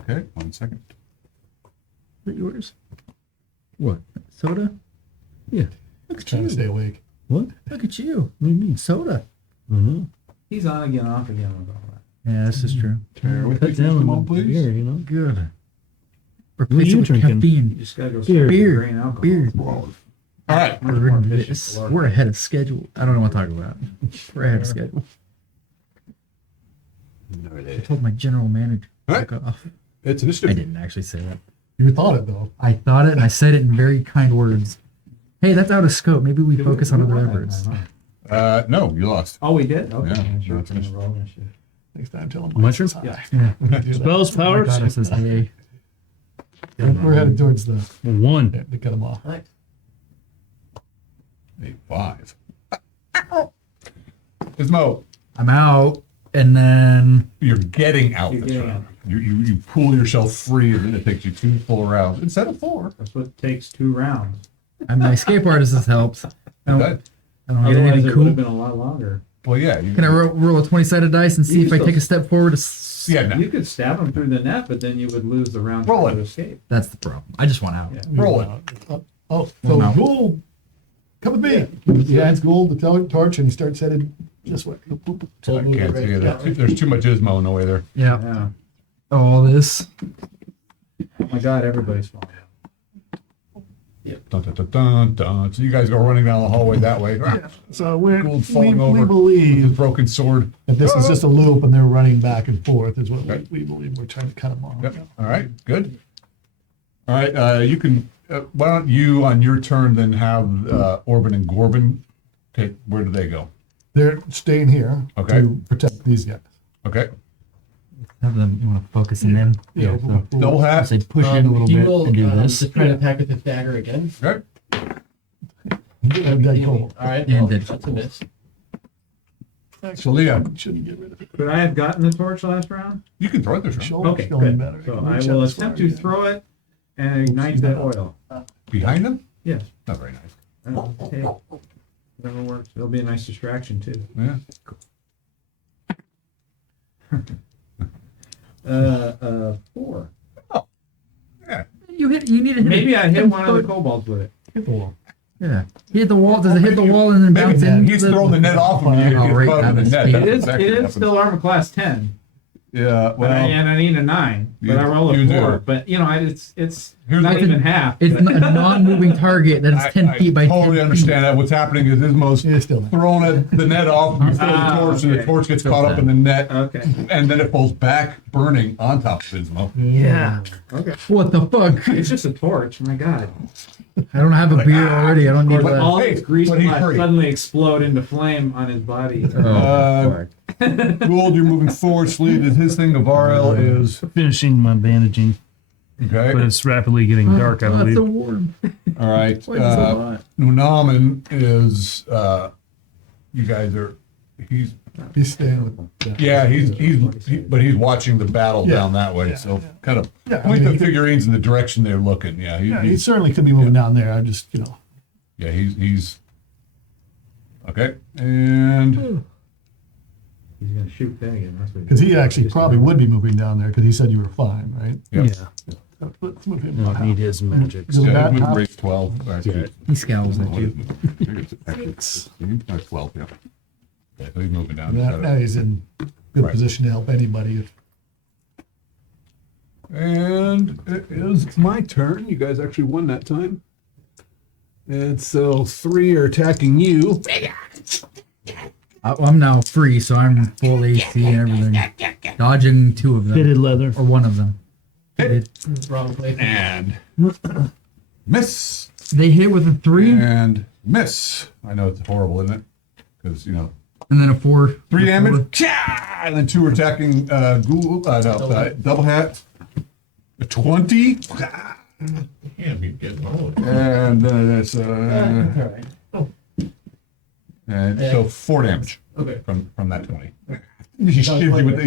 Okay, 1 second. Is it yours? What? Soda? Yeah. Look at Trying to you. stay awake. What? Look at you. What do you mean? Soda. Mm-hmm. He's on again, off again with all that. Yeah, this is true. Bear with me Cut just a down moment, on please. beer, you know. Good. What are Replace it you with drinking? You caffeine. just gotta go Beer. straight to Beer. grain alcohol. Beer. All right. Much We're, more in efficient this. to work. We're ahead of schedule. I don't know what I'm talking about. We're ahead of schedule. I told my general manager. All right. Fuck off. It's I initiative. didn't actually say that. You thought it though. I thought it and I said it in very kind words. Hey, that's out of scope. Maybe we Did focus we on other won that efforts. time, huh? No, you lost. Oh, we did? Okay. Yeah, I'm sure no, it's it's gonna roll and shit. Next time, tell them. Mushroom? Yeah. Yeah. Spells, My powers. God, it says AA. We're headed towards the. 1. To cut them off. Nice. 5. Gizmo, I'm out, and then you're getting out You're this getting round. You pull yourself free, and then it takes you 2 full rounds instead of 4. That's what takes 2 rounds. my escape artist has helped. I don't, Okay. I don't get Otherwise, anything it would cool. have been a lot longer. Well, yeah. You, Can I roll a 20-sided dice and see You if I still- take a step forward? Yeah, no. You could stab him through the net, but then you would lose the round Roll to it. escape. That's the problem. I just want out. Yeah. Roll it. Oh, so No. Ghoul, come with me. He hands Ghoul the torch and he starts headed this way. Boop, boop, boop. So I move can't it see right- it. There's too much Ismo in the way there. Yeah. Yeah. All this. Oh my God, everybody's falling. Dun, dun, dun, dun, dun. So you guys go running down the hallway that way. So Gould falling we over with his believe broken sword. that this is just a loop and they're running back and forth is what Okay. we believe. We're trying to cut them off. Yep. All right. Good. All right. You can. Why don't you, on your turn, then have Orban and Gorbin take. Where do they go? They're staying here Okay. to protect these guys. Okay. Have them. You want to focus in them? Yeah. So No I hat. say push in a little he bit will and do this. just try to attack with his dagger again. Okay. Dead Ghoul. All right, Yeah, well, dead that's a miss. So Leah, Shouldn't get rid of it. Could I have gotten the torch last round? you can throw it this round. Shoulder's Okay, feeling good. better. So Reach I out will as far attempt as to you can. throw it and ignite that oil. Behind them? Yes. Not very nice. Hey, whatever works. It'll be a nice distraction too. Yeah. 4. Yeah. You hit. You need to hit. Maybe it. I hit one of the kobolds with it. Hit the wall. Yeah. Hit the wall. Does it hit the wall and then Maybe bounce in? he's throwing the net off of you. Oh, It's right, above that the is net. speed. It That's is. exactly It what is happens. still armor class 10. Yeah, But I need a 9, but I roll you a do. 4. But it's Here's not what- even half. It's but- a non-moving target that is 10 feet by 10 totally feet. understand that. What's happening is Ismo's It's still there. throwing the net off, you throw the Ah, torch, and the okay. torch gets caught up in the net, Okay. and then it falls back, burning on top of Ismo. Yeah. Okay. What the fuck? It's just a torch. My God. I don't have a beer already. I don't need But that. all Hey, his grease but he's spots free. suddenly explode into flame on his body. Gould, you're moving forward. Sleeve is his thing. Navarro is Finishing my bandaging, okay. but it's rapidly getting dark, I Oh, that's so believe. warm. All right. Why is it so hot? Nunaman is. You guys are. He's He's staying with. yeah. But he's watching the battle Yeah. down that way. Yeah. So kind of Yeah, I point mean, the he could- figurines in the direction they're looking. Yeah. Yeah, he certainly could be moving down there. I just, Yeah. He's. Okay. And. He's gonna shoot Finnegan. That's what because he actually probably would be moving down there because he said you were fine, right? Yeah. Let's move him. I don't need his magic. So Yeah, that- move rate 12. All right. Yeah. He scowls at What you. is it? Actually, 16? 12, yeah. Yeah, so he's moving down. Now he's in good Right. position to help anybody. And it is my turn. You guys actually won that time. And so 3 are attacking you. I'm now free, so I'm full AC and everything. Dodging 2 of them. Fitted leather. Or 1 of them. Fitted. Wrong place. And miss. They hit with a 3 And miss. I know it's horrible, isn't it? Because, you know, and then a 4. 3 A damage. 4. Kya! And then 2 are attacking double hat. A 20. Can't be getting old. And then it's Alright. and so 4 damage Okay. from that 20. He shivved you with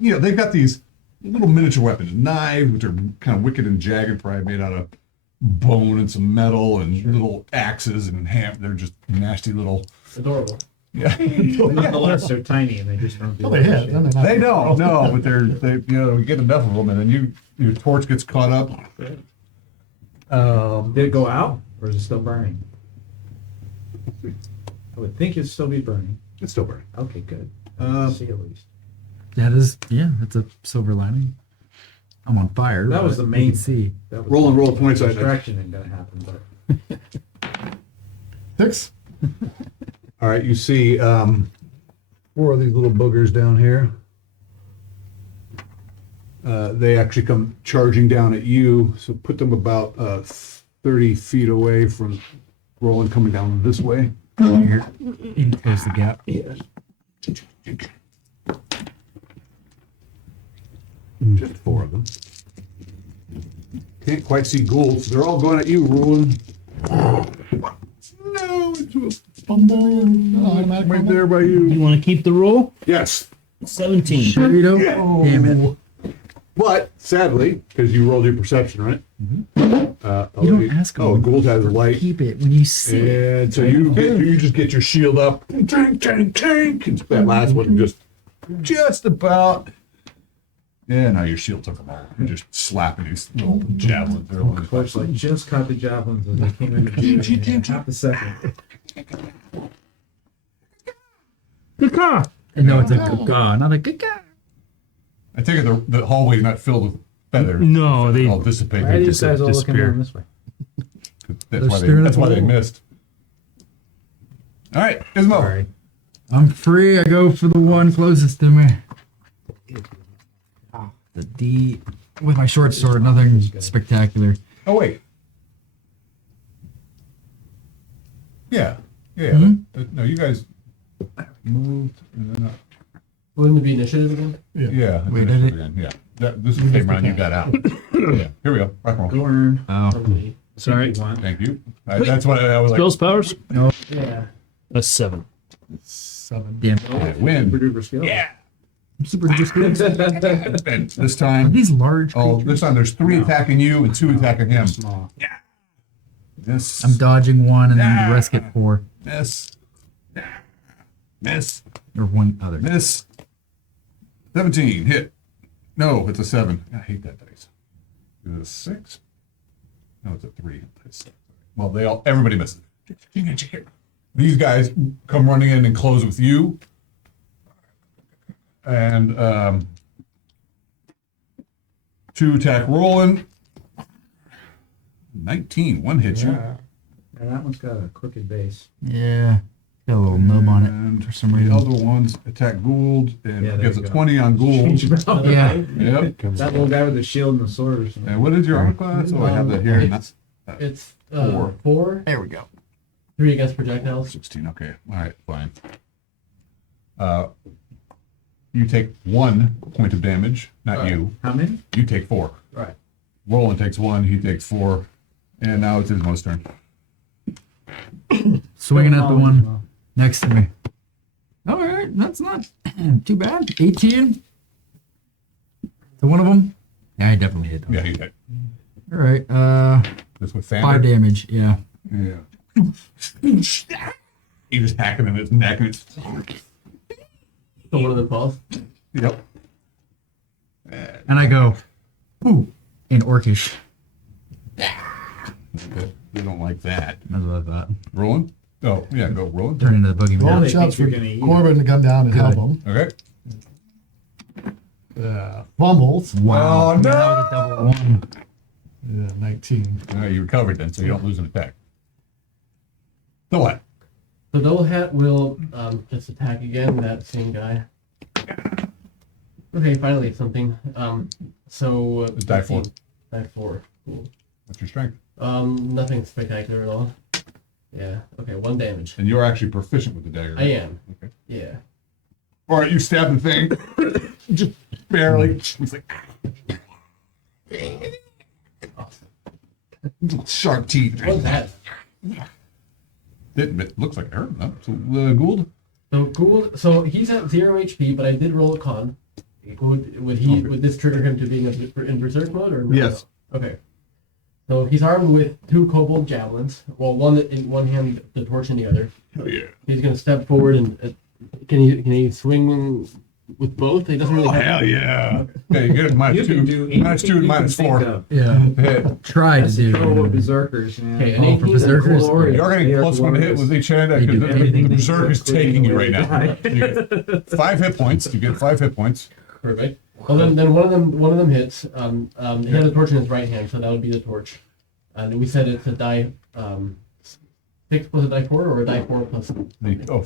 you know, they've got these little miniature weapons, knives, which are kind of wicked and jagged, probably made out of bone and some metal, and little axes and they're just nasty little. Adorable. Yeah. Nonetheless, they're tiny and they just don't do Well, they that hit. shit. Then they're not- They don't, no, but they you know, we get enough of them, and then your torch gets caught up. Did it go out or is it still burning? I would think it'd still be burning. It's still burning. Okay, good. See at least. That is, yeah, that's a silver lining. I'm on fire. That was but the you main can see. That was Roll points. distraction ain't gonna happen, but 6. All right, you see 4 of these little boogers down here. They actually come charging down at you, so put them about 30 feet away from Roland coming down this way. Here. You can close the gap. Just 4 of them. Can't quite see Gould, so they're all going at you, Roland. No, it's Automatic right fumble. there by you. You want to keep the roll? Yes. 17. Burrito. Damn it. But sadly, because you rolled your perception, right? You don't ask Oh, them. Gould has a light. Keep it when you see it. And so you just get your shield up. Tank, tank, tank. And that last one just about. Yeah, now your shield took them all. You're just slapping these little javelins. They're all of course, like just caught the javelins as they came into view in half a second. Caca. And no, it's a gaga, not a gaga. I take it the hallway's not filled with feathers. No, they. All dissipate. Why are these guys all looking disappear. down this way? That's why they missed. All right, Ismo. Sorry. I'm free. I go for the one closest to me. The D with my short sword. Nothing spectacular. Oh wait. Yeah. No, you guys moved. And then, Wouldn't it be initiative again? yeah. Wait, this did is again, yeah. This is the same round you got out. Yeah. Here we go. Rock and roll. Go earn. Oh, Probably. Sorry. Thank you. That's what I was like. Spells powers? Yeah. A 7. 7. damn. I win. Super duper skill. Yeah. I'm super just good. And this Are time, these large oh, creatures? this time there's 3 attacking you and 2 attacking him. Small. This. I'm dodging one and then the rest get 4. Miss. Miss. Or one other. Miss. 17. Hit. No, it's a 7. I hate that dice. Is it a 6? No, it's a 3. Well, everybody misses. These guys come running in and close with you. And 2 attack rolling. 19, one hit you. Yeah. And that one's got a crooked base. Yeah. Got a little nub on it And for some the reason. other ones attack Gould and Yeah, there gets you a go. 20 on Gould. Yeah. Yep. That little guy with the shield and the sword or something. And what is your armor class? Oh, I have that here. It's Four. 4, There we go. 3 against projectiles. 16. Okay. All right. Fine. You take 1 point of damage. Not Alright. you. How many? You take 4. Right. Roland takes 1. He takes 4. And now it's his most turn. Swinging at the one next to me. All right, that's not too bad. 18. So one of them. Yeah, I definitely hit. Yeah, he hit. All right. This with 5 Sander. damage. Yeah. Yeah. He just hacking in his neck and it's. So one of them falls. Yep. And I go, ooh, in Orcish. They don't like that. That's what I thought. Roland? Oh, yeah, go Roland. Turn into the boogeyman. Roll they the shots think for you're gonna eat Corbin to come down and help Good. him. Okay. Fumbles. Wow. Oh, no! That was a double one. Yeah, 19. You recovered then, so you don't lose an attack. So what? The double hat will just attack again, that same guy. Okay, finally something. So Die 4. Die 4. Cool. What's your strength? Nothing spectacular at all. Yeah. Okay, 1 damage. And you're actually proficient with the dagger. I am. Okay. Yeah. All right, you stab the thing. Just barely. It's like. Sharp teeth. What's that? It looks like her. No. So, Gould? So Gould. So he's at 0 HP, but I did roll a con. Would this trigger him to being in berserk mode or no? Yes. Okay. So he's armed with 2 kobold javelins. Well, one in one hand, the torch in the other. Oh, yeah. He's gonna step forward and can he swing with both? He doesn't really Oh, have. hell yeah. Yeah, you get it minus You can 2. do Minus 2 and minus 4. Yeah. Hit. Try to That's the trouble with do. berserkers. Man. Okay, and Oh, for 18 berserkers? glory. You're getting They are plus 1 hit glorious. with each hand They do because everything the they berserk do, is taking you right including now. You get 5 hit points. You get 5 hit points. Perfect. Well, then one of them hits. He had a torch in his right hand, so that would be the torch. And we said it's a die 6 plus a die 4 or a die 4 plus.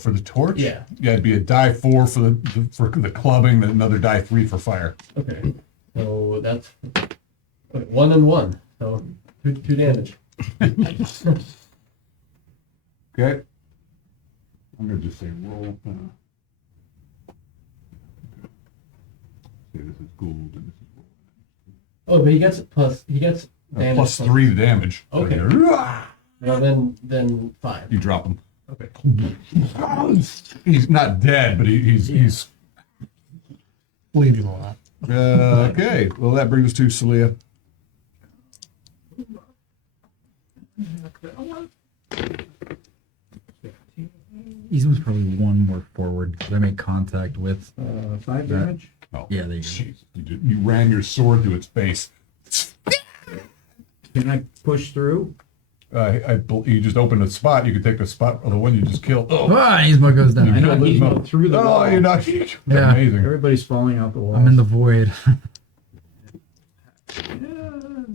For the torch? Yeah. Yeah, it'd be a die 4 for the clubbing, then another die 3 for fire. Okay. So that's 1 and 1. So 2 damage. Okay. I'm gonna just say roll. See, this is Gould and this is Roland. Oh, but he gets damage Plus 3 to damage. Okay. So Well, then 5. you drop him. Okay. He's not dead, but he's Bleeding a lot. okay. Well, that brings us to Celia. Easy was probably one more forward because I made contact with. 5 damage. Oh, Yeah, there you go. jeez. You ran your sword through its face. Can I push through? You just opened a spot. You could take the spot of the one you just killed. Oh, Ah, Yzma goes down. I know killed he's Yzma. going through the wall. you're not. Yeah. Amazing. Everybody's falling out the wall. I'm in the void.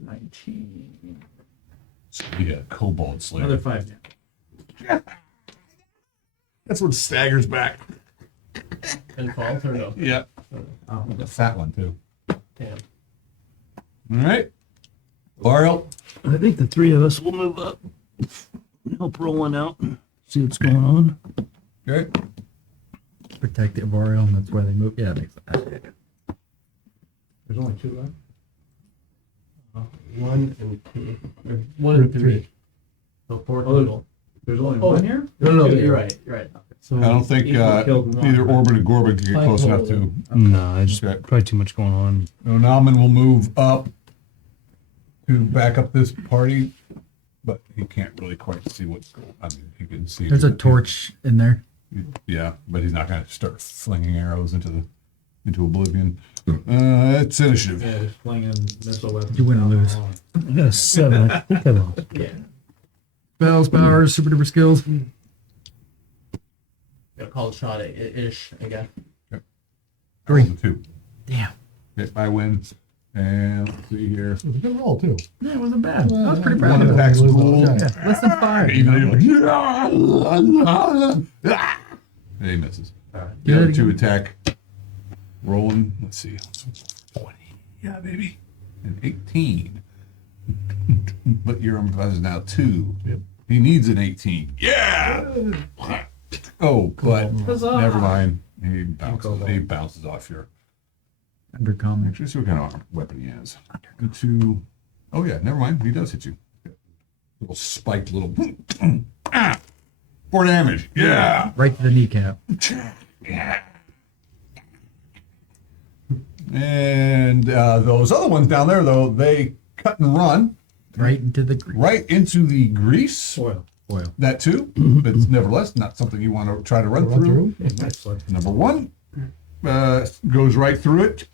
19. Yeah, Kobold Slayer. Another 5 damage. That's what staggers back. And falls or no? Yeah. Oh, The fat one too. Damn. All right. Ariel. I think the 3 of us will move up, help Roland out, see what's going on. Okay. Protect the Arboreal, and that's why they move. Yeah, it makes sense. there's only 2 left. 1 and 2. 1 and 3. So 4 total. There's only Oh, 1 here? No, Two. you're right. You're right. So I don't think Easily killed one. either Orbit or Gorbit can get 5 close enough total. to. No, I just Okay. probably too much going on. So Nalman will move up to back up this party, but he can't really quite see what's going on. I mean, he can see. There's a torch in there. Yeah, but he's not going to start flinging arrows into oblivion. It's initiative. Yeah, just flinging missile weapons. You win or down the lose. hall. I got a 7. I think I lost. yeah. Spells, powers, super duper skills. Got called shot ish, I guess. Three. 2. Damn. Okay, I win. And let's see here. It was a good roll, too. Yeah, it wasn't bad. I was pretty proud One of it. attacks Lose ghoul. those, Yeah, less than 5. Even he misses. The Do other it two again. attack. Rolling. Let's see. 20. Yeah, baby. An 18. But your improv is now 2. Yep. He needs an 18. Yeah. Oh, but Huzzah. never mind. He bounces off your. Undercommon. Actually, see what kind of weapon he has. Into. Oh yeah, never mind. He does hit you. Little spiked little. 4 damage. Yeah. Right to the kneecap. Yeah. And those other ones down there, though, they cut and run Right into the grease. right into the grease. Oil. That too, but it's nevertheless not something you want to try to run through. Number 1 goes right through it.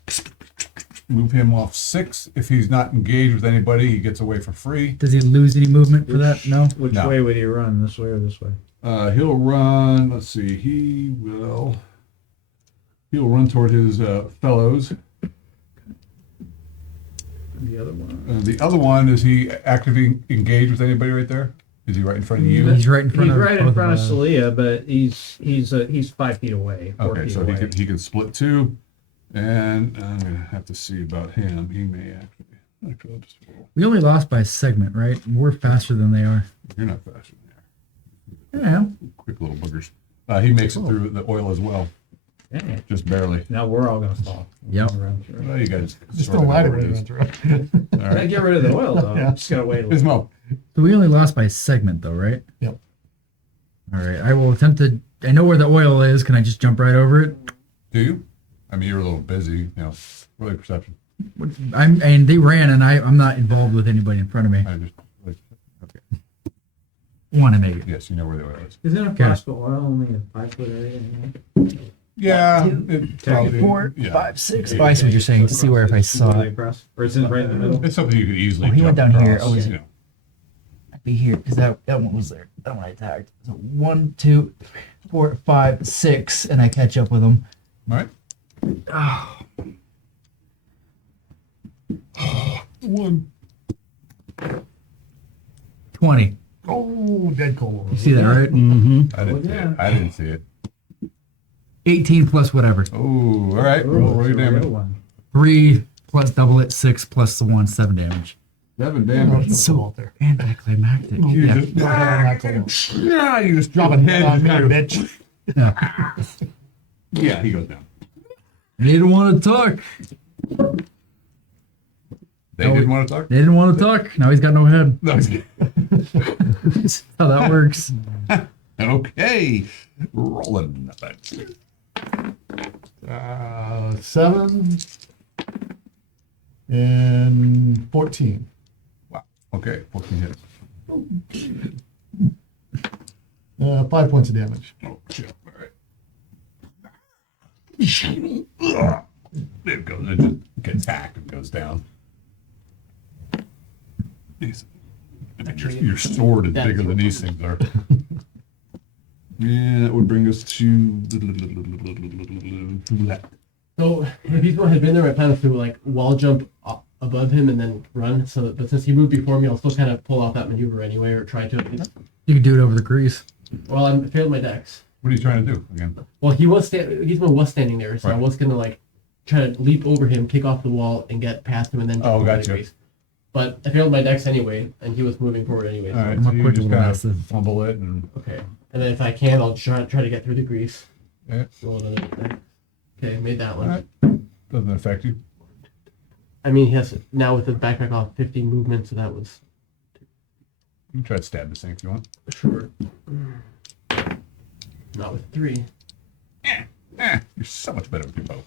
Move him off 6. If he's not engaged with anybody, he gets away for free. Does he lose any movement for that? No. Which No. way would he run? This way or this way? He'll run. Let's see. He'll run toward his fellows. The other one. The other one, is he actively engaged with anybody right there? Is he right in front of you? He's right in front He's of right in both front of us. Celia, but he's 5 feet away. 4 Okay, feet so away. he can split 2, and I'm gonna have to see about him. He may actually I'll just roll. We only lost by a segment, right? We're faster than they are. You're not faster than Yeah. that. Quick little boogers. He makes it through the oil as well, Yeah. just barely. Now we're all gonna fall. Yep. Well, you guys Just sort don't of light know it where when it it is. runs around. All Gotta right. get rid of the oil though. Yeah. Just gotta wait a little. Ismo. So we only lost by a segment, though, right? Yep. All right. I will attempt to. I know where the oil is. Can I just jump right over it? Do you? I mean, you're a little busy. Really perception. And they ran, and I'm not involved with anybody in front of me. I just okay. Want to make it. Yes, you know where the oil is. Isn't a flask of oil only a 5-foot area? Yeah, it probably. 4, yeah. 5, 6. Oh, I see what you're saying. To see where if I saw it. Across, or it's in right in the middle. It's something you could easily. Oh, he went jump down here. across, Oh, he's- you know. I'd be here because that one was there. That one I tagged. So 1, 2, 3, 4, 5, 6, and I catch up with him. All right. Oh, 1. 20. Oh, dead cold. You see that, right? Mm-hmm. I didn't see it. I didn't see it. 18 plus whatever. Oh, all right. Roll your it's a real damage. one. 3 plus double it, 6 plus the 1, 7 damage. 7 damage. So anticlimactic. You Yeah. just, you just drop a Dropping head. head on me, kind of- bitch. Yeah. Yeah, he goes down. They didn't want to talk. They didn't want to talk. They didn't want to talk. Now he's got no head. No, he's kidding. That's how that works. Okay, rolling. 7 and 14. Wow. Okay, 14 hits. 5 points of damage. Oh shit! All right. It goes. It just gets hacked and goes down. Jeez. I mean, your sword is bigger than these things are. Yeah, that would bring us to that. So if he's had been there, my plan is to like wall jump above him and then run. So, but since he moved before me, I'll still kind of pull off that maneuver anyway, or try to. You can do it over the grease. Well, I failed my dex. What are you trying to do again? Well, Gizmo was standing there, so I Right. was gonna like try to leap over him, kick off the wall, and get past him, and then. Oh, jump over the gotcha. grease. But I failed my dex anyway, and he was moving forward anyway. All So. right, I'm so a you quick just little kind of massive. fumble it and Okay. And then if I can, I'll try to get through the grease. yeah, Roll another dex. Okay, made that one. all right. Doesn't affect you. I mean, he has now with the backpack off 15 movement, so that was You can try to stab this thing if you want. short. Not with 3. You're so much better with your bow.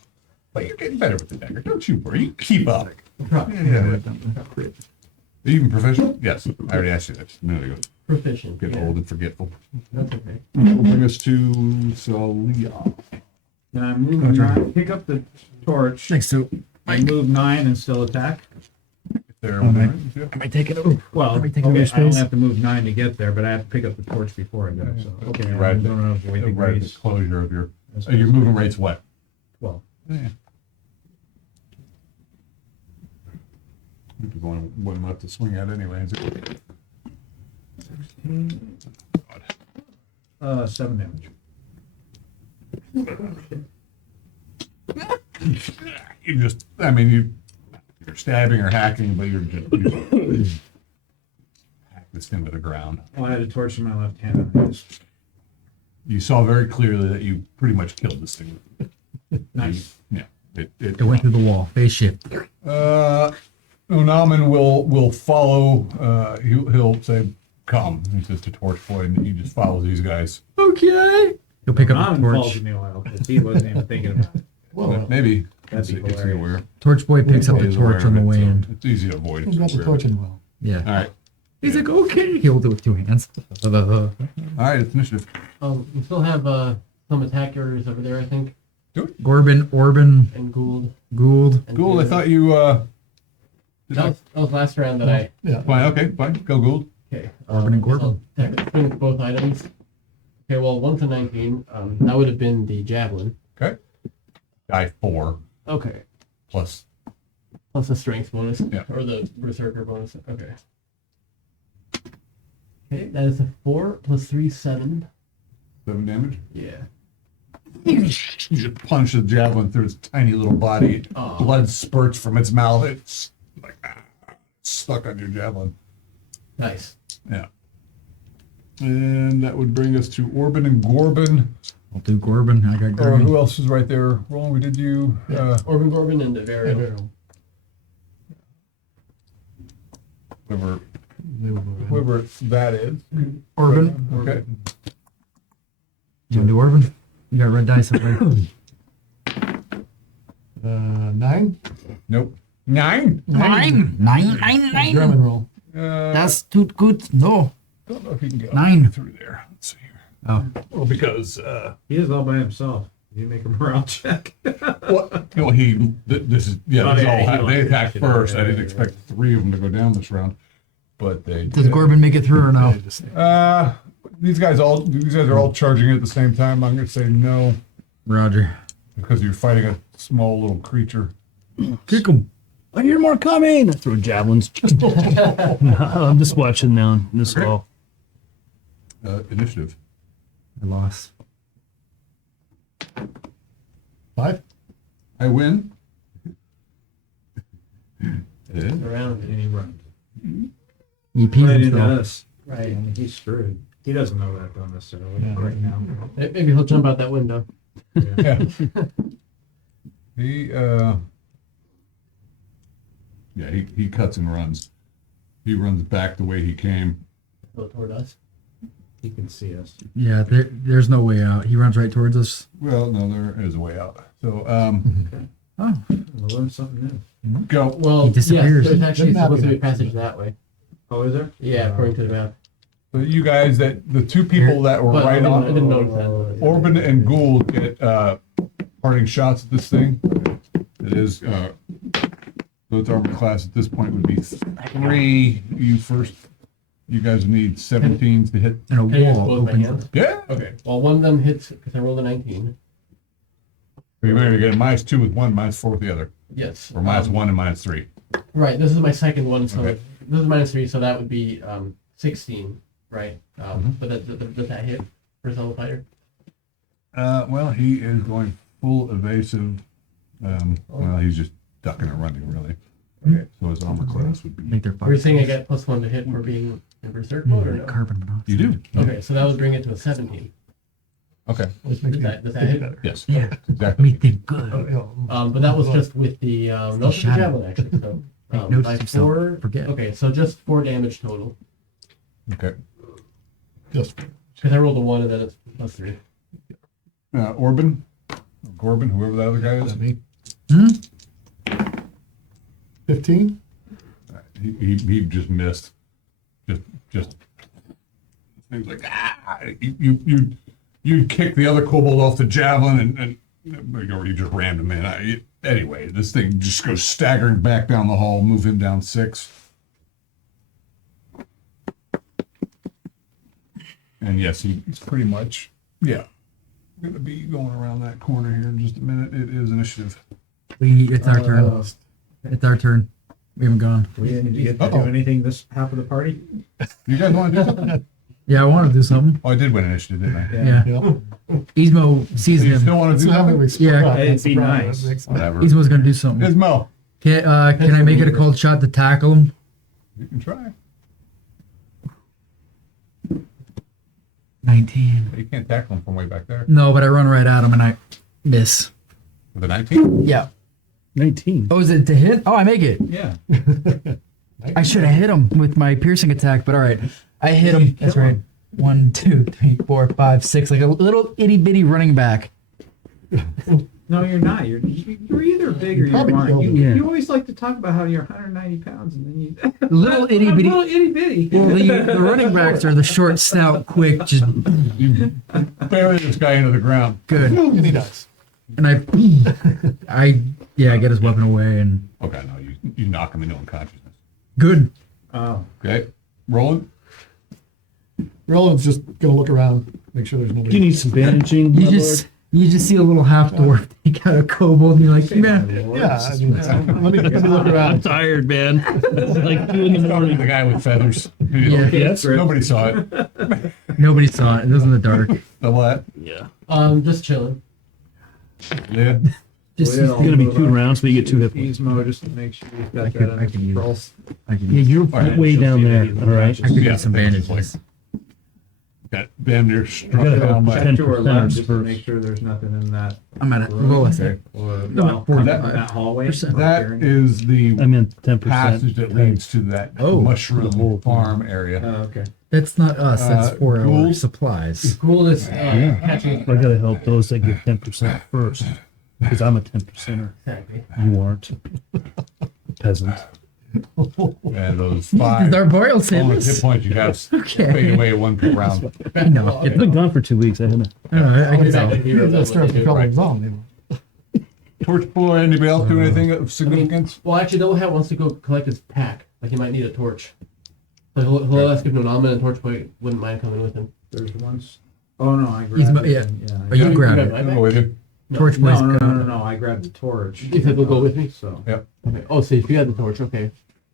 But you're getting better with the dagger. Don't you worry. You keep up. Yeah. Are you even proficient? Yes. I already asked you that just a minute ago. Proficient. Getting yeah. old and forgetful. That's okay. Will bring us to Celia. Can I move 9? Pick up the torch. Thanks, so. I move 9 and still attack. There, Oh, there, man. yeah. Am I taking it? Well, Let me okay, take over I space. only have to move 9 to get there, but I have to pick up the torch before I go. So okay, Right I'm at the- going to avoid the Right at the grease. closure of your. Your movement rate's what? 12. Yeah. There's only one left to swing at anyway. Is it? 7 damage. You just, I mean, you're stabbing or hacking, but you hack this thing to the ground. Oh, I had a torch in my left hand. And I just, You saw very clearly that you pretty much killed this thing. nice. Yeah. It went through the wall. Phase shift. Unaman will follow. He'll say, "Come." He says to Torch Boy, and he just follows these guys. Okay. He'll pick up Ron the falls torch. me a while because he wasn't even thinking about it. Well, Maybe That'd be it's hilarious. aware. Torch boy picks up He the is torch aware on the of it, way so in. It's easy to avoid. he's got the Aware. torch in well. Yeah. All right. He's like, okay. He'll do it with 2 hands. All right. It's initiative. We still have some attackers over there, I think, Gorbin, Orban, and Gould. Gould. And Gould, I Taylor. thought you. That was last round that I. Yeah. Fine. Okay. Fine. Go Gould. Okay. Orban and so Gorbin. I'll finish both items. Okay, well, 1 to 19. That would have been the javelin. Okay. Die 4 Okay. plus. Plus the strength bonus. Yeah. Or the berserker bonus. Okay. Okay, that is a 4 plus 3, 7. 7 damage. Yeah. You just punch the javelin through its tiny little body. Aw. Blood spurts from its mouth. It's like stuck on your javelin. Nice. Yeah. And that would bring us to Orban and Gorbin. I'll do Gorbin. I got Or Gorbin. who else is right there? Roland, we did you. Orban Gorbin and Yeah, Devario. Daryl. Whoever, They will go in. whoever that is. Orban. Okay. You want to do Orban? You got red dice up there. 9. Nope. 9? Nine. German roll. That's too good. No. Don't know if you can get 9. through there. Let's see here. Oh. Well, because He is all by himself. You make a morale check. well, this is Oh, this is yeah, all he they wants attacked it. first. Yeah, I didn't yeah, expect 3 of them to go down this round, but they Does did. Gorbin make it through or no? These guys are all charging at the same time. I'm gonna say no Roger. because you're fighting a small little creature. Kick him. I hear more coming. I throw javelins. No, I'm just watching now. This Okay. all. Initiative. I lost. 5. I win. Yeah. Around. And he runs. He peed Right into himself. us. Right. I mean, he's screwed. He doesn't know that though necessarily Yeah. right now. Maybe he'll jump out that window. Yeah. He cuts and runs. He runs back the way he came. Go toward us. He can see us. Yeah, there's no way out. He runs right towards us. Well, no, there is a way out. So, Oh. We'll learn something new. go. Well, He disappears. yes, there's actually Doesn't supposed to be a happen. passage that way. Oh, is there? Yeah, according to the map. So you guys, the 2 people that were But right I on didn't notice that. Orban and Gould get parting shots at this thing. It is both armor class at this point would be 3. You guys need 17s to hit. And a Can I use wall both my opens hands? up. Yeah. Okay. Well, one of them hits because I rolled a 19. You're going to get a -2 with one, -4 with the other, Yes. or -1 and -3. Right. This is my second one, so Okay. this is -3, so that would be 16, right? Mm-hmm. But does that hit for a solo fighter? Well, he is going full evasive. Well, he's just ducking and running, really. Okay. So his armor class would I be. think they're We're fine. saying I get +1 to hit for being in berserk mode, or no? Carbon monoxide. You do. Okay, so that would bring it to a 17. Okay. Which makes Does that hit? Yes. Yeah. Exactly. Me think good. But that was just with the no, with the shadow. javelin actually. So He noticed by himself. 4. Forget. Okay, so just 4 damage total Okay. Just because I rolled a 1 and then it's +3. Orban, or Gorbin, whoever the other guy is. me. Hmm? 15. He just missed. Just. He was like, you'd kick the other kobold off the javelin or you just rammed him in. Anyway, this thing just goes staggering back down the hall, move him down 6. And yes, he's pretty much, going to be going around that corner here in just a minute. It is initiative. It's our turn. It's our turn. We haven't gone. Did you get to do Uh-oh. anything this half of the party? You guys want to do something? Yeah, I want to do something. Oh, I did win initiative, didn't I? Yeah. Yep. Ismo sees You him. still want to do Still haven't something? explained. Yeah. It'd be nice. Whatever. Ismo's gonna do something. Ismo, Can I make it a cold shot to tackle him? you can try. 19. You can't tackle him from way back there. No, but I run right at him and I miss. With a 19? Yeah. 19. Oh, is it to hit? Oh, I make it. Yeah. I should have hit him with my piercing attack, but all right. I hit him. That's right. 1, 2, 3, 4, 5, 6. Like a little itty bitty running back. No, you're not. You're either big or you Probably aren't. killed You, him. Yeah. you always like to talk about how you're 190 pounds and then you Little itty bitty. little itty bitty. Well, the running backs are the short, stout, quick, just You bury this guy into the ground. good. And he does. And I get his weapon away and Okay, no, you knock him into unconsciousness. good. Oh, Okay, rolling. Roland's just gonna look around, make sure there's Do you nobody. need some bandaging, my You just see a little half dwarf. He got a kobold, and you're like, man. Yeah, I mean, let me look I'm around. tired, man. It's like 2 in the The morning. guy with feathers. Yeah. Yes. Nobody saw it. Nobody saw it. It was in the dark. The what? Yeah. Just chilling. Yeah. Just Well, It's gonna be 2 rounds, but you get 2 hit points. Gizmo, just to make sure you've got I that can under control. use. I can Yeah, use. you're Alright, way she'll down see there. that he's All right. I could Yeah, use some I think it's bandages. Got damn near struck gotta down go by. check. Check to her 10% left just to first. make sure there's nothing in that I'm at it. We'll go with it. or No, well, for in that- that hallway. That is the I meant 10%. passage that leads to that Oh. mushroom farm area. Oh, okay. That's not us. That's for our Gould? supplies. Cool is catching. I gotta help those that give 10% first. Because I'm a 10%er. Exactly. You aren't. Peasant. And those Is 5 our boreal bonus hit savings? points you have Okay. fade away 1 per round. I know. I've been gone for 2 weeks. I haven't. I know. I can tell. He does start to fill his own. Torch boy, anybody else do anything of I mean, significance? well, actually, Double Hat wants to go collect his pack. Like, he might need a torch. So he'll ask if Nonaman and Torch Boy wouldn't mind coming with him. There's once. Oh no, I He's grabbed it. yeah. Yeah. But you grab grab it. my I'll back? go with you. Torch No, boys no, no, got no, it. no. I grabbed the torch. He said, "We'll go with me." So. Okay. Oh, so if you had the torch, okay.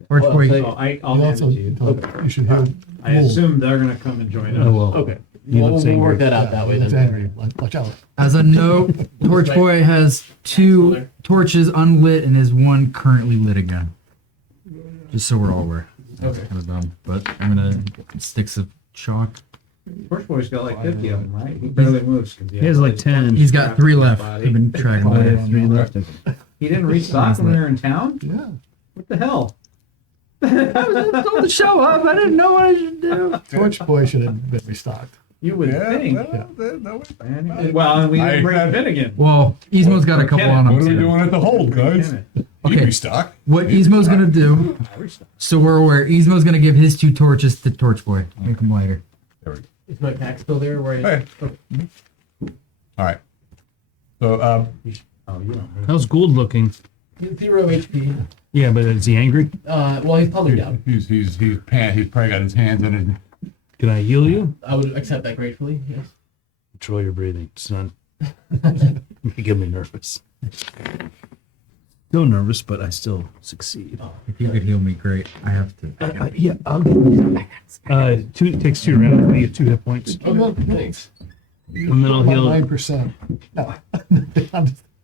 Torch Oh, boy. so- So I'll You hand it also, to you. you should hit. I assume they're gonna come and join us. Oh, well. Okay. He We'll, looks we'll angry. work that out that way That's then. angry. Watch out. As a note, Torch boy has 2 torches unlit and is 1 currently lit again. Just so we're all aware. That's Okay. kind of dumb. But I'm gonna sticks of chalk. Torch Boy's got like 50 of them, right? He barely moves. 'Cause He has like 10. He's got 3 left. I've been tracking I them. have 3 left. He didn't restock when we were in town. Yeah. What the hell? I was told to show up. I didn't know what I should do. Torch Boy should have been restocked. You would think. Well, Well, and we I didn't bring had- Finnegan. Well, Ismo's got a couple on him What are we too. doing at the hold, guys? You Okay. restock. What Ismo's gonna do, so we're aware, Ismo's gonna give his 2 torches to Torch Boy. Make him lighter. There we go. Is my pack still there? Where? Hey. All right. So, Oh, you don't. How's Gould looking? He's 0 HP. Yeah, but is he angry? Well, he's probably down. he's probably got his hands in his. Can I heal you? I would accept that gratefully. Yes. Control your breathing, son. You get me nervous. Still nervous, but I still succeed. If you could heal me, great. I have to. Yeah, I'll get 2 takes 2 rounds. We get 2 hit points. Oh, thanks. And then I'll heal. 9%. No.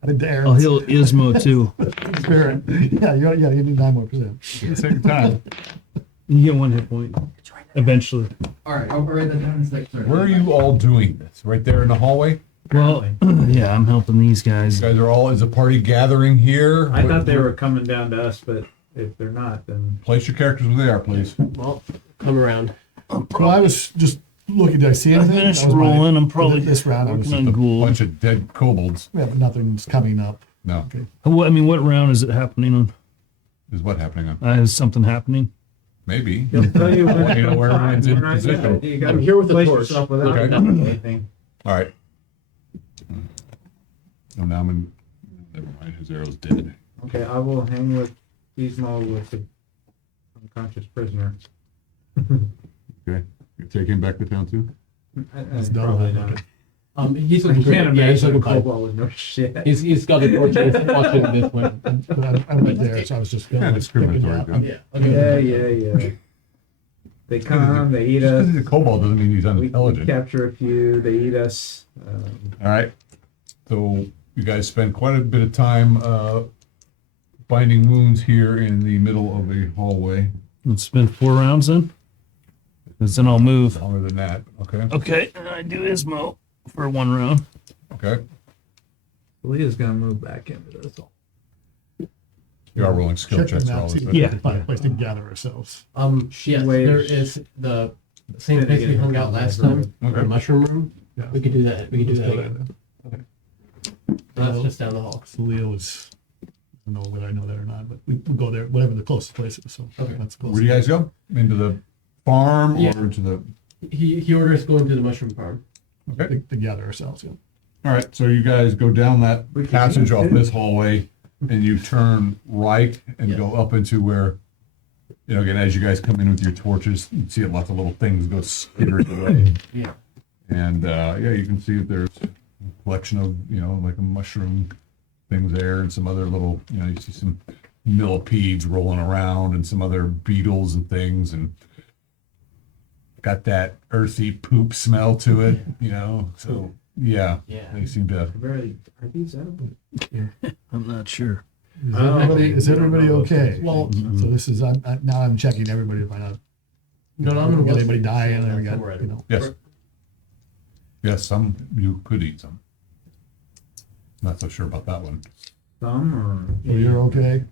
I did dare. I'll heal Ismo too. Spirit. Yeah, you need 9 more percent. Take your time. You get 1 hit point. Eventually. All right, I'll write that down in a second. Where are you all doing this? Right there in the hallway? Well, yeah, I'm helping these guys. You guys are all, is a party gathering here? I thought they were coming down to us, but if they're not, then Place your characters where they are, please. Well, come around. Well, I was just looking. Did I see I anything? finished That was my- rolling. I'm probably this round. I was working just, on Gould. Bunch of dead kobolds. yeah, but nothing's coming up. No. What, I mean, what round is it happening on? Is what happening on? Is something happening? Maybe. he'll tell you Well, you know where everyone's in We're not position. gonna- You gotta I'm here with the place torch. yourself without Okay. doing anything. All right. Oh, now I'm in. Never mind. His arrow's dead. Okay, I will hang with Gizmo with the unconscious prisoner. Okay. You take him back to town too? It's Probably done. not. He's looking I can't great. Yeah, he's imagine a looking fine. cobalt with no shit. He's got the torch. He's watching this one. But I went there, so I was just Yeah, discriminatory. picking Yeah. Yeah. They come, they eat Just us. because he's a kobold doesn't mean he's We unintelligent. capture a few, they eat us. All right. So you guys spend quite a bit of time binding wounds here in the middle of a hallway. Let's spend 4 rounds then. Because then I'll move. Longer than that. Okay. Okay, and I do Ismo for 1 round. Okay. Leah's gonna move back into this. You are rolling skill Check checks the for all map, this. see if but- we can find a place to gather ourselves. Yes, Waves. there is the same place we hung out last time. Okay. The mushroom room. Yeah. We could do that. We could do Let's that go again. there. That's just down the hall. Leah was, I don't know whether I know that or not, but we'll go there, whatever the closest place is, so. Okay. That's close. Where do you guys go? Into the farm Yeah. or into the? He orders going to the mushroom farm. Okay. To gather ourselves, yeah. All right. So you guys go down that We can passage do off it. this hallway, and you turn right and Yeah. go up into where, again, as you guys come in with your torches, you see lots of little things go skittering away. Yeah. And you can see that there's a collection of, like a mushroom things there and some other little, you see some millipedes rolling around and some other beetles and things, and got that earthy poop smell to it, so yeah, Yeah. they seem to. Are these edible? I'm not sure. Is everybody okay? Well, So this is, now I'm checking everybody to find out. no, I'm gonna Get look anybody for- dying, and we got, somewhere. Yes. Yes, some you could eat some. Not so sure about that one. Some or So you're okay,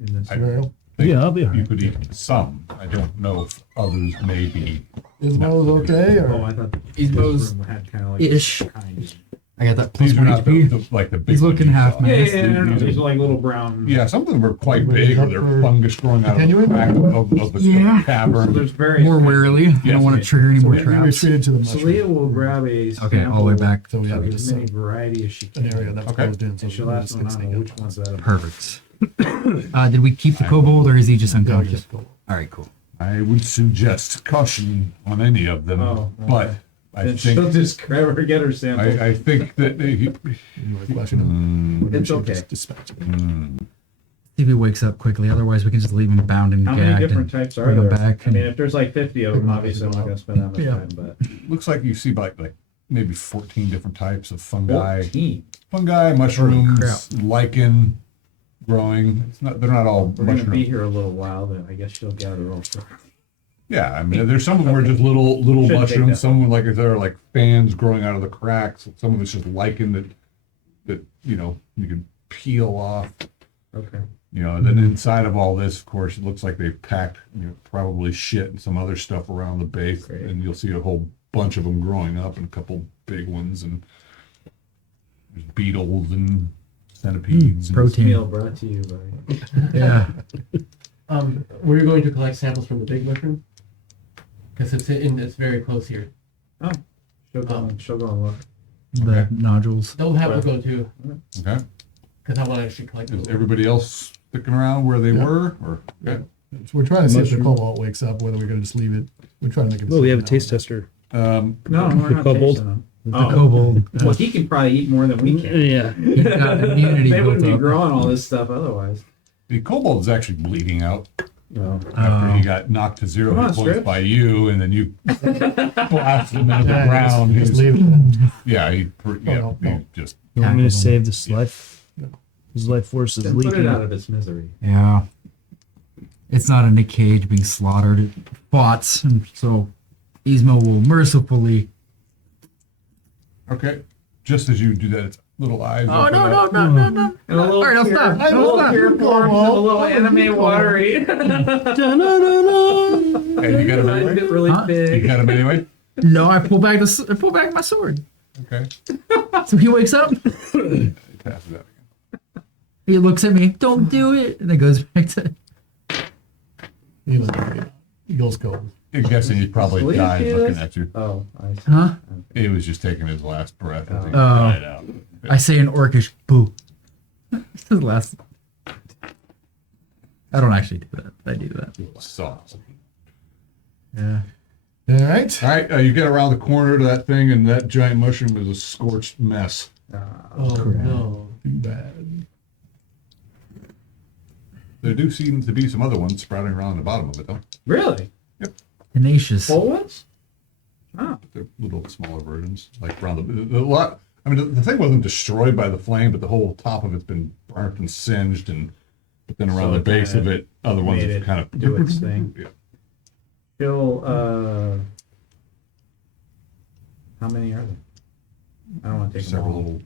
in this? Ariel? Think Yeah, I'll be all You right. could eat some. I don't know if others may be. Ismail's okay, Oh, or? I thought He's this those room had kind of like ish. kind. I got that plus These are 1 not the, HP. like the big. He's ones looking you half saw. man. Yeah, these are like little brown. Yeah, some of them were quite Everybody's big, or up they're for fungus growing out of the continuing? crack of the Yeah. So cavern. there's very More warily. I Yes. don't want to trigger any more We traps. retreated to the So Leah mushroom, will grab a Okay, all the way back. so we have of just as many variety as she can. an area that's Okay. closed in, so And she'll we ask just them, can I sneak don't know up. which one's that. Perfect. Did we keep the kobold or is he just Yeah, we unconscious? just go. All right, cool. I would suggest caution on any of them, Oh, okay. but I Then she'll think just grab her, get her sample. I think that You want to question him? It's We should okay. just dispatch it. See if he wakes up quickly. Otherwise, we can just leave him bound and How gagged. many different and types are bring him there? back I mean, and- if there's like 50 of them, obviously I'm not going to spend that much Yeah. time, but looks like you see like maybe 14 different types of fungi, 14. mushrooms, lichen growing. They're not all We're going to be mushrooms. here a little while, then I guess she'll gather also. Yeah, I mean, there's some of them are just little Shouldn't take mushrooms. that Some like they're like fans growing out of the cracks. Some of it's just lichen that you can peel off. Okay. And then inside of all this, of course, it looks like they've packed probably shit and some other stuff around the base, Great. and you'll see a whole bunch of them growing up and a couple big ones, and there's beetles and centipedes. and- Protein. Meal brought to you by. Yeah. We're going to collect samples from the big mushroom because it's very close here. She'll go and look. The nodules. They'll have to go too Okay. because I want to actually collect Is them. everybody else sticking around where they Yeah. were? Or okay. So we're trying to see if the Mushroom. cobalt wakes up, whether we're gonna just leave it. We're trying to make it. Well, we have a now. taste tester. No, we're The not kobold? tasting them. The Oh. kobold. Well, he can probably eat more than we can. Yeah. He's got immunity They wouldn't built be up. growing all this stuff otherwise. The kobold is actually bleeding out No. after he got knocked to zero Come on, hit points Strips. by you, and then you blasted him into the Yeah, ground. just He's- leave it. Yeah, he no. just You want me to Tackle save this life? No. His life force is Then put it leaking. out of its misery. Yeah. It's not in a cage being slaughtered. It bots. And so Ismo will mercifully. okay. Just as you do that, its little eyes. Oh, open no, up. no, no, no, no. And a little All right, I'll pure- stop. and I a will little stop. pure forms and a little anime watery. And you got him anyway? Get really Huh? You big. got him anyway? No, I pull back my sword. Okay. So he wakes up. He passes out again. He looks at me. Don't do it. And then goes back to. He was Eagles cold. I'm guessing he probably Sleep died is? looking at you. Oh, I see. Huh? He was just taking his last breath as he Oh. died out. I say in Orcish, boo. This is the last. I don't actually do that. I do that. So, Yeah. All right. All right, you get around the corner to that thing, and that giant mushroom is a scorched mess. Oh no. Too bad. There do seem to be some other ones sprouting around the bottom of it, though. Really? Tenacious. Full ones? Oh. They're little smaller versions, like around the lot. I mean, the thing wasn't destroyed by the flame, but the whole top of it's been burnt and singed, and but then around So the it base kinda of it, other ones made have it kind of do its thing. Yeah. Phil, how many are there? I don't want to take them Several all.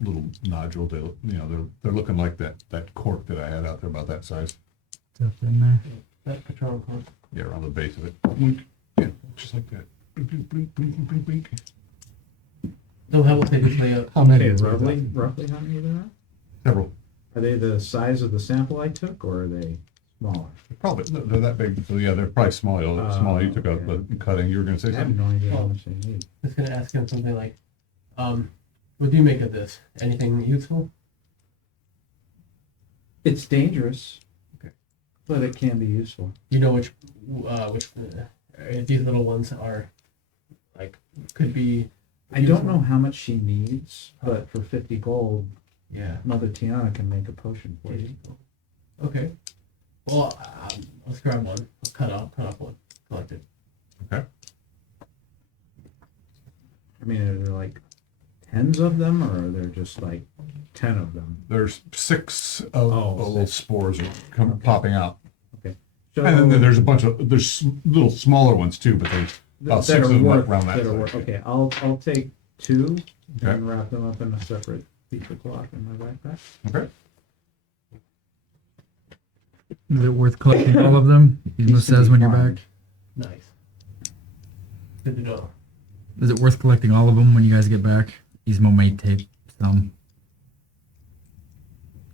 little nodule. They're looking like that cork that I had out there about that size. Stuff in there. That Patron cork. Yeah, around the base of it. Blink. Yeah, just like that. Blink, blink, blink, blink, blink, blink. So how will they just lay out? How many? Okay, is what roughly that? how many are there? Several. Are they the size of the sample I took, or are they smaller? Probably they're that big. So yeah, they're probably small. Small. You took out okay. the cutting. You were going to say I have something. no idea how much they need. I was gonna ask him something like, what do you make of this? Anything useful? It's dangerous, Okay. but it can be useful. You know which these little ones are like could be. I don't know how much she needs, but for 50 gold, Yeah. Mother Tiana can make a potion for you. Okay. Well, let's grab one. I'll cut off one. Collect it. Okay. I mean, are there like tens of them, or are there just like 10 of them? There's 6 of Oh, little six. spores popping out. So, And then there's a bunch of little smaller ones too, but there's about 6 of them around that size. Okay, I'll take 2 Okay. and wrap them up in a separate piece of cloth in my backpack. Okay. Is it worth collecting all of them? He Used to says be when you're fine. back. Nice. Good to know. Is it worth collecting all of them when you guys get back? Ismo may take some.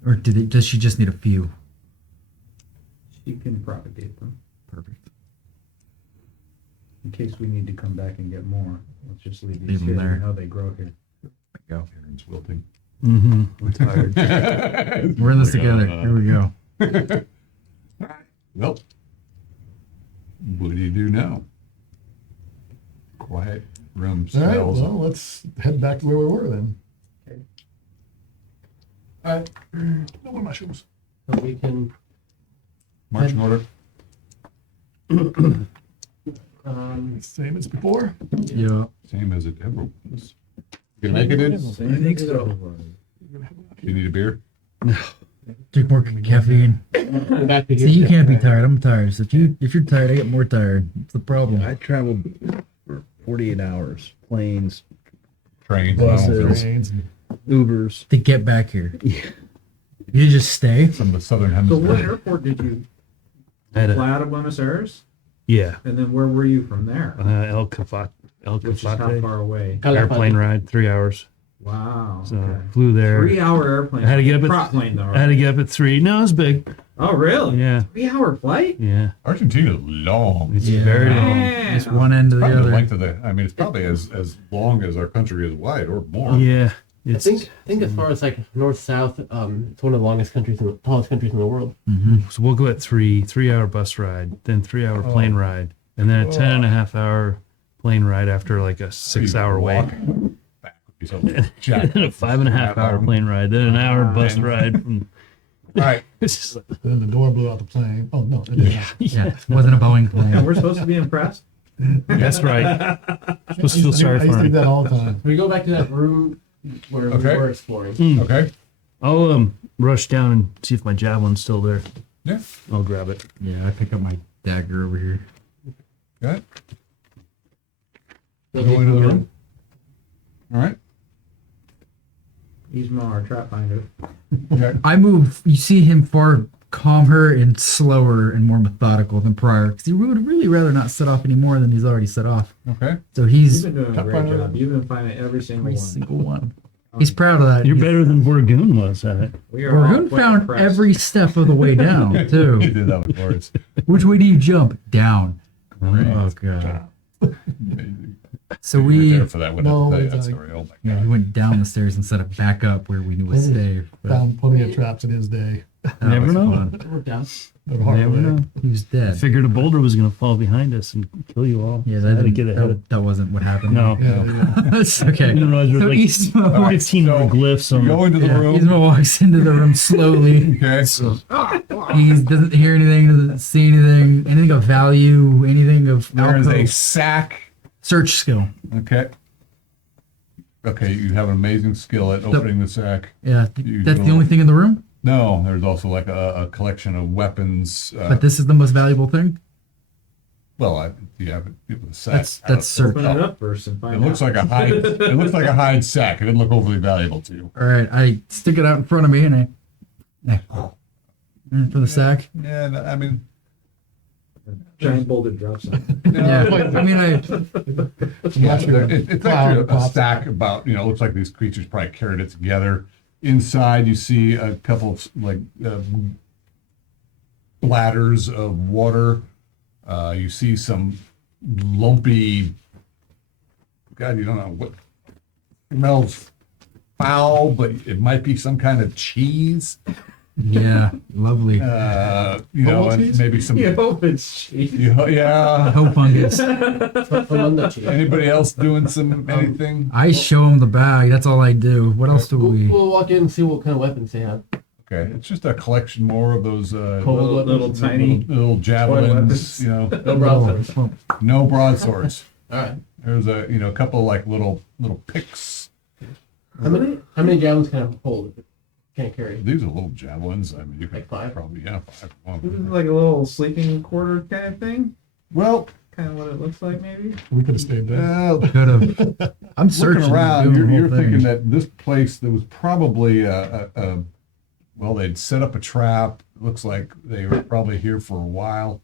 Or does she just need a few? She can propagate them Perfect. in case we need to come back and get more. Let's just leave Leave these them here. there. We know they grow here. Go. Aaron's wilting. Mm-hmm. I'm tired. We're in this together. Here we go. Well, what do you do now? Quiet room All right. smells. Well, let's head back to where we were then. All right. No more mushrooms. So we can. Marching order. Same as before. Yeah. Same as it ever was. You gonna make it, dude? I think so. You need a beer? Drink more caffeine. Back to See, you can't be tired. I'm tired. So if you're tired, I get more tired. It's the problem. I traveled for 48 hours, planes, Trains. Buses. Trains. Ubers. To get back here. Yeah. You did just stay? From the southern So what hemisphere. airport did you I had fly out of Buenos Aires? yeah, And then where were you from there? El Cafate. Which is how far away? Airplane ride, 3 hours. Wow. So okay. flew there. 3-hour airplane. I had to get up at- prop plane though. I had to get up at 3. No, it was big. Oh really? Yeah, 3-hour flight? yeah. Argentina's long. It's Yeah. very long. Man. Just one end to the Probably the other. length of the. I mean, it's probably as long as our country is wide, or more. Yeah, I it's think as far as like north south, it's one of the longest countries, tallest countries in the world. so we'll go at 3 hour bus ride, then 3 hour plane ride, and then a 10.5 hour plane ride after like a 6 hour wait. Walking back would be so jacked. Then a 5.5 hour plane ride, then an hour bus ride from. All right. It's just like, Then the door blew out the plane. Oh no, it didn't. Yeah, it wasn't a Boeing And plane. we're supposed to be impressed? that's right. Supposed to feel sorry I used for to do him. that all the time. We go back to that room where Okay. we were exploring. Okay. I'll rush down and see if my javelin's still there. Yeah. I'll grab it. Yeah, I pick up my dagger over here. Go ahead. So Go into the room. All right. Ismo, our trap finder. Okay. I move. You see him far calmer and slower and more methodical than prior because he would really rather not set off any more than he's already set off. Okay. So You've he's been doing a Trap great finder. job. You've been finding every single every one. single one. He's proud of that. You're He's- better than Borgoon was at it. We are all Orgun quite found impressed. every step of the way down You too. did that before. It's Which way do you jump? Down. great. Oh god. Amazing. So You were we there for that when I No, tell you it's that like- story. Oh my yeah, god. he went down the stairs instead of back up where we knew was safe. But Found plenty of traps in his day. That Never was know. fun. It worked out. The hard Never way. know. He was I dead. figured a boulder was gonna fall behind us and kill you all. Yeah, So I that, had to didn't, get ahead. that wasn't what happened. No. Yeah, yeah. That's okay. No, no, there's So like Eastmo, 15 so glyphs You on go into the yeah, room. Eastmo walks into the room slowly. Okay. He doesn't hear anything, doesn't see anything of value, anything of There is a alcove. sack. Search skill. Okay. Okay, you have an amazing skill at opening the sack. Yeah, You that's go- the only thing in the room. No, there's also like a collection of weapons. But this is the most valuable thing. Well, you have it. Sack. That's I don't- search. Open it up first and find It looks out. like a hide. It looks like a hide sack. It didn't look overly valuable to you. All right, I stick it out in front of me and for the sack. Yeah, no, I mean, Giant boulder drops on. Yeah, I mean, it's actually a stack about, it looks like these creatures probably carried it together. Inside, you see a couple of like bladders of water. You see some lumpy, God, you don't know what smells foul, but it might be some kind of cheese. yeah, lovely. And maybe some. You hope it's cheap. Yeah. Hoe fungus. From the cheap. Anybody else doing anything? I show him the bag. That's all I do. What else do We'll, we? we'll walk in and see what kind of weapons they have. Okay, it's just a collection more of those Little tiny. little javelins. weapons. No broadswords. No broadswords. All right. There's a couple like little picks. How many javelins can I hold? Can't carry. These are little javelins. I mean, you could Like 5? probably 5. This is like a little sleeping quarter kind of thing. Well, Kind of what it looks like, maybe. We could have stayed there. Could have. I'm searching. looking around, doing the you're whole thing. thinking that this place there was probably well, they'd set up a trap. It looks like they were probably here for a while,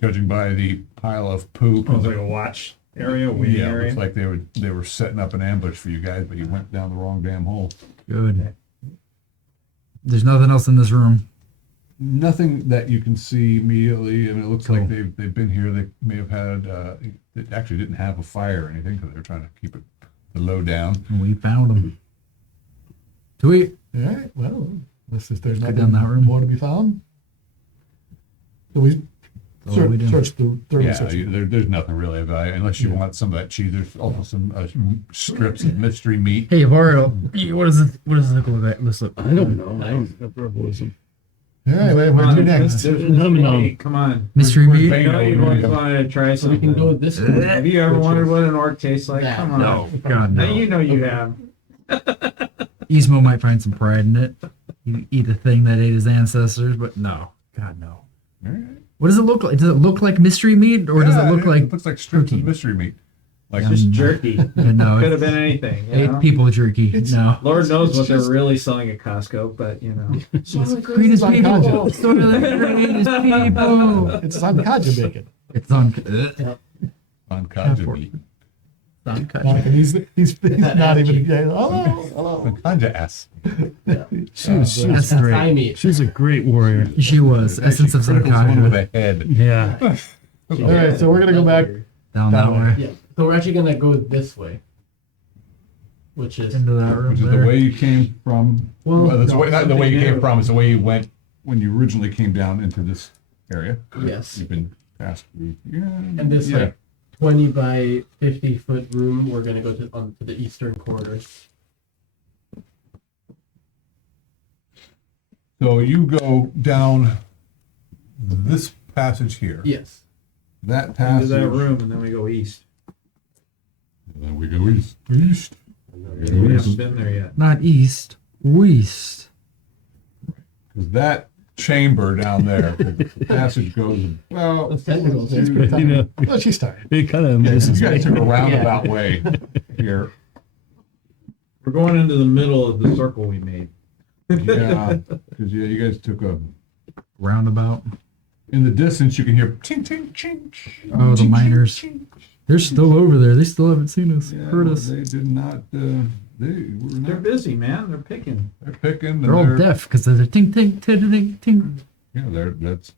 judging by the pile of poop. It's like a watch area, waiting Yeah, it area. looks like they were setting up an ambush for you guys, but you went down the wrong damn hole. Good. There's nothing else in this room. Nothing that you can see immediately, and it looks like Cool. they've been here. They may have had they actually didn't have a fire or anything because they were trying to keep the low down. And we found them. Sweet. All right. Well, unless if there's Go nothing down that room. more to be found. So we That's all we do. search the thoroughly Yeah, search. there's nothing really of value unless you want some of that cheese. There's also some strips of mystery meat. Hey, Vario, what does it look like? Let's look. I don't know. I don't have herbalism. All right. What Come do on, we do next? there's Num mystery num. meat. Come on. Mystery Where's meat. Bane? I know you've always wanted to try So we something. can go this way. Have you ever wondered what an orc tastes like? That. Come on. No. God, Now no. you know you have. Ismo might find some pride in it. You eat a thing that ate his ancestors, but no. God, no. All right. What does it look like? Does it look like mystery meat, or does it look like It looks like strips protein? of mystery meat. Like Yeah. Just jerky. no? Could have It's been anything. You ate know? people jerky. No. Lord knows it's what they're just- really selling at Costco, but you know. Greenest on people. Kaja. It's one of the greenest people. It's on Kaja bacon. It's on. on kaja Half-orc. meat. Monica, he's not even. Yeah, hello. Kaja S. She was That's Thigh great. meat. She was a great warrior. She was essence of Critical's one with Zankaja. a head. Yeah. All right, so we're gonna go back. Down that way. Yeah. So we're actually gonna go this way, which is Into that room Which is there. the way you came from. Well, Well, that's the way, not the way you something came new. from. It's the way you went when you originally came down into this area. yes, You've been past the. Yeah. and this yeah. like 20 by 50-foot room. We're gonna go onto the eastern corner. So you go down this passage here. Yes. That Into passage. that room, and then we go east. And then we go east. East. We haven't been there yet. Not east, west. Because that chamber down there, the passage goes about. Those tentacles. It's You pretty tight. You know, Oh, she's tired. it kind of guys misses me. took a roundabout way here. We're going into the middle of the circle we made. Yeah. Because you guys took a. Roundabout. In the distance, you can hear ting ting ching. Oh, the ching, miners. ching, ching. They're still over there. They still haven't seen us, Yeah, heard us. They did not. They were They're not. busy, man. They're picking. They're picking. They're all deaf because they're ting ting ting ting ting. Yeah, they're that.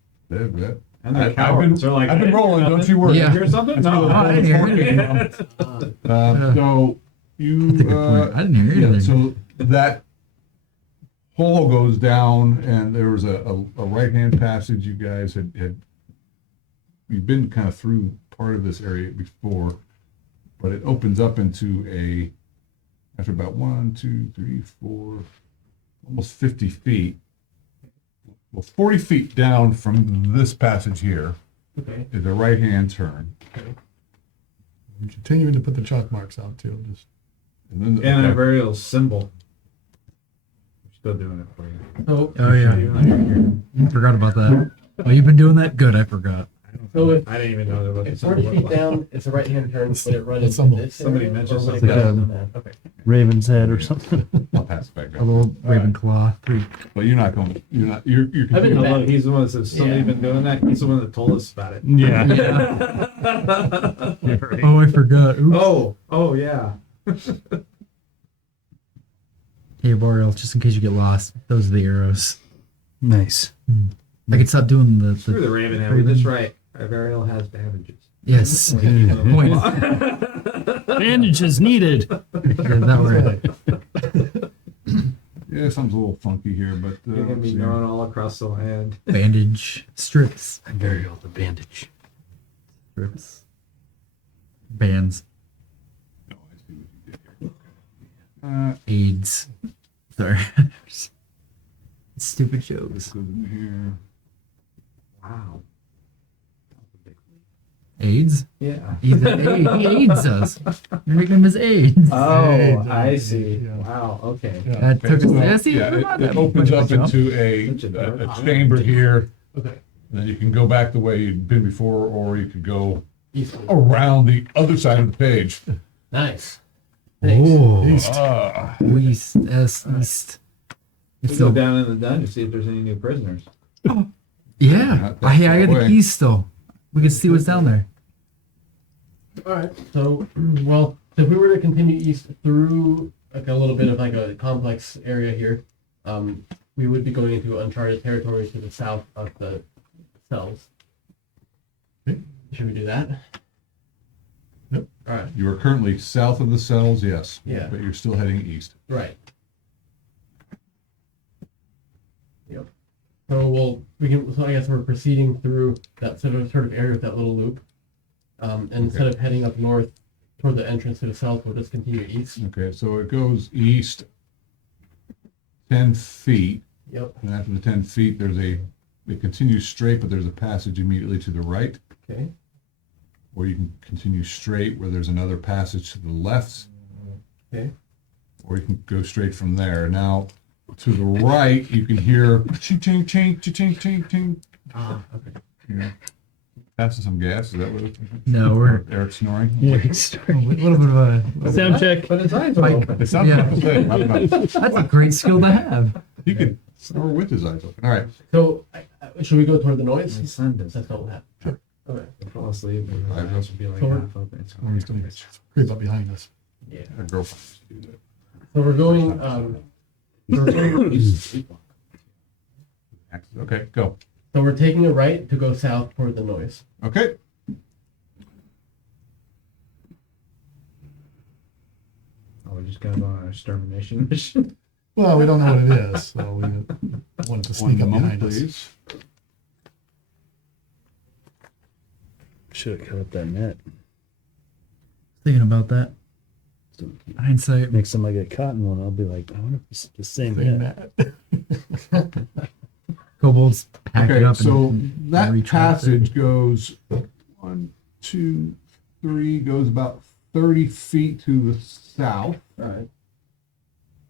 And they're I've cowards. They're like, I've been "Hey, rolling. nothing." Don't you worry. Yeah. Hear something? That's No, where the I didn't hear anything. So you. That's a good point. I didn't hear Yeah, anything. so that hall goes down, and there was a right-hand passage. You guys you've been kind of through part of this area before, but it opens up into after about 1, 2, 3, 4, almost 50 feet. Well, 40 feet down from this passage here Okay. is a right-hand turn. I'm continuing to put the chalk marks out too. Just And then And a burial symbol. We're still doing it for you. So, Oh yeah, I forgot about that. Oh, you've been doing that? Good. I forgot. so if, I didn't even know there was a if symbol. 40 feet down, it's a right-hand turn. Would it run It's into symbol. this? Somebody area, mentioned or would it something go like down that. Okay. Raven's head or something. I'll pass it back A up. little Ravenclaw. But you're not going. You're not. You're. I've been No, back. look, he's the one that says somebody Yeah. been doing that. He's the one that told us about it. Yeah. Oh, I forgot. Oops. Oh yeah. Hey, Boreal, just in case you get lost, those are the arrows. Nice. I could stop doing Screw the Raven head. We're just right. Our burial has bandages. Yes. Point. Bandages needed. Yeah, that way. Yeah, something's a little funky here, but You're gonna be let's see. known all across the land. Bandage strips. I buried all the bandage. Strips. Bands. Oh, I see what you did here. AIDS. Sorry. Stupid This jokes. goes in here. Wow. AIDS? Yeah. He AIDS us. Your nickname is AIDS. Oh, AIDS, I see. yeah. Wow. Okay. yeah. That took us. So, Yeah, see, yeah, we're not it that opens much up of a jump. into a chamber here. Okay. And then you can go back the way you'd been before, or you could go East. around the other side of the page. Nice. Thanks. Oh, Ah, east, east. We It's go so, down in the dungeon see if there's any new prisoners. yeah. Not that Hey, I far got the away. keys still. We can see what's down there. All right. So, well, so if we were to continue east through like a little bit of like a complex area here, we would be going into uncharted territory to the south of the cells. Should we do that? Yep. All right. you are currently south of the cells, yes. Yeah. But you're still heading east. Right. Yep. So so I guess we're proceeding through that sort of area with that little loop. And instead of heading up north toward the entrance to the south, we'll just continue east. Okay, so it goes east 10 feet. Yep. And after the 10 feet, it continues straight, but there's a passage immediately to the right. Okay. Or you can continue straight where there's another passage to the left. Okay. Or you can go straight from there. Now, to the right, you can hear ching, ching, ching, ching, ching, ching. Ah, okay. Yeah. Passing some gas, is that what it is? No, we're Eric snoring? a little bit of a. Sound check. But his eyes are Mike. open. It sounds Yeah. like a thing. I don't know. That's a great skill to have. He could snore with his eyes open. All right. So should we go toward the noise? My son does. That's what will happen. Sure. Okay. He'll fall asleep and his eyes will be like So we're- half open. It's Or he's gonna creep up behind us. Yeah. Our girlfriend used to do that. So we're going. Okay, go. So we're taking a right to go south toward the noise. Okay. Oh, we're just gonna go on an extermination mission. Well, we don't know what it is, so we wanted to sneak up One moment, behind us. please. Should have cut up that net. Thinking about that. Hindsight. Next time I get caught in one, I'll be like, I wonder if it's the same Saying net. that. Kobolds pack it Okay, up so and that retract it. passage goes 1, 2, 3, goes about 30 feet to the south. All right.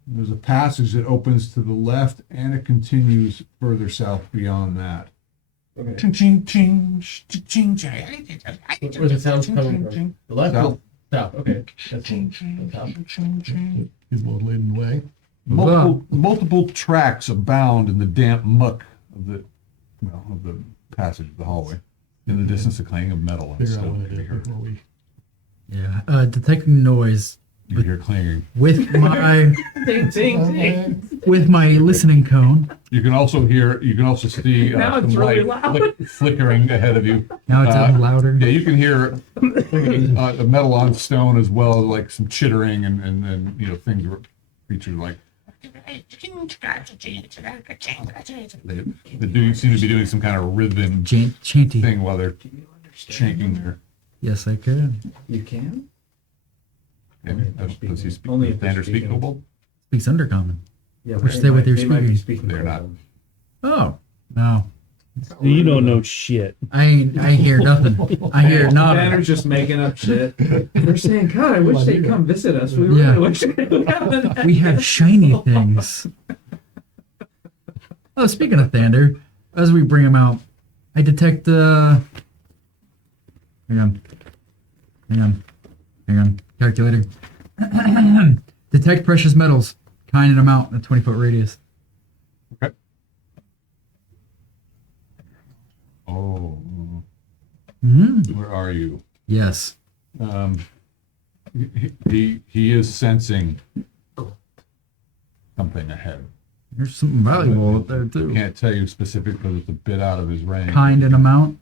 There's a passage that opens to the left and it continues further south beyond that. Okay. Ching, ching, ching, ching, ching. Where's the sounds coming from? The left. South. Or south. Okay. That's cool. The south. He's a little leading the way. Multiple tracks abound in the damp muck of the passage of the hallway. In the distance, the clanging of metal and Figure out stone what can it be is heard. before we. Yeah. Detecting noise You can hear clanging. with my Ding, ding, ding. with my listening cone. You can also see Now it's some really light loud. flickering ahead of you. Now it's Uh, louder. Yeah, you can hear the metal on stone as well as like some chittering and things, creatures like They do seem to be doing some kind of rhythm Chanty. thing while they're shanking their. Yes, I could. You can? Does he speak? Only if they're Standard speak speaking. noble? Speaks Undercommon. Yeah, Which they they what might- they're they might be speaking. speaking. They're not. Oh, no. You don't know shit. I hear nothing. I hear nothing. Banner's just making up shit. They're saying, God, I wish they'd come visit us. We really Yeah. wish they would come. We have shiny things. Oh, speaking of Thander, as we bring him out, I detect hang on. Calculator. Detect precious metals, kind and amount in a 20-foot radius. Okay. Oh, where are you? Yes. He is sensing something ahead. There's something valuable out there too. Can't tell you specifically because it's a bit out of his range. Kind and amount.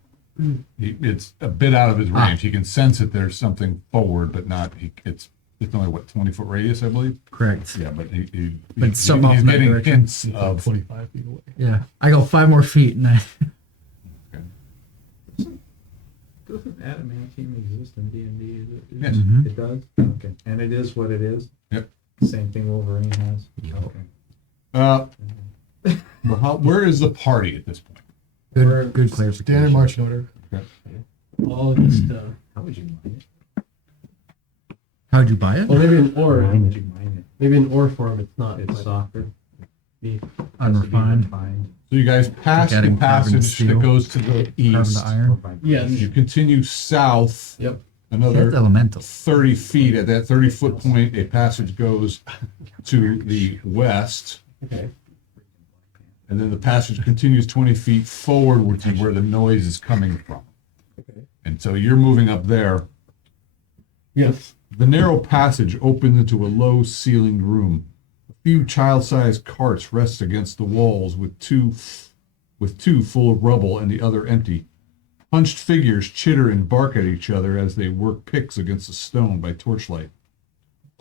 It's a bit out of his range. He can sense that there's something forward, but not. It's only what 20-foot radius, I believe. Correct. Yeah, but But it's something off he's in that getting direction. hints of 25 feet away. Yeah. I go 5 more feet and I. Doesn't adamantium exist in D&D? Yes. Mhm. It does? Okay. And it is what it is? Yep. Same thing Wolverine has? Okay. Where is the party at this point? Good clarification. Standard marching order. All just, How would you mine it? How'd you buy it? well, maybe an ore. How would you mine it? Maybe in ore form, it's not. It's softer. Beef. Unrefined. Refined. So you guys pass the adding carbon to passage that steel. goes to the Carbon east. to iron. Yes. You continue south Yep. That's another elemental. 30 feet. At that 30-foot point, a passage goes to the west, Okay. and then the passage continues 20 feet forward, which is where the noise is coming from. Okay. And so you're moving up there. Yes. The narrow passage opens into a low-ceilinged room. A few child-sized carts rest against the walls, with two full of rubble and the other empty. Hunched figures chitter and bark at each other as they work picks against the stone by torchlight.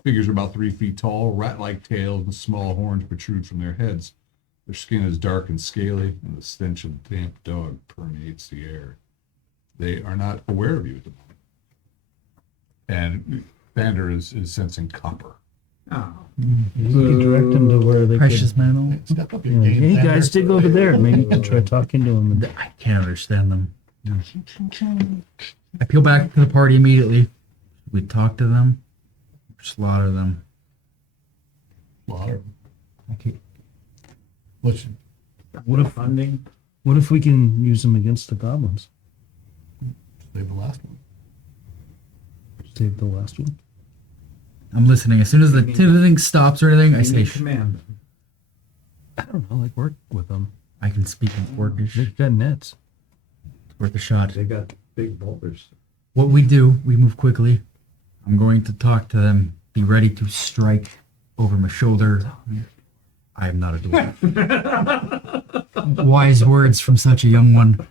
Figures are about 3 feet tall, rat-like tails and small horns protrude from their heads. Their skin is dark and scaly, and the stench of damp dog permeates the air. They are not aware of you at the moment. And Vander is sensing copper. Oh. You can direct them to where they Precious metal. Step up could. your game. Hey guys, dig over there. Maybe you can try talking to them. I can't understand them. I peel back to the party immediately. We talk to them. Slaughter them. Slaughter. Okay. Which, What if Funding? What if we can use them against the goblins? save the last one. Save the last one. I'm listening. As soon as the thing stops or anything, I say, Command. I don't know. Like work with them. I can speak in Orcish. They've got nets. It's worth a shot. They got big boulders. What we do, we move quickly. I'm going to talk to them. Be ready to strike over my shoulder. I am not a dwarf. Wise words from such a young one.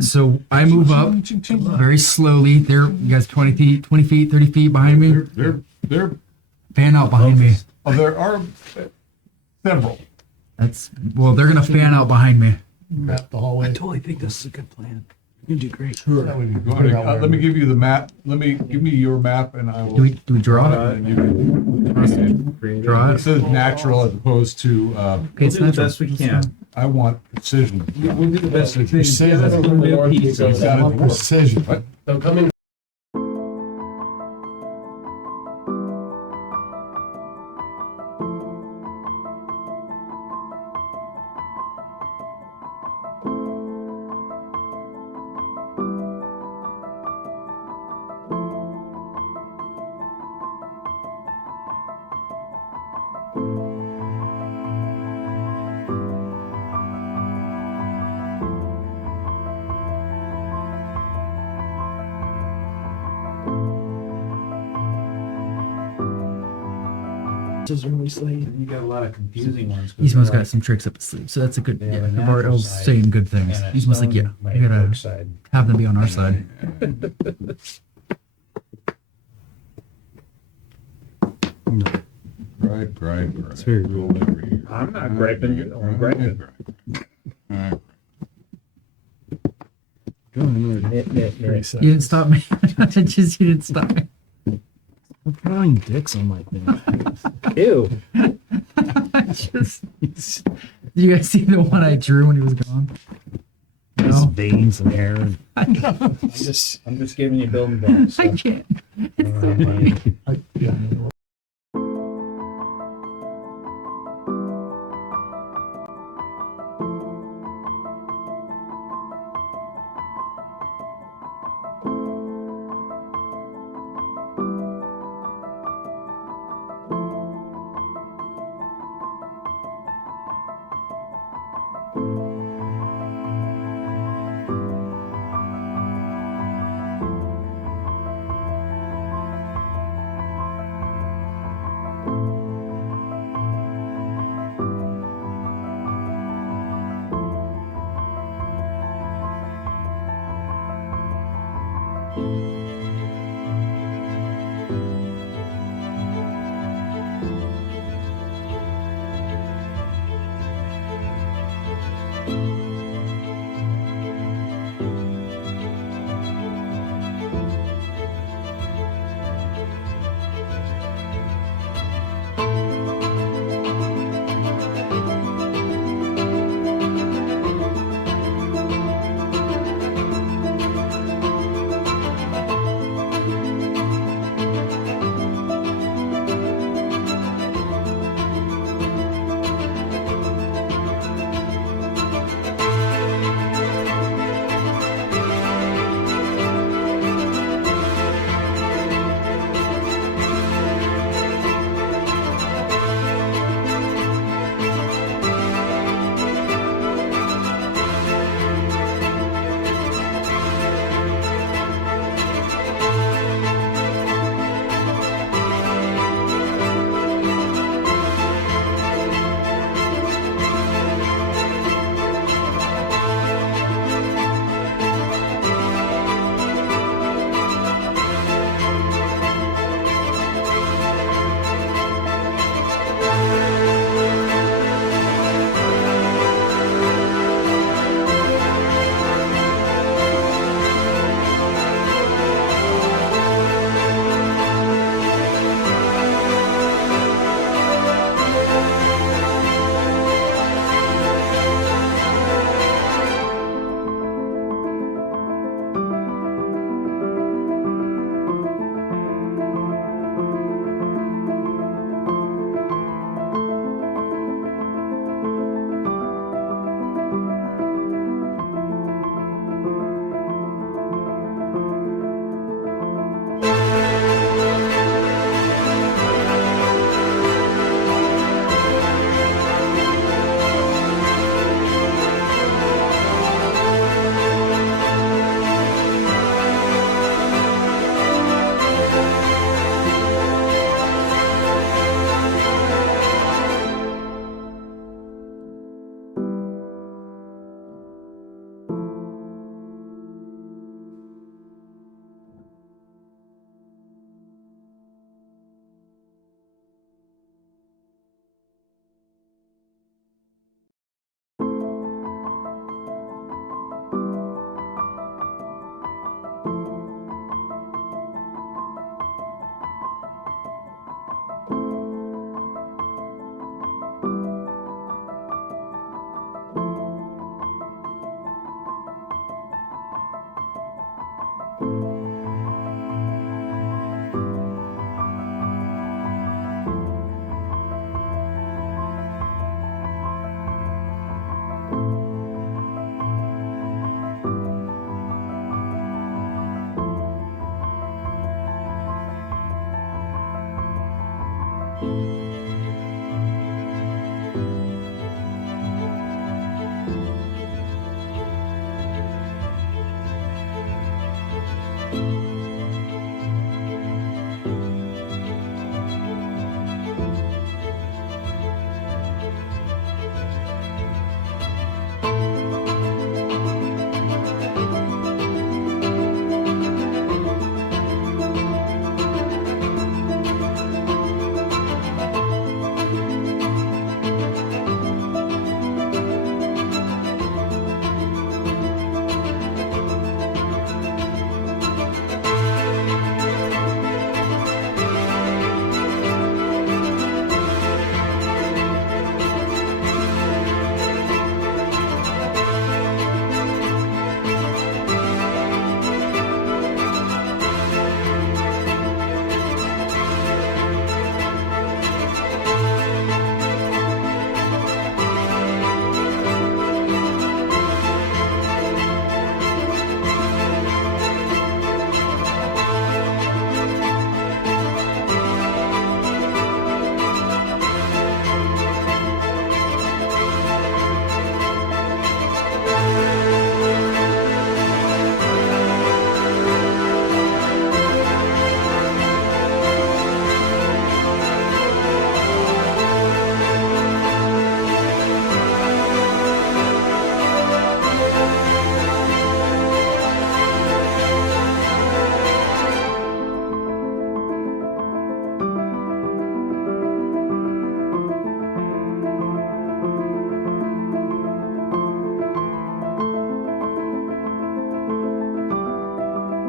So I move up very slowly. There, you guys, 20 feet, 30 feet behind me. They're Fan out behind me. there are several. They're gonna fan out behind me. Map the hallway. totally think this is a good plan. You're gonna do great. That way we can Go figure ahead, out where let me give you the map. Give me your map, and I will. Do we draw it? and you can- Draw It it. says natural as opposed to. Okay, We'll it's do the natural. best we can. I want precision. We'll do the best we can. Precision. Give us a little bit of peace. It's gotta work. precision. What? So coming. This is really slight. You got a lot of confusing ones. He's most got some tricks up his sleeve, so that's a good. They have Yeah, a I've already- I was natural saying good things. He's most like, yeah, we gotta have them be on our side. Gripe. It's very Roll over here. I'm not griping. I'm griping. All right. Go on, Pretty You sad. didn't stop me. You didn't stop me. I'm drawing dicks on my thing. Ew. Did you guys see the one I drew when he was gone? Just No, veins and hair. I'm just giving you building blocks. I can't. Yeah.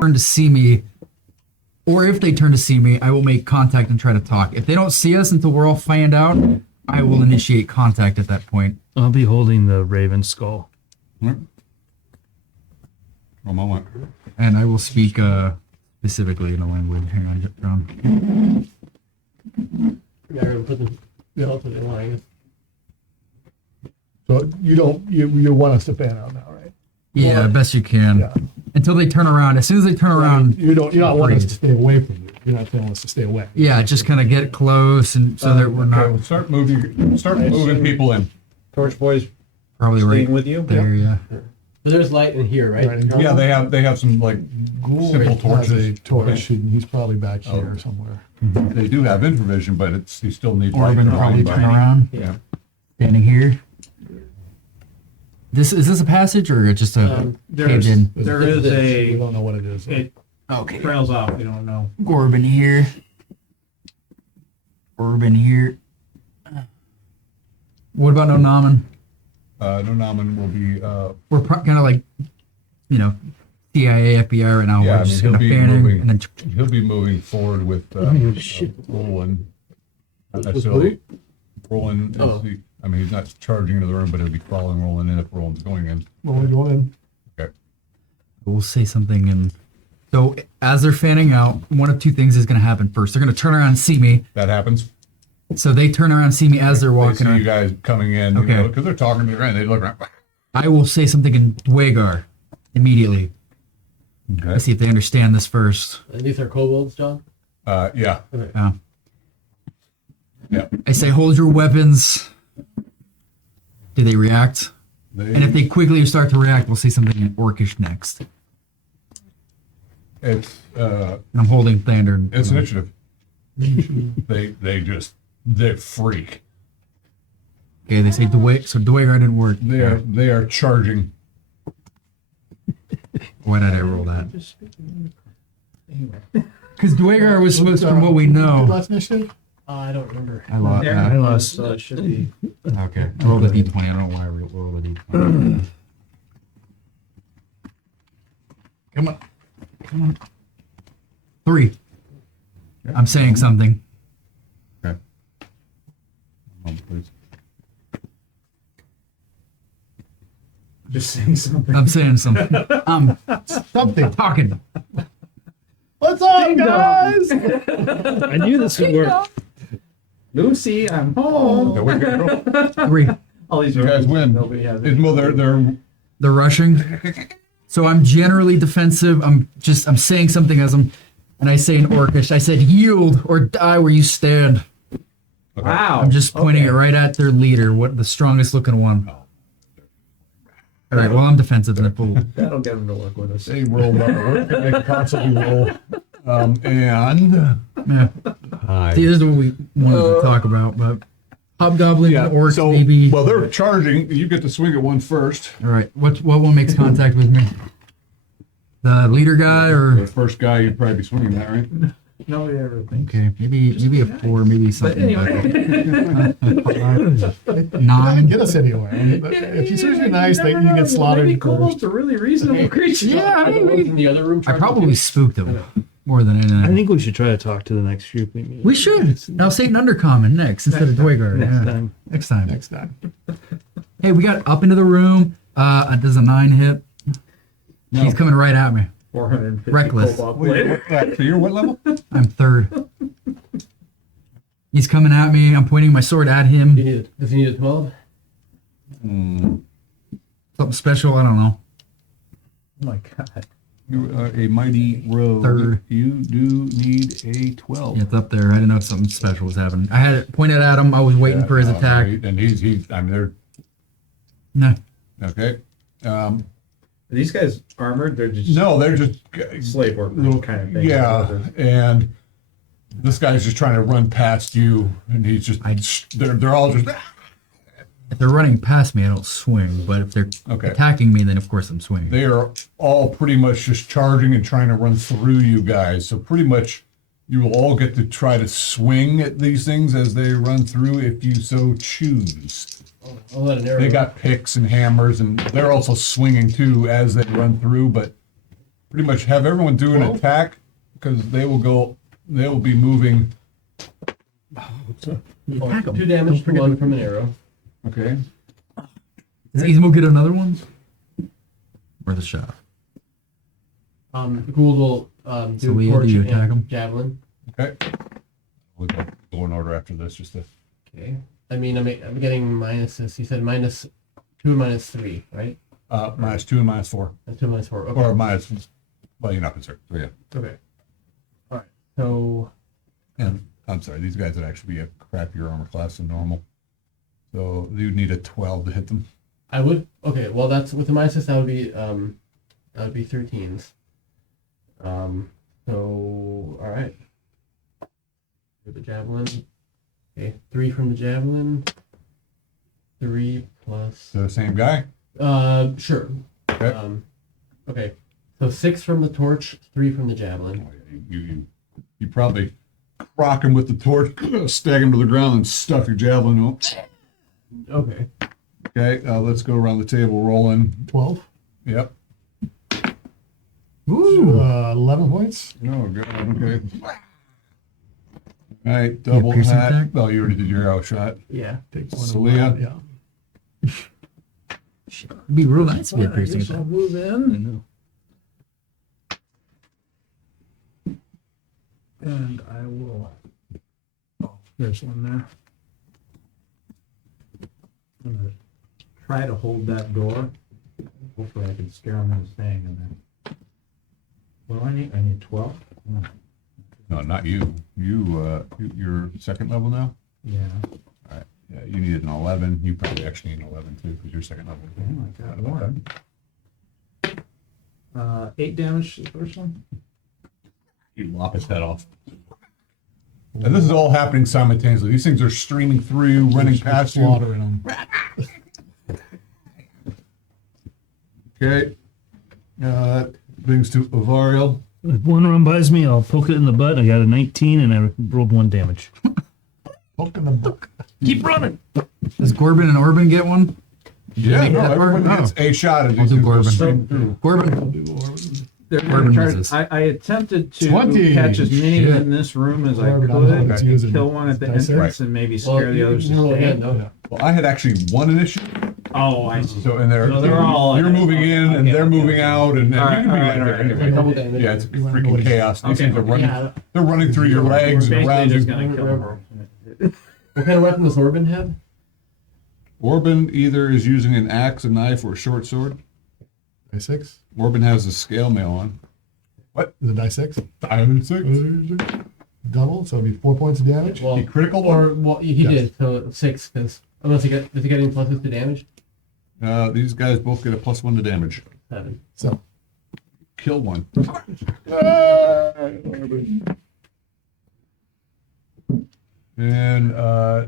turn to see me, or if they turn to see me, I will make contact and try to talk. If they don't see us until we're all fanned out, I will initiate contact at that point. I'll be holding the raven skull. One moment. And I will speak specifically in a language. Hang on, John. Yeah, put the belt in the line. So you want us to fan out now, right? Yeah, best you can. Yeah. Until they turn around. As soon as they turn around, You're not wanting us to stay away from you. You're not telling us to stay away. yeah, just kind of get close and so that we're Okay, not well, start moving people in. Torch boys probably right staying with you. there. Yeah. But there's light in here, right? Right, and Yeah, they have some like simple Has a torches. torch, and he's probably back here somewhere. They do have infravision, but you still need Or light even to probably find turn by. around. Yeah. Standing here. Is this a passage or just a caved There's in? there is We a don't know what it is. it Okay. trails off. You don't know. Corbin here. Corbin here. What about no Naman? No Naman will be. We're kind of like, CIA, FBI right now. Yeah, We're I just mean, kind of he'll be fanning moving. and then He'll be moving forward with Roland. Not With necessarily. Roland is Oh. I mean, he's not charging into the room, but he'll be following Roland in if Roland's going in. Well, we're going in. Okay. we'll say something. And so as they're fanning out, one of two things is going to happen first. They're going to turn around and see me. That happens. So they turn around and see me as they're They walking see you around. guys coming in, Okay. because they're talking to you, and they look around. I will say something in Dwagar immediately. Okay. Let's see if they understand this first. And these are kobolds, John? Yeah. Yeah. Yeah. I say, hold your weapons. Do they react? And if they quickly start to react, we'll say something in Orcish next. It's And I'm holding Thander. it's initiative. they freak. Okay, they say Dwaygar. So Dwagar didn't work. They are charging. Why did I roll that? Because Dwagar was supposed, from what we know. Last initiative? I don't remember. I lost. I lost, so it should be. Okay, I rolled a d20. I don't know why I rolled a d20. Come on. Come on. 3. I'm saying something. Okay. Please. Just saying something. I'm saying something. I'm Something. talking. What's up, guys? I knew this would work. Lucy, I'm home. The wicked girl. 3. All these You guys win. Nobody has It's, well, they're They're rushing. So I'm generally defensive. I'm saying something as and I say in Orcish, I said, yield or die where you stand. Wow. I'm just pointing it right at their leader, what the strongest looking one. All right, well, I'm defensive in the pool. That'll get him to work with us. they roll up. They can constantly roll. And Yeah. Hi. See, this is what we wanted to talk about, but hobgoblin and orc, so maybe. well, they're charging. You get to swing at one first. All right, what one makes contact with me? The leader guy, The or first guy you'd probably be swinging that, right? Nobody ever thinks. okay, maybe a 4, maybe But something. anyway, Doesn't 9. get us anywhere. I mean, if you serve you nice, never then you know. get slaughtered Maybe kobolds first. are really reasonable creatures. Yeah, I Are the mean, ones in the other room I charging probably too? spooked them more than anything. I think we should try to talk to the next group we meet. We should. I'll say an undercommon next instead of Dwagar. next Yeah. time. Next time. Next time. Hey, we got up into the room. Does a 9 hit? He's coming right at me. 450 Reckless. kobold Wait, later. so you're what level? I'm 3rd. He's coming at me. I'm pointing my sword at him. Does he need a 12? Something special. I don't know. Oh my god. You are a mighty rogue. 3rd. You do need a 12. Yeah, it's up there. I didn't know if something special was happening. I had it pointed at him. I was waiting for his attack. And he's. I mean, they're No. okay. Are these guys armored? They're just No, they're just slave work kind of thing. Yeah, and this guy's just trying to run past you, and he's just. They're all just. If they're running past me, I don't swing. But if they're Okay. attacking me, then of course I'm swinging. They are all pretty much just charging and trying to run through you guys. So pretty much, you will all get to try to swing at these things as they run through, if you so choose. I'll let an arrow. They got picks and hammers, and they're also swinging too as they run through. But pretty much have everyone do an 12? attack because they will be moving. Attack 'em. 2 damage to forget one to- from an arrow. Okay. Does Ismo get another one? Or the shot? Gould will So do we torch do attack and 'em? javelin. Okay. We'll go in order after this, just to. Okay. I mean, I'm getting minuses. You said -2 and -3, right? -2 and -4. And 2 and -4. Okay. Or minus. Well, you're not concerned. So yeah. Okay. All right. So And I'm sorry, these guys would actually be a crappier armor class than normal. So you'd need a 12 to hit them. I would. Okay. Well, that's with the minuses. That would be 13s. So all right. For the javelin. Okay. 3 from the javelin. 3 plus. The same guy. Sure. Okay. Okay. So 6 from the torch, 3 from the javelin. You probably crock him with the torch, stag him to the ground, and stuff your javelin in him. Okay. Okay, let's go around the table rolling. 12. Yep. Ooh. 11 points. Oh, good. Okay. All right, double piercing hat. attack? Oh, you already did your arrow shot. Yeah. Takes one. Celia? Yeah. It'd be real nice to be a I piercing guess I'll attack. move in. know. And I will. Oh, there's one there. I'm gonna try to hold that door. Hopefully, I can scare them into staying in there. What do I need? I need 12. No, not you. You're second level now? Yeah. All right. Yeah, you needed an 11. You probably actually need an 11 too, because you're second level. Oh, I got one. 8 damage to the first one. You lop his head off. And this is all happening simultaneously. These things are streaming through you, running past you. Slaughtering them. Okay. That brings to Avariel. If one run buys me, I'll poke it in the butt. I got a 19 and I rolled 1 damage. Poking the book. Keep running. Does Corbin and Orban get one? Yeah, no, that work? everyone gets a shot as I'll these do things go Corbin. streaming through. Corbin. They're Corbin gonna misses. I attempted to 20. catch as many Shit. in this room as I Corbin, I'm could, hoping it's and using kill one at the dice. entrance, Right. and maybe Well, scare the you others can to roll stay. again, though. Well, I had actually one initiative. Oh, I see. So, and So they're all- you're moving in and okay, they're okay, moving okay. out, and All right, you can be all right, there all right, anyway. A couple damage. Yeah, it's freaking chaos. These Okay, things are running. Yeah. They're running through your legs and Basically, around just you. gonna kill her. What kind of weapon does Orban have? Orban either is using an axe, a knife, or a short sword. Die 6. Orban has a scale mail on. Is it die 6? Iron 6. Double, so it'd be 4 points of damage. Well, He critical or well, he Yes. did. So 6, because unless does he get any pluses to damage? These guys both get a +1 to damage. 7. So Kill one. And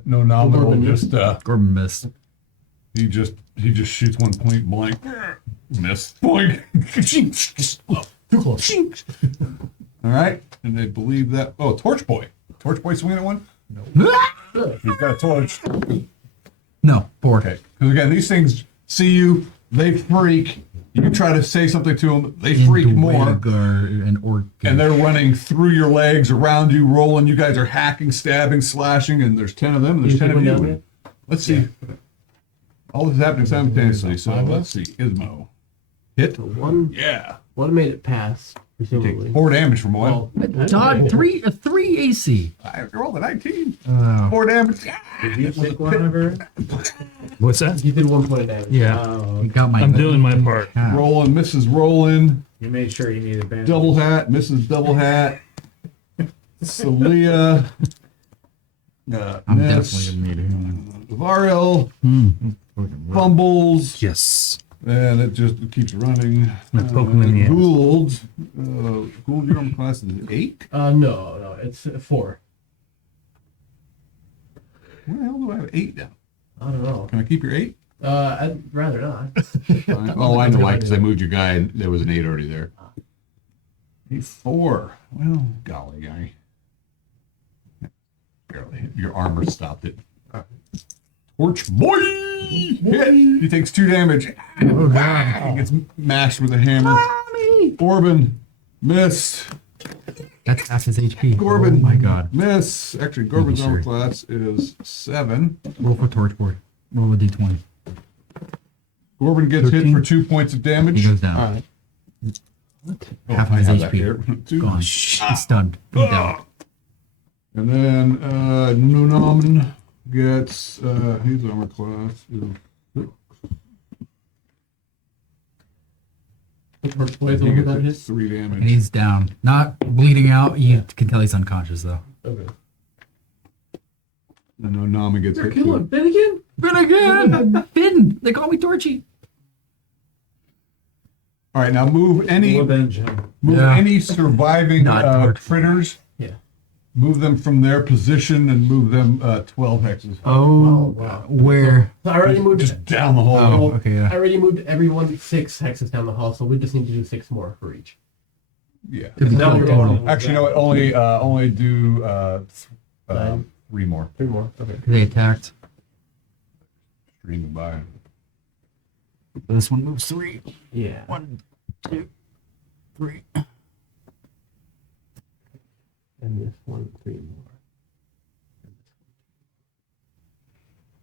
no nominal, Corbin just Corbin missed. he just shoots one point blank. Miss. Boink. too close. All right, and they believe that. Oh, Torch Boy. Torch Boy swinging at one. He's got a torch. No, 4. Okay, because again, these things see you, they freak. You try to say something to them, they freak more, and they're running through your legs, around you, rolling. You guys are hacking, stabbing, slashing, and there's 10 of them, and there's You 10 of see one you. down And let's see. All this is happening simultaneously. So let's see. Ismo. Hit. One Yeah. made it pass, presumably. 4 damage from one. Well, Dog, 3 AC. I rolled a 19. Oh. 4 damage. Did you take one of her? What's that? you did 1 point of damage. Yeah. Oh, You got my I'm doing my part. hat. Rolling, misses rolling. you made sure you needed bandage. Double hat, misses double hat. Celia. I'm miss. definitely gonna need it. Variel fumbles, Yes. and it just keeps running. I'm poke him in the ass. Gould, Gould, your armor class is 8. No, it's 4. Where the hell do I have 8 down? I don't know. Can I keep your 8? I'd rather not. Oh, I know why, because I moved your guy, and there was an 8 already there. 4. Well, golly, guy. Barely. Your armor stopped it. Torch boy! Hit! He takes 2 damage. Oh, He gets mashed with a hammer. Corbin, miss. That's half his HP. Corbin, Oh my god. miss. Actually, Corbin's Thank you, armor sir. class is 7. Roll for torchboard. Roll a d20. Corbin gets 13. hit for 2 points of damage. He goes down. All right. Half I of his have that HP. here. Two. Gone. He's stunned. He's down. And then Nunaman gets his armor class is Torch boys he over gets that it his. 3 And damage. he's down. Not bleeding out. You can tell he's unconscious though. Okay. And Nunaman gets They're hit killing too. Finnegan? Finn again! Finn! They call me Torchy. All right, now move any Revenge him. Yeah. surviving Not torture. critters. Yeah. Move them from their position and move them 12 hexes. Oh, wow. where? So I already moved. Just down the hall. Oh, okay, I yeah. already moved everyone 6 hexes down the hall, so we just need to do 6 more for each. Yeah. Could be Now cool we're total. going. Actually, no. Only do 9. 3 more. 3 more. Okay. They attacked. Streaming by. This one moves 3. Yeah. 1, 2, 3. And this one 3 more.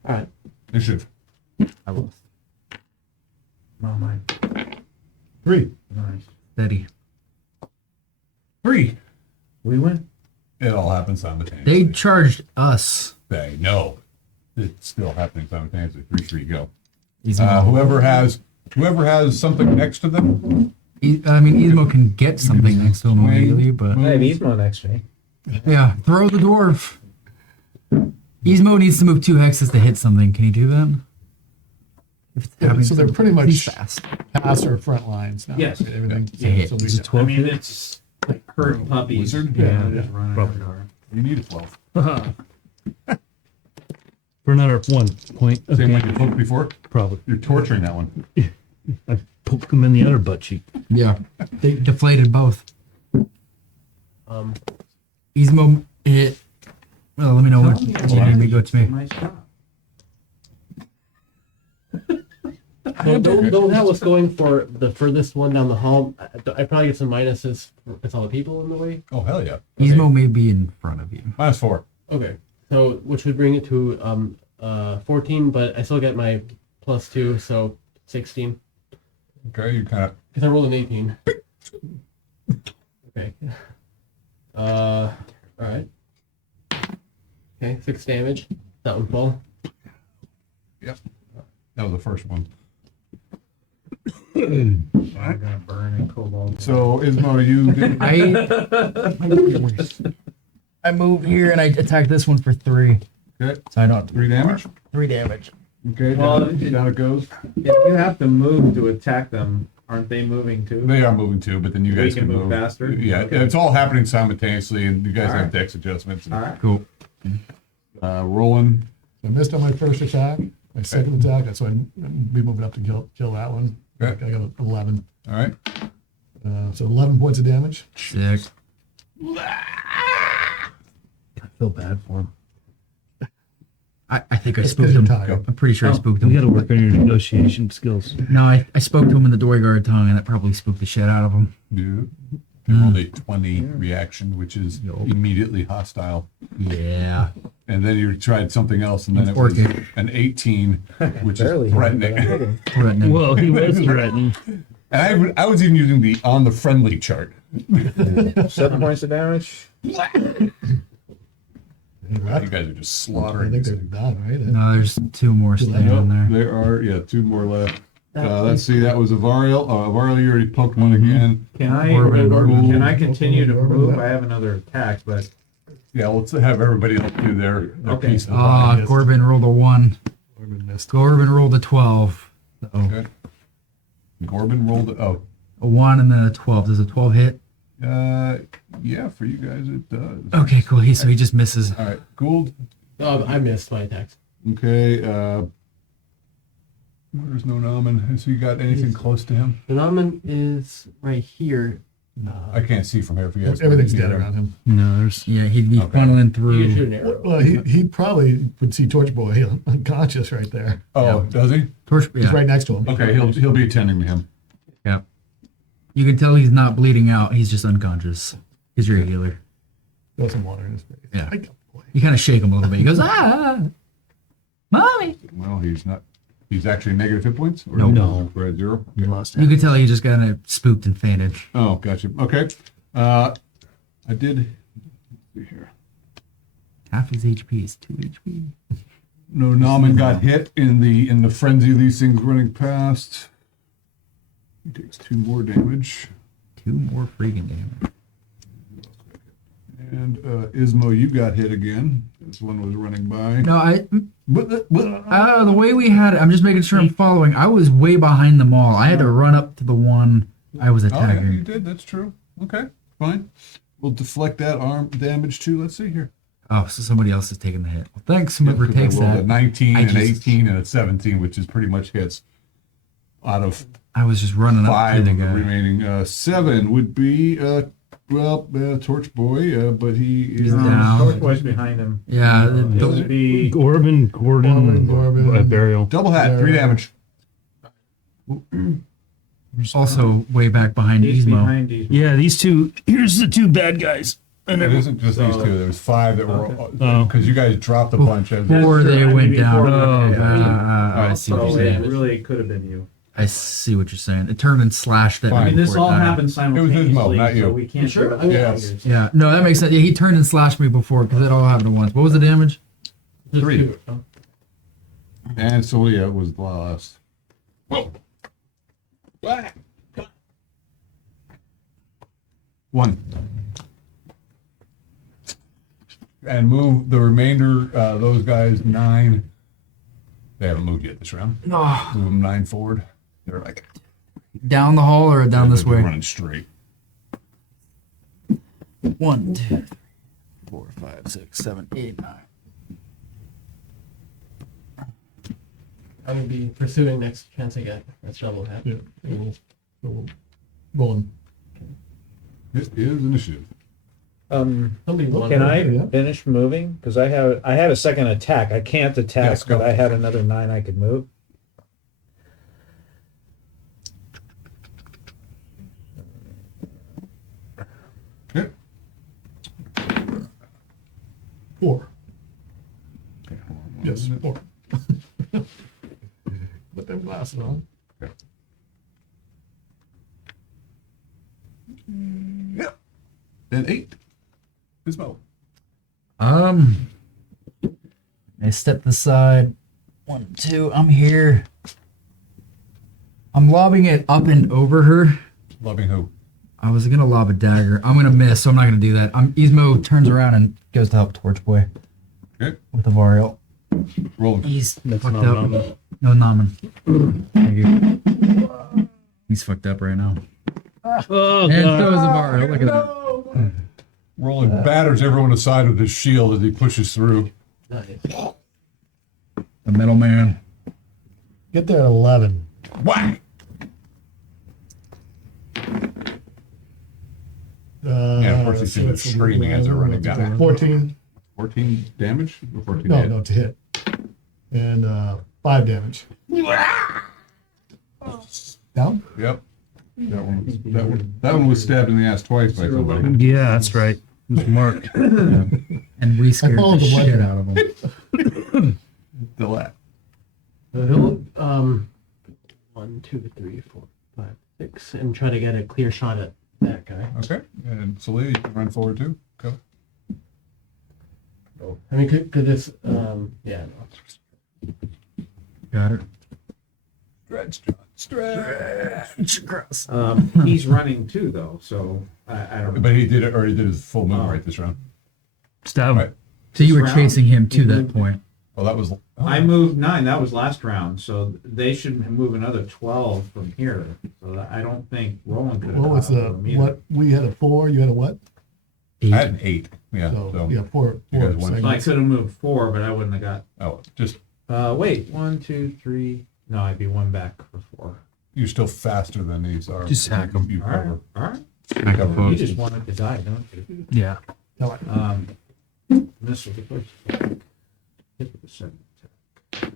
All right. Initiative. I lost. Oh my. 3. Nice. Steady. 3. We win. It all happens simultaneously. They charged us. They no. It's still happening simultaneously. 3-3 go. Ismo. Whoever has something next to them. I mean, Ismo can get something next to him Swing. immediately, but Hey, he's my next me. yeah, throw the dwarf. Ismo needs to move 2 hexes to hit something. Can he do that? If it's Yeah, happening so they're so- pretty he's much fast. past our front lines now. Yes. Everything. Yeah. So we Is it I 12? mean, it's like herding puppies. Wizard? Yeah, Yeah. just running Probably. everywhere. You need a 12. For another 1 point. Okay. Same way you poked before. Probably. You're torturing that one. I poked him in the other butt cheek. Yeah, they deflated both. Um. Ismo hit. Well, let me know when you need me to go to me. Nice job. So don't have us going for the furthest one down the hall. I probably get some minuses. It's all the people in the way. Oh hell yeah. Ismo may be in front of you. -4. Okay. So which would bring it to 14, but I still get my +2, so 16. Okay, you kind of. Because I rolled an 18. Okay. All right. Okay, 6 damage. That one fall. Yep. That was the first one. I'm gonna burn in cobalt. So Ismo, you did. I move here and I attack this one for 3. Okay. So I don't 3 damage. 3 damage. Okay. Well, down it goes. If you have to move to attack them, aren't they moving too? They are moving too, but then you We guys can can move faster? Yeah, Okay. it's all happening simultaneously, and you guys All have right. dex adjustments. And, All right. Cool. rolling. I missed on my first attack. My second attack, that's why I'd be moving up to kill that one. Okay. I got 11. All right. So 11 points of damage. Sick. I feel bad for him. I think I It's spooked because you're him. tired. I'm pretty sure I spooked him. We got to work on your negotiation skills. No, I spoke to him in the door guard tongue, and that probably spooked the shit out of him. You rolled a 20 reaction, which is immediately hostile. Yeah. And then you tried something else, and then it Or was game. an 18, which Barely is hit, threatening. but I hit him. Threatening. Well, he was threatening. And I was even using the on the friendly chart. 7 points of damage. You guys are just I slaughtering. think these they're things. done, right? No, there's 2 more standing there. There are 2 more left. Let's see, that was Avariel. Avariel, you already poked one again. Can I Corbin. can I continue to move? I have another attack, but Yeah, let's have everybody else do their Okay. piece of the pie. Corbin rolled a 1. Corbin missed. Corbin rolled a 12. Oh, Okay. Corbin rolled. Oh, a 1 and then a 12. Does a 12 hit? yeah, for you guys it does. Okay, cool. So he just misses. All right, Gould. I missed my attacks. Okay. There's no Naman. So you got anything close to him? The Naman is right here. I can't see from here. If you guys Everything's dead around him. No, there's. Yeah, he'd be Okay. funneling You through. can shoot an arrow. Well, he probably would see Torch Boy unconscious right there. Oh, does he? Torch, He's yeah. right next to him. Okay, he'll be attending to him. Yeah. You can tell he's not bleeding out. He's just unconscious. He's your healer. Throw some water in his face. Yeah. Like, boy. You kind of shake him a little bit. He goes, ah, mommy. Well, he's not. He's actually negative hit points. Or No. We're at 0. You lost You could tell he just kind of spooked and fainted. Oh, gotcha. Okay. I did. Let's see here. Half his HP is 2 HP. No, Nauman got hit in the frenzy of these things running past. He takes 2 more damage. 2 more freaking damage. And Ismo, you got hit again. This one was running by. No, the way we had it, I'm just making sure I'm following. I was way behind them all. I had to run up to the one I was Oh, yeah, attacking. you did. That's true. Okay, fine. We'll deflect that arm damage too. Let's see here. Oh, so somebody else is taking the hit. Well, thanks, whoever Because I takes rolled that. a 19 I and just- 18 and a 17, which is pretty much hits. Out of I was just running up 5 to of the the guy. remaining 7 would be Torch Boy, but he is He's down. Torch Boy's behind him. Yeah, It would be Gordon, Corbin. Burial. double hat, 3 damage. also way back behind he's Ismo. behind these. Yeah, these two. Here's the 2 bad guys. And It isn't just these So- 2. There was 5 that were Oh. because you guys dropped a bunch as Before they I went mean, down. before- I see what So you're it saying. really could have been you. I see what you're saying. It turned and slashed at Fine. I me mean, this before it all died. happened Ismo, simultaneously, not you. so we can't. Sure. do I mean, Yes. Yeah, no, that makes sense. Yeah, he turned and slashed me before because it all happened at once. What was the damage? Just 3. 2. Oh. And Celia was the last. Whoa. 1. And move the remainder, those guys 9. They haven't moved yet this round. Oh, Move them 9 forward. They're like down the hall or down this they're way? running straight. 1, 2, 3, 4, 5, 6, 7, 8, 9. I'm gonna be pursuing next chance I get. That's shovel hat. Yeah. We'll roll him. It is initiative. Somebody Can I Yeah. finish moving? Because I had a second attack. I can't attack, Yes, go. but I had another 9 I could move. Okay. 4. Okay, hold on one Yes, minute. 4. Put them glasses on. Yep. Then 8. Ismo. I stepped aside. 1, 2. I'm here. I'm lobbing it up and over her. Loving who? I was gonna lob a dagger. I'm gonna miss, so I'm not gonna do that. Ismo turns around and goes to help Torch Boy Okay. with the Varial. Rolling. He's That's fucked not up. normal. No Naman. Thank you. He's fucked up right now. Oh, And God. so is the Varial. Look at that. Rolling batters everyone aside with his shield as he pushes through. Nice. The middleman. Get there at 11. Whack! And of course, you see them screaming as they're running down. 14. 14 damage? Or 14 No, hit? no, to hit. And 5 damage. Down? Yep. That one was stabbed in the ass twice by somebody. Yeah, that's right. It was Mark. And we scared followed the the shit weapon. out of him. Still at. He'll 1, 2, 3, 4, 5, 6, and try to get a clear shot at that guy. Okay. And Celia, you can run forward too. Go. I mean, could this? Yeah. No. Got it. Stretch, John. Stretch. He's running too, though. So I don't know. But he did it, or he did his full move right this round. Stab him. Right. So you were Round? chasing him to that point. Well, that was. I moved 9. That was last round, so they should move another 12 from here. So that I don't think Roland could have. What was got the, over me either. what, we had a 4, you had a what? I had an 8. Yeah. So, So, yeah, 4. You guys 4 won. So I segments. could have moved 4, but I wouldn't have got. oh, just Wait, 1, 2, 3. No, I'd be 1 back for 4. you're still faster than these are. Just hack 'em. You All right, cover. all right. You cover. You just wanted to die, don't you? Yeah. Tell it. This was the first hit with the second attack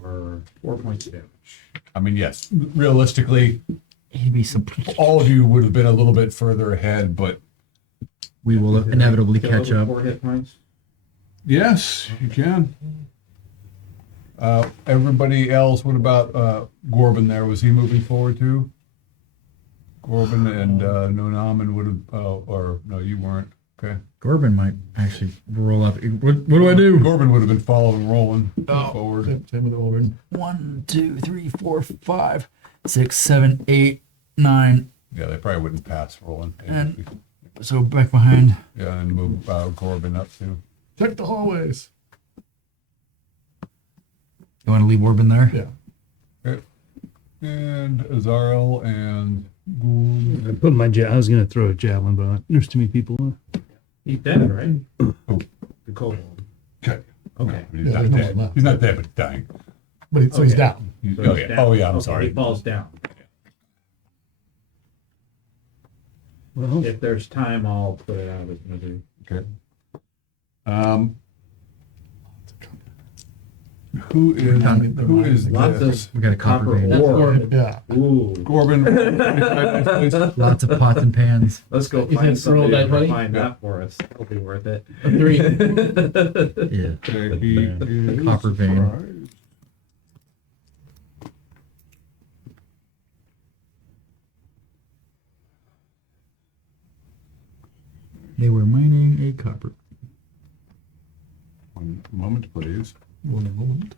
for 4 points of damage. I mean, yes. Realistically, He'd be some. all of you would have been a little bit further ahead, but We will inevitably Kill catch over up. 4 hit points. yes, you can. Everybody else, what about Gorbin there? Was he moving forward too? Corbin and Nonaman would have, or no, you weren't. Okay. Corbin might actually roll up. What do I do? Corbin would have been following, rolling forward. Same with Orban. 1, 2, 3, 4, 5, 6, 7, 8, 9. Yeah, they probably wouldn't pass rolling. And- So back behind. Yeah, and move Corbin up too. Check the hallways. You want to leave Orbin there? Yeah. And Azarel and Gould. I put my I was gonna throw a javelin, but there's too many people. He's dead, right? Oh. The kobold. Okay. Okay. He's Yeah, not there's no dead. one left. He's not dead, but he's dying. But so he's Okay. down. So Oh he's yeah. down. Oh yeah. I'm Okay, sorry. He falls down. Well, If there's time, I'll put it out as misery. Okay. Who is Lots this? of We got a copper copper vein. That's ore. Corbin. Yeah. Ooh. Corbin. 25 next, please. Lots of pots and pans. Let's go You find said roll somebody that to 20? find that for us. That'll be worth it. A 3. Yeah. Okay, he is Copper vein. surprised. They were mining a copper. One moment, please. One moment.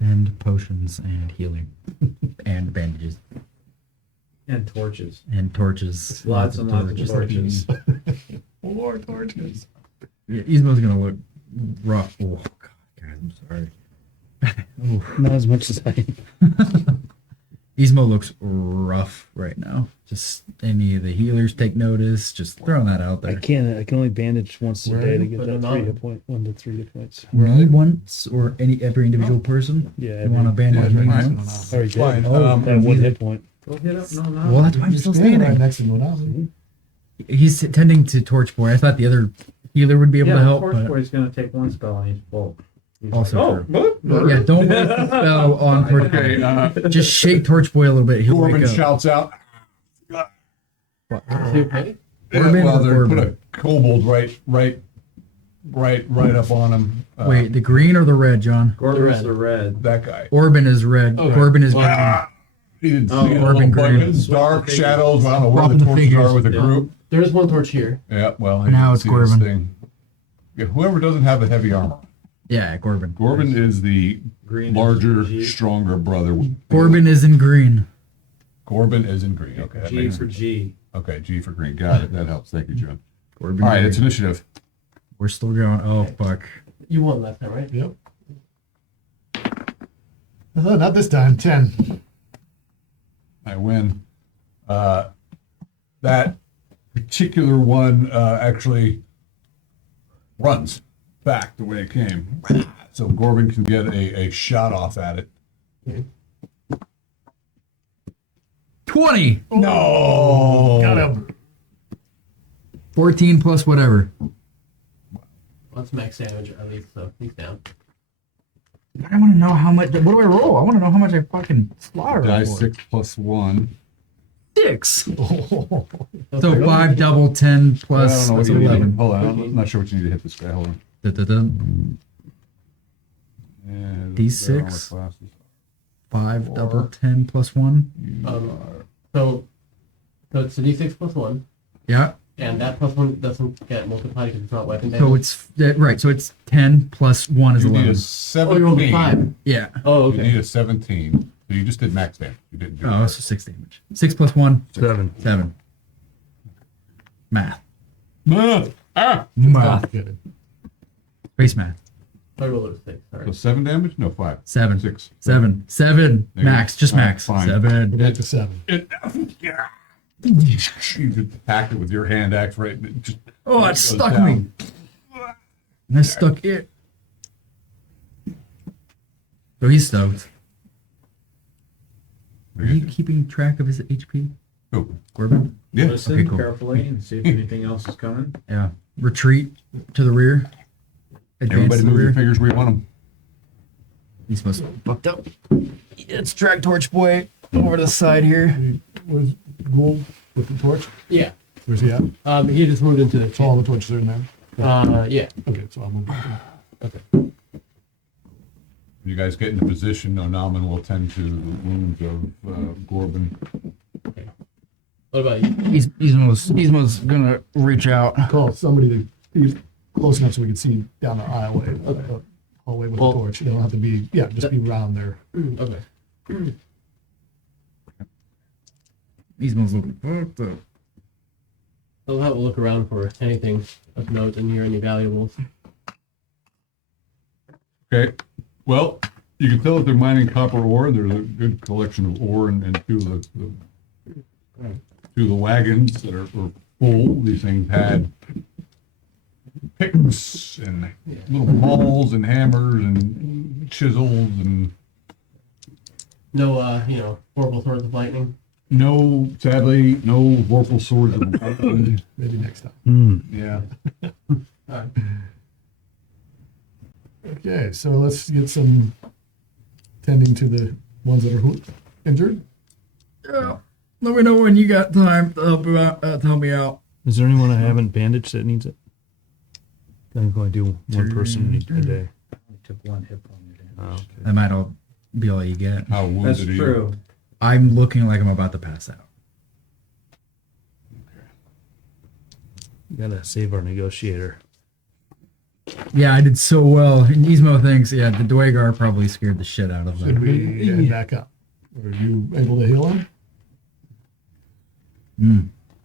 And potions and healing. And bandages. And torches. And torches. Lots and lots of torches. More torches. Yeah, Ismo's gonna look rough. Oh, God, guys, I'm sorry. not as much as I. Ismo looks rough right now. Just any of the healers take notice. Just throwing that out I there. can only bandage once a day to get But that not- 3 hit point, 1 to 3 hit points. Me once, or every individual person. Yeah, You want to bandage me fine. once? Already did. Fine. Oh, That 1 hit point. Go hit up. No, no. Well, that's why I'm still Standing right standing. next to him. He's tending to Torch Boy. I thought the other healer would be able Yeah, to the help, torch but boy's gonna take 1 spell and he's full. He's Also like, oh, yeah, don't waste the spell on Torch Okay, Boy. Just shake Torch Boy a little bit. He'll Corbin wake up. shouts out. Is he okay? Corbin Well, or they're put a Corbin? kobold right up on him. Wait, the green or the red, John? Corbin's the red. That guy. Orbin is red. Okay. Corbin is green. He didn't Oh, see it. Corbin Little green. buckets, dark shadows. I don't know where Swapping the the torches figures. are with the Yeah. group. There is 1 torch here. Yeah, well, he Now didn't it's see this Corbin. thing. Yeah, whoever doesn't have the heavy armor. Yeah, Corbin. Corbin is the Green. larger, G. stronger brother. Corbin is in green. Corbin is in green. Okay, that G makes for sense. G. Okay, G for green. Got it. That helps. Thank you, John. Corbin All right, green. it's initiative. We're still going. Oh, fuck. You won last time, right? Yep. Not this time. 10. I win. That particular one actually runs back the way it came. So Corbin can get a shot off at it. 20. No! Got him. 14 plus whatever. That's max damage at least, so he's down. I want to know how much. What do I roll? I want to know how much I fucking slaughter. Die him for. 6 plus 1. 6. Oh. So 5 double 10 I plus don't know what that's you need. 11. Hold on, I'm not sure what you need to hit this guy. Hold on. Da-da-da. And D6. there are my classes. 5 double 10 plus 1. So it's a d6 plus 1, Yeah. and that plus 1 doesn't get multiplied because it's not weapon damage. So it's right. So it's 10 plus 1 is You need 11. Oh, you rolled a 17. 5. Yeah. Oh, You okay. need a 17. So you just did max damage. You didn't do Oh, so 6 damage. 6 plus 1. 7. 7. Math. Ah! Math. Get it. Space math. I rolled a 6. So Sorry. 7 damage? No, 5. 7. 6. 7. 7. There you Max. go. Just All right, max. fine. 7. Back to 7. You just attacked it with your hand axe, right? and it just Oh, it goes stuck down. me. And I stuck it. So he's stoked. Are you keeping track of his HP, Oh, Corbin? yeah. Listen Okay, cool. carefully and see if anything else is coming. Yeah. retreat to the rear. Advance Everybody to the move your rear. fingers where you want them. He's supposed to be fucked up. It's drag torch boy over to the side here. Was Gould with the torch? Yeah. Where's he at? He just moved into the. So all the torches are in there? Yeah. Okay, so I'll move. You guys get into position, Onaman will tend to the wounds of Gorban. What about you? He's gonna reach out. Call somebody to be close enough so we can see down the aisleway, hallway with the torch. They don't have to be, just be around there. Okay. He's looking fucked up. I'll have a look around for anything of note in here, any valuables. Okay, well, you can tell that they're mining copper ore. There's a good collection of ore in two of the wagons that are full. These things had picks and little mauls and hammers and chisels and No, horrible swords of lightning. no, sadly, no vorpal swords. Maybe next time. Yeah. Okay, so let's get some tending to the ones that are injured. Yeah. Let me know when you got time to help me out. Is there anyone I haven't bandaged that needs it? I'm going to do one person a day. I took one hit point. Oh, okay. That might all be all you get. How wounded That's are you? true. I'm looking like I'm about to pass out. You gotta save our negotiator. Yeah, I did so well. And Nismo thinks, the Dwagar probably scared the shit out of Should them. we head back up? Are you able to heal him?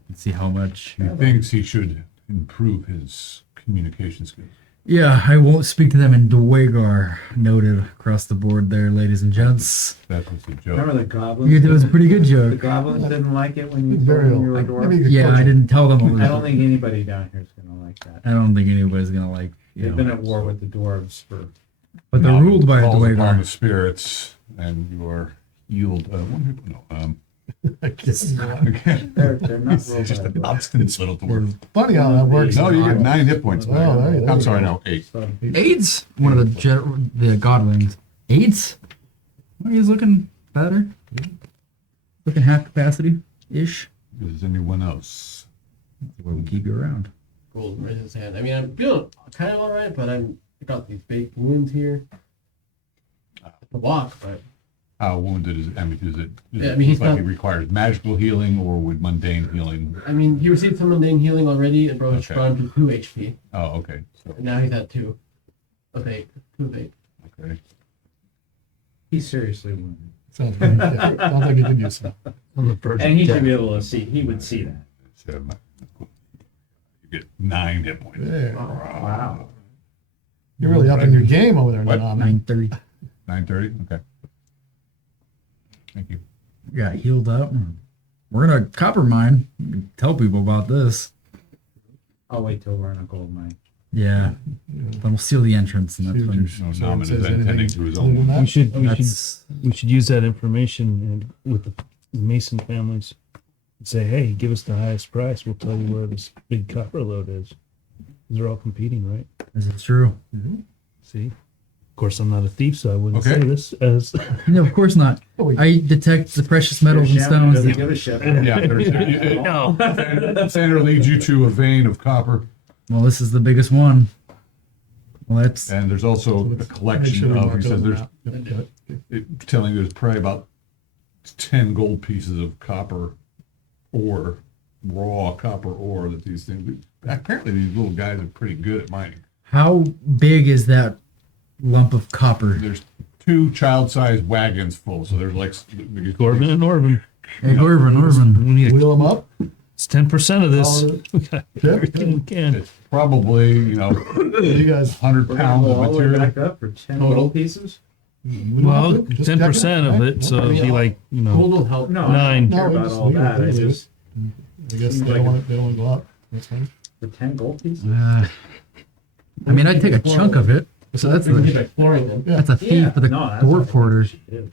Let's see how much. He thinks he should improve his communication skills. Yeah, I won't speak to them in Dwagar. Noted across the board there, ladies and gents. That was the joke. Remember the goblins? Yeah, that was a pretty good The joke. goblins didn't like it when you told Very them you were a old. dwarf. Maybe you could Yeah, coach I him. didn't tell them what was. I don't think anybody down here is gonna like that. I don't think anybody's gonna like. They've been at war with the dwarves for. But they're ruled by a Calls upon Dwagar. the spirits, and you are healed. I guess it's not. They're not ruled by dwarves. Obstinate little dwarf. Funny how that works. No, you get 9 hit points. Oh, there you I'm go. sorry, no, 8. So, AIDS, one of the godlings. AIDS. Oh, he's looking better. Looking half capacity ish. Is anyone else? Where we keep you around. Gold raises his hand. I mean, I'm feeling kind of all right, but I got these big wounds here. To walk, but How wounded is it? I mean, does it Yeah, I mean, he's look like not- he requires magical healing, or would mundane healing? I mean, he received some mundane healing already and brought his Okay. brought him to 2 HP. Oh, okay. So, And now he's at 2 of 8. 2 of 8. okay. he's seriously wounded. Sounds like you did use some. And he should be able to see, he would see that. So, you get 9 hit points. There. Wow. You're really upping your game over there, What? Nam. 930. 9:30? Okay. Thank you. Got healed up. We're in a copper mine. You can tell people about this. I'll wait till we're in a gold mine. Yeah. Then we'll seal the entrance, and that's when. No, So Naman it is says intending anything to his other than own. that? We That's should use that information and with the Mason families. Say, hey, give us the highest price. We'll tell you where this big copper load is. They're all competing, right? is it true? See? Of course, I'm not a thief, so I wouldn't Okay. say this as. No, of course not. Oh, wait. I detect the precious metals and Shaman stones. doesn't That, give a shit. Yeah, there's, No. Sandra leads you to a vein of copper, well, this is the biggest one. Well, that's and there's also a Make sure collection we of, mark he it on says the there's, map. Yep, got it. it's telling there's probably about 10 gold pieces of copper ore, raw copper ore that these things, apparently these little guys are pretty good at mining. how big is that lump of copper? There's 2 child-sized wagons full, so there's like Corbin and Orvin. Hey, Orvin. We need Wheel them up. it's 10% of this. All We got Yeah. everything we can. It's probably, You guys. 100 We're gonna pounds go of all the way material. back up for 10 Total. gold pieces? Well, Just 10% of it, so it'd be like, Gold will help. No, Nine. I don't care No, we about just all leave it, that. I leave it. just, I guess Seems they like don't want to go up. That's fine. for 10 gold pieces? I mean, I'd take a chunk of it. So that's We can keep a, exploring them. that's a fee for the No, that's dwarf what hoarders. we should do.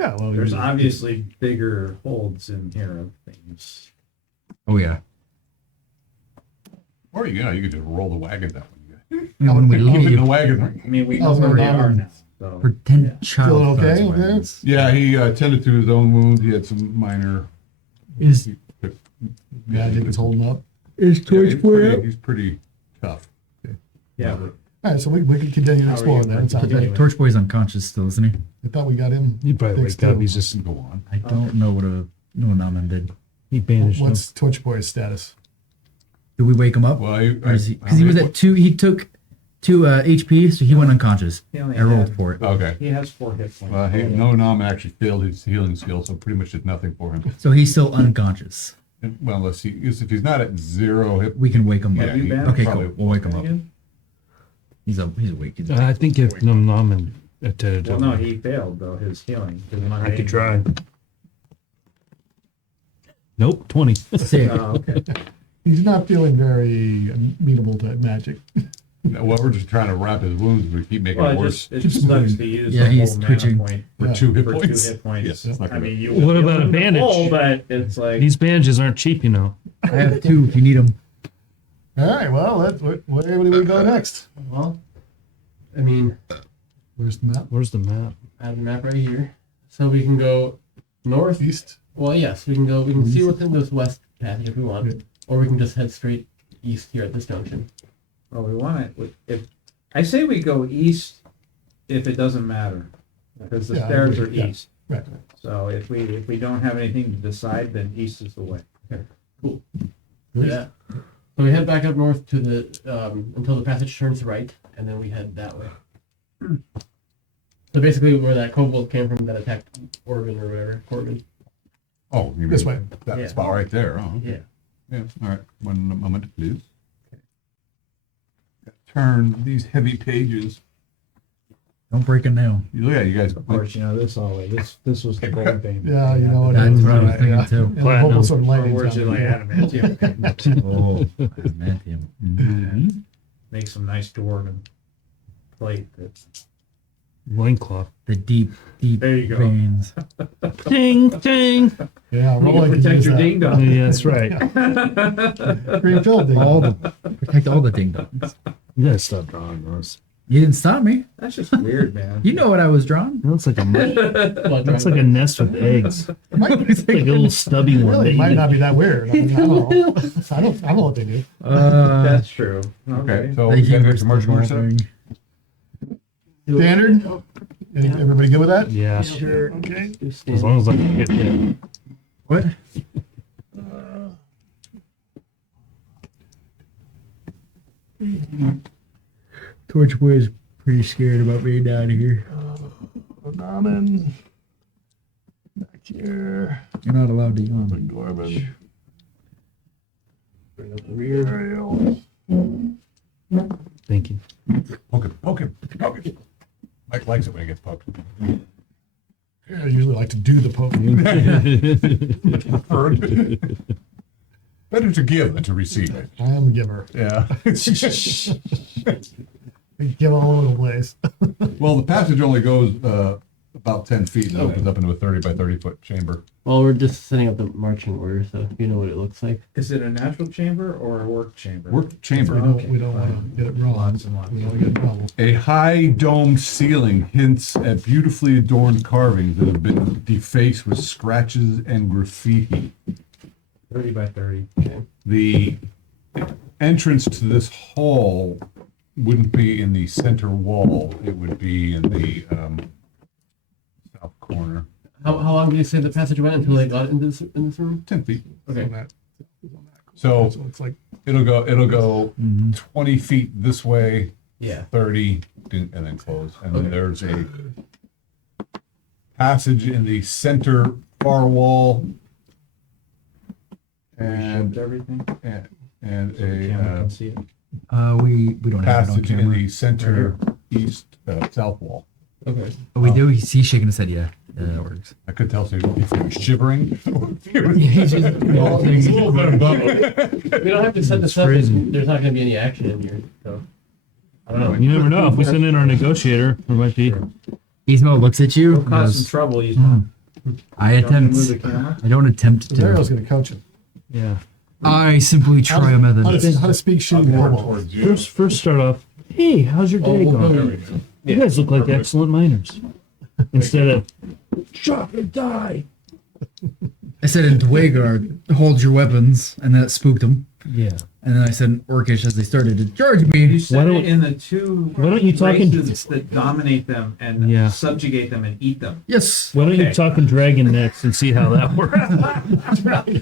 Yeah, well, There's you- obviously bigger holds in here of things. Oh yeah. Or you could just roll the wagon that way. When we Keep it in the leave, wagon. I mean, we Oh, know where no, they are no. now. So pretend child. Feeling okay thuds over there? wagons. Yeah, he tended to his own wounds. He had some minor. Is Yeah, I think it's holding up. is He's pretty tough. yeah, but All right, so we can continue to explore then. It sounds like. Torchboy's unconscious still, isn't he? I thought we got him. He probably fixed waked up. too. He's just Go on. I don't know what a Naaman did. he bandaged him. What's Torch Boy's status? Did we wake him up? Well, Because he was at 2. He took 2 HP, so he went unconscious. he only I rolled had- for it. Okay. He has 4 hit points. No, Nam actually failed his healing skill, so pretty much did nothing for him. So he's still unconscious. Well, let's see. If he's not at 0 hit, We can wake him up. Yeah, he Okay, probably- cool. We'll wake him up. He's awake. He's I think if Nom attended to Well, him, no, he failed though his healing. I could try. Nope, 20. sick. Oh, okay. He's not feeling very amenable to magic. well, we're just trying to wrap his wounds. We keep making Well, it it worse. just sucks to use Yeah, the he's whole mana twitching. point For Yeah. 2 hit for points. 2 hit points. Yes, it's not I gonna- mean, you. What about a you bandage? roll, but it's like These bandages aren't cheap, you know. I have 2 if you need them. All right, well, where do we go next? Well, I mean, Where's the map? Where's the map? I have the map right here. So we can go north. East? Well, yes, we can see what's in this west passage if we want, or we can just head straight east here at this junction. well, we want it. If I say we go east, if it doesn't matter, because the Yeah, I stairs agree, are yeah. east. Right. So if we don't have anything to decide, then east is the way. Yeah. So we head back up north to the until the passage turns right, and then we head that way. So basically, where that kobold came from that attacked Orban or whatever, Corbin. Oh, you This mean way. that Yeah. spot right there. Oh, okay. Yeah. Yeah. All right. 1 moment, please. Turn these heavy pages. Don't break a nail. Yeah, you guys. Of course, you know this always. This was the gold thing. Yeah, you know what That's it is. what I was right, thinking yeah. too. And the Platinum. kobold sort of Or lighting words down like there. adamantium. Oh, adamantium. Mhm. Make some nice dwarven plate. That's Loincloth. The deep There you go. veins. Ting, ting. Yeah, you roll can like protect your ding dong. Yeah, that's right. Green field ding. Protect all the ding dongs. You gotta stop drawing those. You didn't stop me. That's just weird, man. You know what I was drawing. It looks like that's like a nest with eggs. It's like a little stubby one. Really, that it might you- not be that weird. I mean, I don't know. I don't know what they do. That's true. Okay. So Thank we got you a for commercial order set up? sponsoring. Standard? Everybody good with that? Yeah, Sure. Okay. as long as I can get that. What? Torchboy is pretty scared about being down here. Ramen. Back here. You're not allowed to yawn. Gorman. Bring up the rear. Ariel. Thank you. Poke him. Poke him. Poke him. Mike likes it when he gets poked. Yeah, I usually like to do the poking. Preferred. Better to give than to receive it. I am a giver. Yeah. I give all over the place. Well, the passage only goes about 10 feet and opens up into a 30 by 30 foot chamber. Well, we're just setting up the marching order, so you know what it looks like. Is it a natural chamber or a work chamber? Work chamber. We don't want to get it wrong. Lots and lots. We don't want to get in trouble. A high domed ceiling hints at beautifully adorned carvings that have been defaced with scratches and graffiti. 30 by 30. The entrance to this hall wouldn't be in the center wall. It would be in the south corner. How long did you say the passage went until they got in this room? 10 feet. On Okay. that. So So it's like, it'll go 20 feet this way, Yeah. 30, and then close. And then Okay. there's a passage in the center far wall. And And everything. and So the camera a can see it. We don't have it on passage in camera. the center east south wall. Okay. Oh, we do. He's shaking his head. Yeah, that works. I could tell if he was shivering. He's just It's a little bit of both. We don't have to set this up. crazy. There's not going to be any action in here, so I don't know. You never know. If we send in our negotiator, there might be. Ismo looks at you. It'll and cause some goes, trouble. You I don't move the attempt. camera. I don't attempt Ariel's to. going to coach him. Yeah. I simply try a method. How to speak shitty More kobold. towards you. First start off. Hey, how's your day we'll go going? eat. You guys look like excellent miners. Instead of shot and die. I said in Dwaygard, hold your weapons, and that spooked them. Yeah. And then I said in Orcish as they started to charge You me. said don't- it in the two why don't you talk in- races that dominate them and Yeah. subjugate them and eat them. Yes. Why don't you Okay. talk in dragon next and see how that works?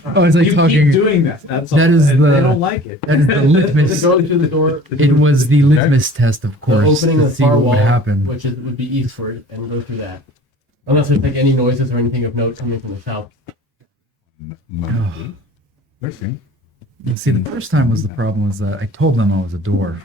Oh, it's like You talking. keep doing that. That's all. That is And the- they don't like it. That is the litmus. Go to the door. It was the litmus test, of The course, opening to of the see far what wall, would happen. which would be eastward, and go through that. Unless there's like any noises or anything of note coming from the south. Listen. See, the first time was the problem was that I told them I was a dwarf.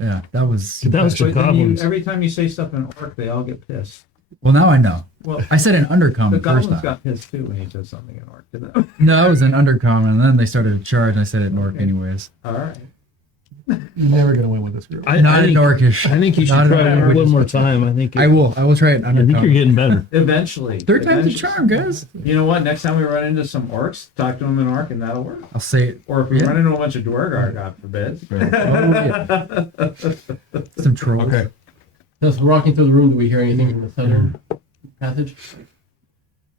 Yeah, that was. That was the But then goblins. every time you say stuff in orc, they all get pissed. Well, now I know. Well, I said an the undercommon first goblins time. got pissed too when he said something in orc, didn't they? No, it was an undercommon, and then they started to charge, and I said it in orc anyways. All right. You're never gonna win with this group. Not in think, orcish. I think you should Not in try it orcish. one more time. I think I will. I will try it in I think you're undercommon. getting better. Eventually. Third time's a Eventually. charm, guys. You know what? Next time we run into some orcs, talk to them in orc, and that'll work. I'll say it. Or if we Yeah. run into a bunch of Dwargar, God forbid. Some trolls. Okay. So as we're walking through the room, do we hear anything from the southern passage?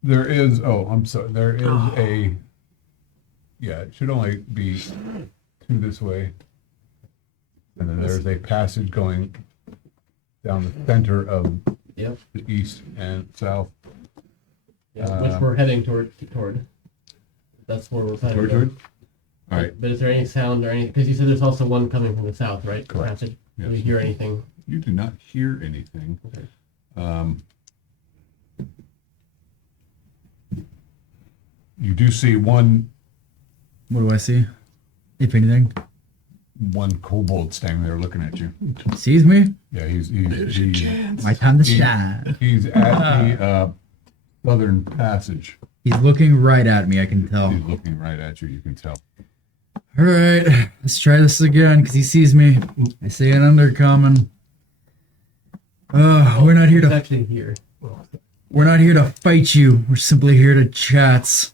There is, oh, I'm sorry, there is a, yeah, it should only be two this way. And then there's a passage going down the center of Yep. the east and south. Yeah, which we're heading toward. That's where we're planning to go. All right. But is there any sound or anything? Because you said there's also one coming from the south, right? Correct. Passage. Yes. Do we hear anything? You do not hear anything. You do see one What do I see? If anything, kobold standing there looking at you. sees me. Yeah, he's My time to shine. he's at the southern passage. He's looking right at me. I can tell. He's looking right at you. You can tell. All right, let's try this again because he sees me. I say an undercommon. We're not here It's to. actually here. We're not here to fight you. We're simply here to chat.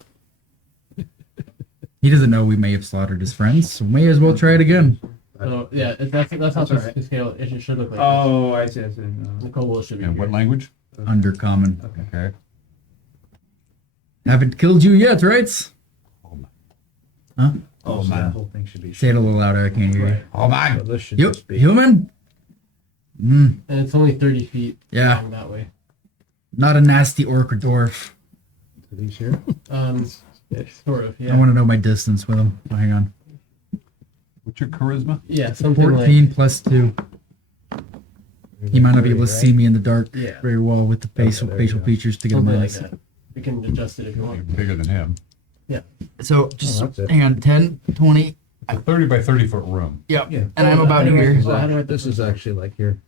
He doesn't know we may have slaughtered his friends, so may as well try it again. So yeah, that's how all right. the scale it should look like. Oh, I see. The kobold should be And here. what language? Undercommon. Okay. Haven't killed you yet, right? Huh? Oh, so that whole thing should be. Say it a little louder. I can't hear you. Oh my! So this should Yep. just be. Human? And it's only 30 feet Yeah. long that way. Not a nasty orc or dwarf. These here. Sort of, I yeah. want to know my distance with him. Oh, hang on. What's your charisma? Yeah, something 14 plus 2. He might not be able to see me in the dark Yeah. very well with the facial features to get like my something eyes. like that. We can adjust it if you You're want. bigger than him. So just that's it. hang on. 10, 20. A 30 by 30 foot room. Yep. Yeah. And I'm about here. So how do I This is actually like here.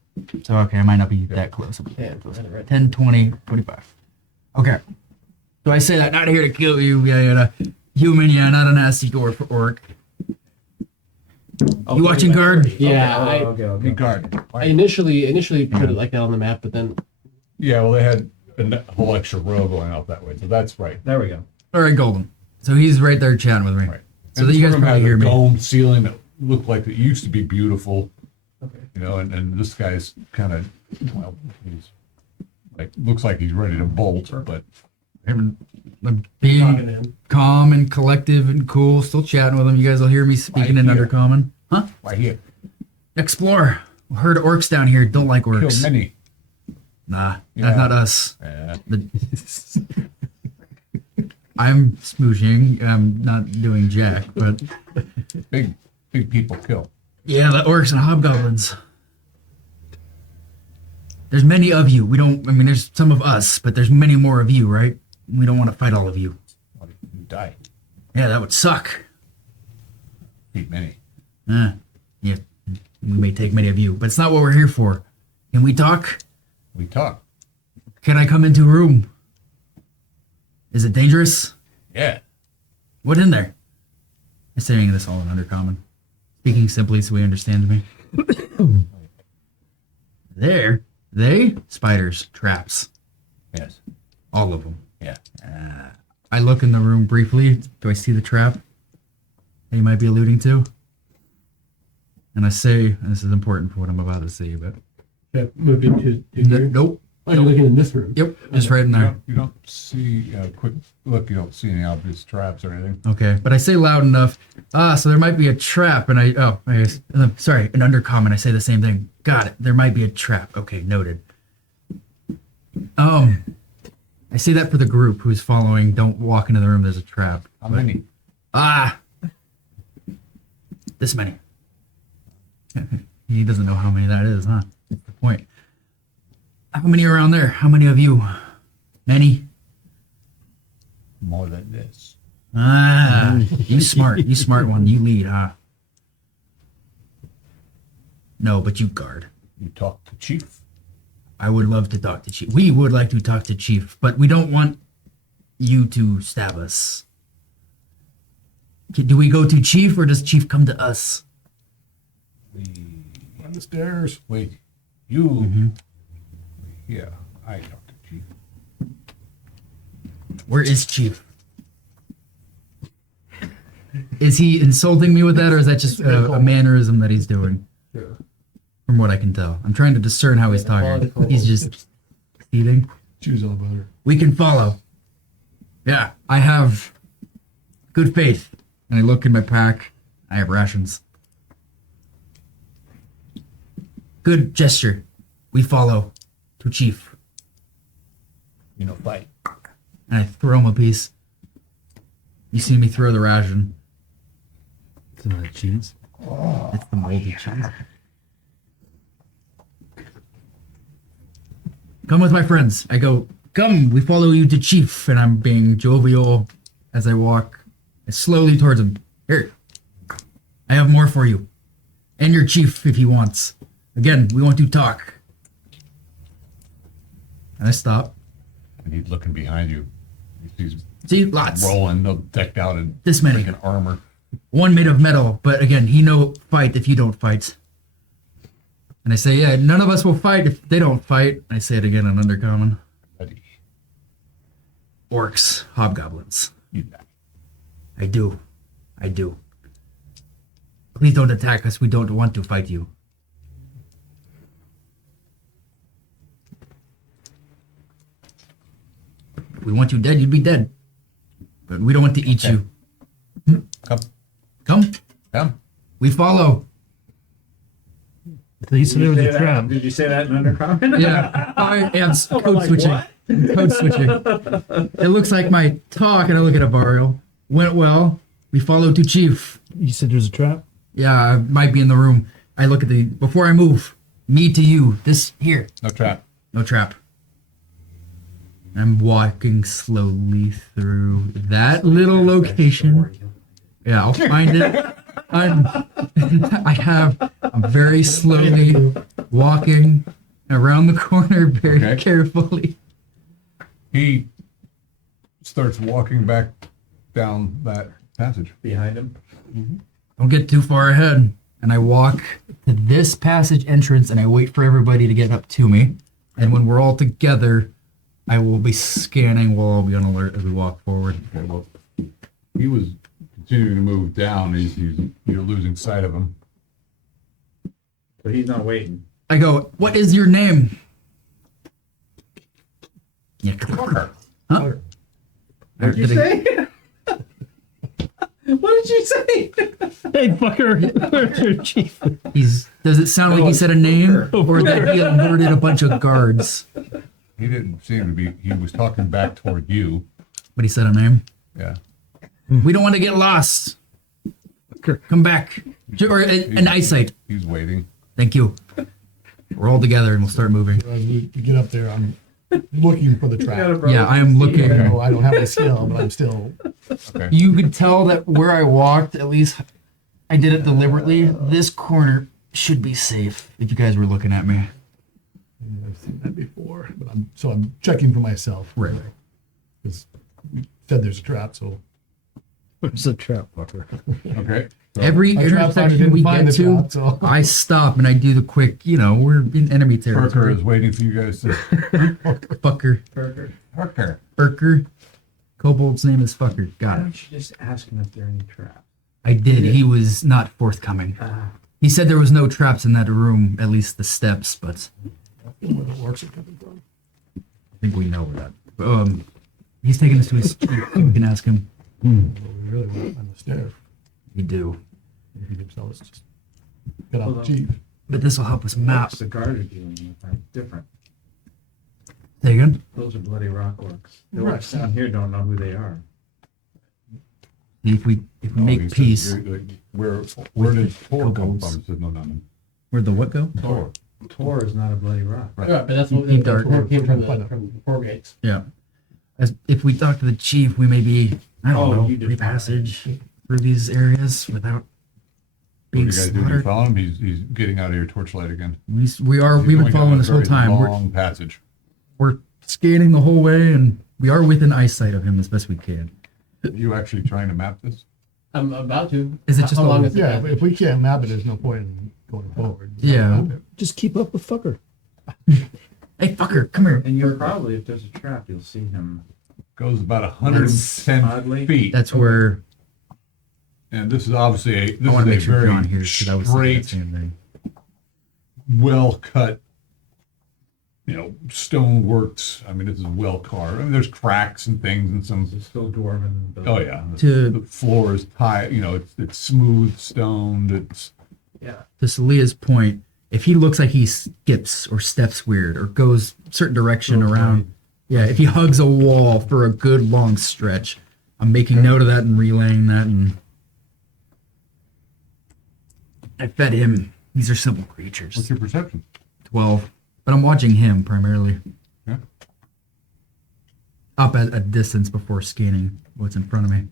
So, okay, I might not be that close. Yeah, right. 10, 20, 25. Okay. So I say that, not here to kill you. Yeah. Human, yeah, not a nasty dwarf or orc. You watching guard? Yeah, Hey, guard. I initially put it like that on the map, but then Yeah, well, they had a whole extra row going out that way, so that's right. There we go. All right, Golden. So he's right there chatting with me. Right. So And that you this guys room probably has hear a me. dome ceiling that looked like it used to be beautiful. Okay. You know, and this guy's kind of, well, he's like, looks like he's ready to bolt, but I'm talking being to him. calm and collective and cool, still chatting with him. You guys will hear me speaking in Right here. undercommon. Huh? right here, Explore. Heard orcs down here. Don't like kill orcs. many. Nah, Yeah. that's not us. Yeah. I'm smooching. I'm not doing jack, but Big people kill. yeah, the orcs and hobgoblins. There's many of you. We don't. I mean, there's some of us, but there's many more of you, right? We don't want to fight all of you. You die. Yeah, that would suck. Beat many. Yeah, we may take many of you, but it's not what we're here for. Can we talk? We talk. Can I come into a room? Is it dangerous? Yeah. What in there? I'm saying this all in undercommon. Speaking simply so he understands me. They? Spiders, traps. Yes. All of them. Yeah. I look in the room briefly. Do I see the trap? that you might be alluding to? And I say, and this is important for what I'm about to say, but Moved into here. nope. Oh, you're looking in this room. Yep, just right in there. You don't see, quick look, you don't see any obvious traps or anything. Okay, but I say loud enough. So there might be a trap, and sorry, an undercommon. I say the same thing. Got it. There might be a trap. Okay, noted. I say that for the group who's following. Don't walk into the room. There's a trap. How many? This many. He doesn't know how many that is, huh? That's the point. How many around there? How many of you? Many? More than this. You smart. You smart one. You lead, huh? No, but you guard. You talk to Chief. I would love to talk to Chief. We would like to talk to Chief, but we don't want you to stab us. Do we go to Chief or does Chief come to us? On the stairs. Wait, you. Yeah, I talk to Chief. Where is Chief? Is he insulting me with that, or is that just a mannerism that he's doing? Sure. From what I can tell, I'm trying to discern how he's talking. He's just eating. Choose all butter. We can follow. Yeah, I have good faith. And I look in my pack. I have rations. Good gesture. We follow to Chief. You know, fight. And I throw him a piece. You see me throw the ration. It's not cheese. It's the moldy cheese. Come with my friends. I go, come, we follow you to Chief. And I'm being jovial as I walk slowly towards him. Here, I have more for you. And your Chief, if he wants. Again, we want to talk. And I stop. And he's looking behind you. He's See, lots. rolling, decked out in This many. freaking armor. One made of metal, but again, he no fight if you don't fight. And I say, yeah, none of us will fight if they don't fight. I say it again in Undercommon. Ready. Orcs, hobgoblins. You die. I do. I do. Please don't attack us. We don't want to fight you. If we want you dead, you'd be dead. But we don't want to eat you. Come. Come. Come. We follow. He said there was a trap. Did you say that in undercommon? Yeah. I am code switching. Code switching. It looks like my talk, and I look at a burial. Went well. We follow to Chief. You said there's a trap? Yeah, I might be in the room. I look at the before I move. Me to you. This here. No trap. No trap. I'm walking slowly through that little location. Yeah, I'll find it. I'm very slowly walking around the corner very Okay. carefully. He starts walking back down that passage. Behind him. Don't get too far ahead. And I walk to this passage entrance and I wait for everybody to get up to me. And when we're all together, I will be scanning. We'll all be on alert as we walk forward. Okay, well, he was continuing to move down. You're losing sight of him. So he's not waiting. I go, what is your name? Yeah. Fucker. Huh? What did you say? What did you say? Hey, fucker. Where's your chief? Does it sound like he said a name or that he alerted a bunch of guards? He didn't seem to be. He was talking back toward you. But he said a name. Yeah. We don't want to get lost. Come back. Or an eyesight. He's waiting. Thank you. We're all together and we'll start moving. As we get up there, I'm looking for the trap. Yeah, I am looking. I don't have any skill, but I'm still. Okay. You could tell that where I walked, at least I did it deliberately. This corner should be safe if you guys were looking at me. I've seen that before, but I'm checking for myself. Right. Because we said there's a trap, so Where's the trap, fucker? Okay. So Every I tried to find it, intersection didn't we find get the to, trap, so I stop and I do the quick, we're in enemy Parker territory. is waiting for you guys to. Fucker. Parker. Burker. Kobold's name is Fucker. Why Got it. don't you just ask him if there are any traps? I did. He was not forthcoming. He said there was no traps in that room, at least the steps, but Where the orcs are coming from. I think we know where that. He's taking us to his chief. We can ask him. Well, we really want on the stairs. We do. If he can tell us, just get out the chief. But this will help us map. The guard are dealing with are different. Say again? Those are bloody rock orcs. The Right. orcs down here don't know who they are. If we He make says, peace, Where did the Thor come kobolds. from? He says, no, nothing. where'd the what go? Thor. Tor is not a bloody rock. Right. Right, but that's what Keep that's dark. where it came from Find the out. from the four gates. Yeah. As if we talk to the chief, we may be, I don't Oh, know, you did free fine. passage through these areas without What do being you guys do? You slaughtered. follow him? He's getting out of your torchlight again. We've He's been going down following a this whole very time. Long passage. We're scanning the whole way, and we are within eyesight of him as best we can. Are you actually trying to map this? I'm about to. Is it just how a- long is it? Yeah, if we can't map it, there's no point in going forward. Yeah. Map it. Just keep up with fucker. Hey, fucker, come here. And you'll probably, if there's a trap, you'll see him. Goes about 110 Oddly. feet. That's where And this is obviously I this want to make is a sure very John hears because I was thinking that straight, same thing. well cut, stoneworks. I mean, this is well carved. I mean, there's cracks and things and some. It's still dwarven. Oh yeah, To- the floor is high. It's smooth stoned. It's Yeah. To Salia's point, if he looks like he skips or steps weird or goes certain direction around, yeah, if he hugs a wall for a good long stretch, I'm making note of that and relaying that. And I fed him. These are simple creatures. what's your perception? 12, but I'm watching him primarily. Yeah. Up at a distance before scanning what's in front of me.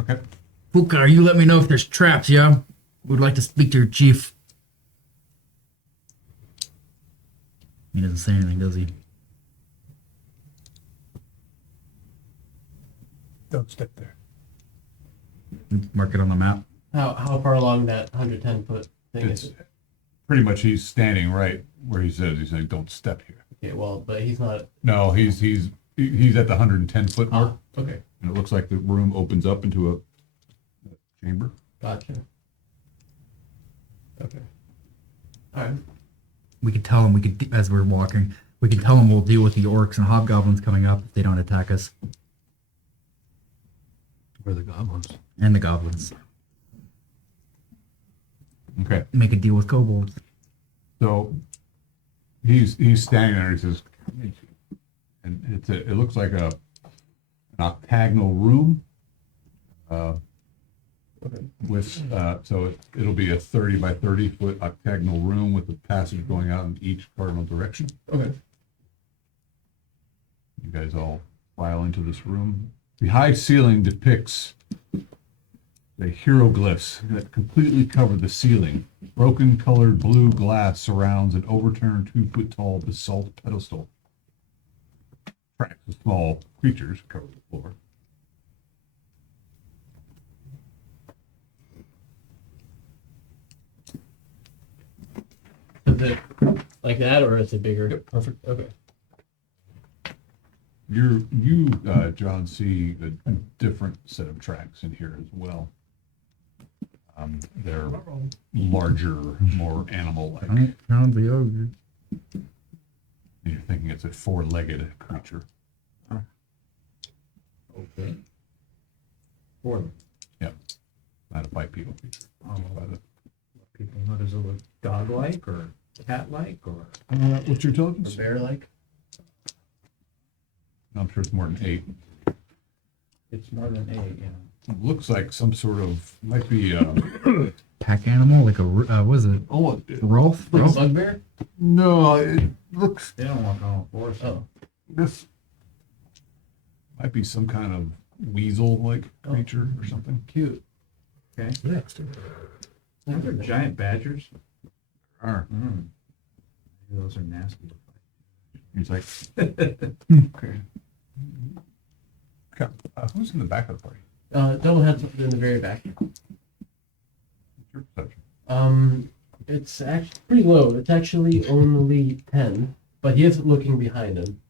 Okay. Fuka, you let me know if there's traps, yeah? Would like to speak to your chief. He doesn't say anything, does he? Don't step there. Mark it on the map. How far along that 110-foot thing It's is it? pretty much he's standing right where he says. He's saying, "Don't step here." Okay, well, but he's not. No, he's at the 110-foot mark, Okay, and it looks like the room opens up into a chamber. gotcha. Okay. All right. We could tell him, as we're walking, we can tell him we'll deal with the orcs and hobgoblins coming up if they don't attack us. Where the goblins? And the goblins. Okay. Make a deal with kobolds. So he's standing there. And he says, and it looks like an octagonal room. With so it'll be a 30 by 30 foot octagonal room with a passage going out in each cardinal direction. Okay. You guys all file into this room. The high ceiling depicts the hieroglyphs that completely cover the ceiling. Broken colored blue glass surrounds an overturned 2-foot tall basalt pedestal. Tracks of small creatures cover the floor. Is it like that, or is it bigger? Yep. Perfect. Okay. You, John, see a different set of tracks in here as well. They're larger, more animal-like. And Found the ogre. you're thinking it's a 4-legged creature. Okay. For them. Not a bipedal creature. People, what does it look? Dog-like or cat-like or What's your intelligence? Bear-like. I'm sure it's more than 8. it's more than 8? Yeah. It looks like some sort of, might be, Pack animal, like a, what is it? oh, Rolf? Like a Rolf? bugbear? no, it looks, They don't walk on all fours. Oh. this might be some kind of weasel-like creature or something. Cute. Okay. Next. Are there giant badgers? Are. Mm. Those are nasty. He's like, okay. Who's in the back of the party? Double heads in the very back. What's your perception? It's actually pretty low. It's actually only 10, but he is looking behind him.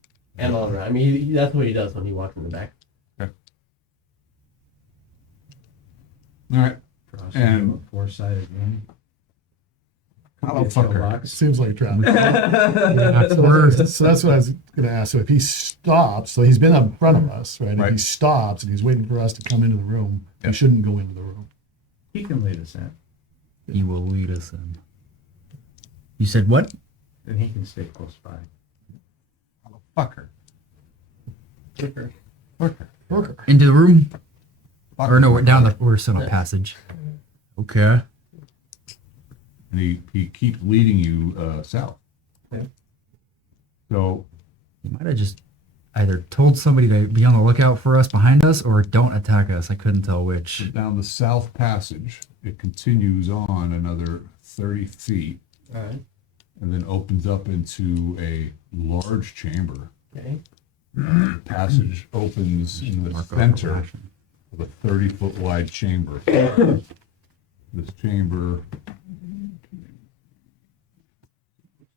and all around. I mean, that's what he does when he walks in the back. All right. And- four-sided ring. Motherfucker. Seems like a trap. Yeah, So we're- so that's what I was going to ask. So if he stops, so he's been in front of us, right? If he Right. stops and he's waiting for us to come into the room, Yeah. he shouldn't go into the room. He can lead us in, He will lead us in. You said what? and he can stay close by. Fucker. Worker. Into the room? Or no, we're down the. We're still in a passage. Okay. And he keeps leading you south. Okay. So You might have just either told somebody to be on the lookout for us behind us, or don't attack us. I couldn't tell which. down the south passage, it continues on another 30 feet All right. and then opens up into a large chamber. Okay. The passage opens in the center of a 30-foot wide chamber. This chamber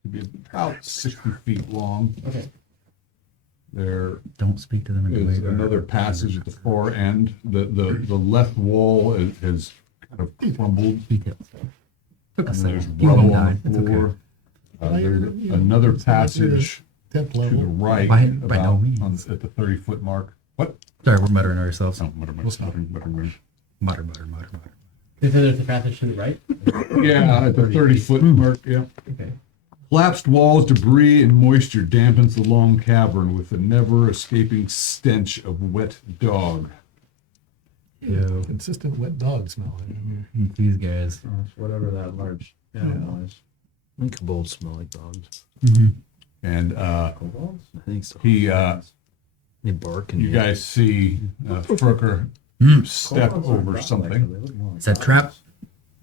to be about 60 feet long. Okay. There Don't speak to them in is the way. another passage at the far end. The left wall has kind of crumbled. Details. Took And us there's there. People rubble on died. the It's okay. floor. There's another passage 10th to the level. right, By no about means. at the 30-foot mark. What? Sorry, we're muttering ourselves. Oh, mutter. Mutter. They said there's a passage to the right. Yeah, at the 30-foot mark, yeah. Okay. Collapsed walls, debris, and moisture dampens the long cavern with a never-escaping stench of wet dog. Ew. Consistent wet dog smell. These guys. Oh, it's whatever that large animal is. I think kobolds smell like dogs. And Kobolds? I think so. he, They bark and you guys see Frooker step Kobolds are over dog-like, something they look more like Is that trap? dogs.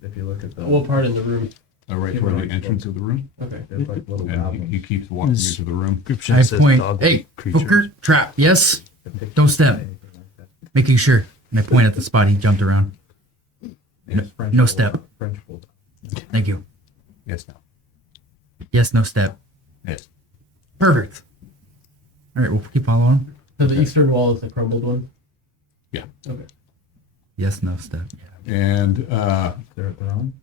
If you look at the, What part in the room? right toward the entrance of the room. Okay. they're like little And he goblins. keeps walking Yes. into the room. description I says point. dog Hey, creatures. Booker, trap. Yes. Depicted Don't step. anything like that. Making sure. And I point at the spot he jumped around. It's French no bulldog- step. French bulldog. Thank you. Yes, no. Yes, no step. Yes. Perfect. All right, we'll keep following. So the eastern wall is the crumbled one. Yeah. Okay. Yes, no step. And They're at their own.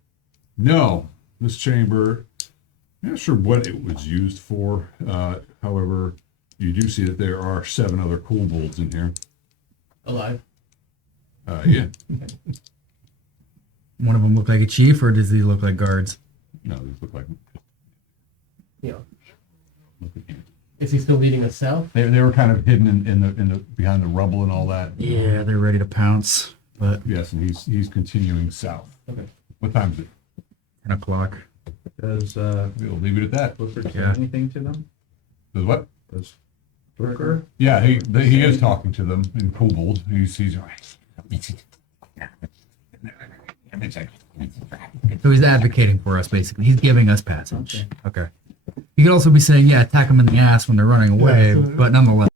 no, this chamber, I'm not sure what it was used for. However, you do see that there are 7 other kobolds in here. Alive. Yeah. One of them look like a chief, or does he look like guards? No, these look like. You know. Is he still leading us south? They were kind of hidden in the behind the rubble and all that. Yeah, they're ready to pounce. But Yes, and he's continuing south. Okay. What time is it? 10 o'clock. Does We'll leave it at that. Booker say Yeah. anything to them? Does what? Does Booker? Yeah, he is talking to them in kobold. He's So he's advocating for us, basically. He's giving us passage. Okay. You could also be saying, yeah, attack them in the ass when they're running away, so- but nonetheless.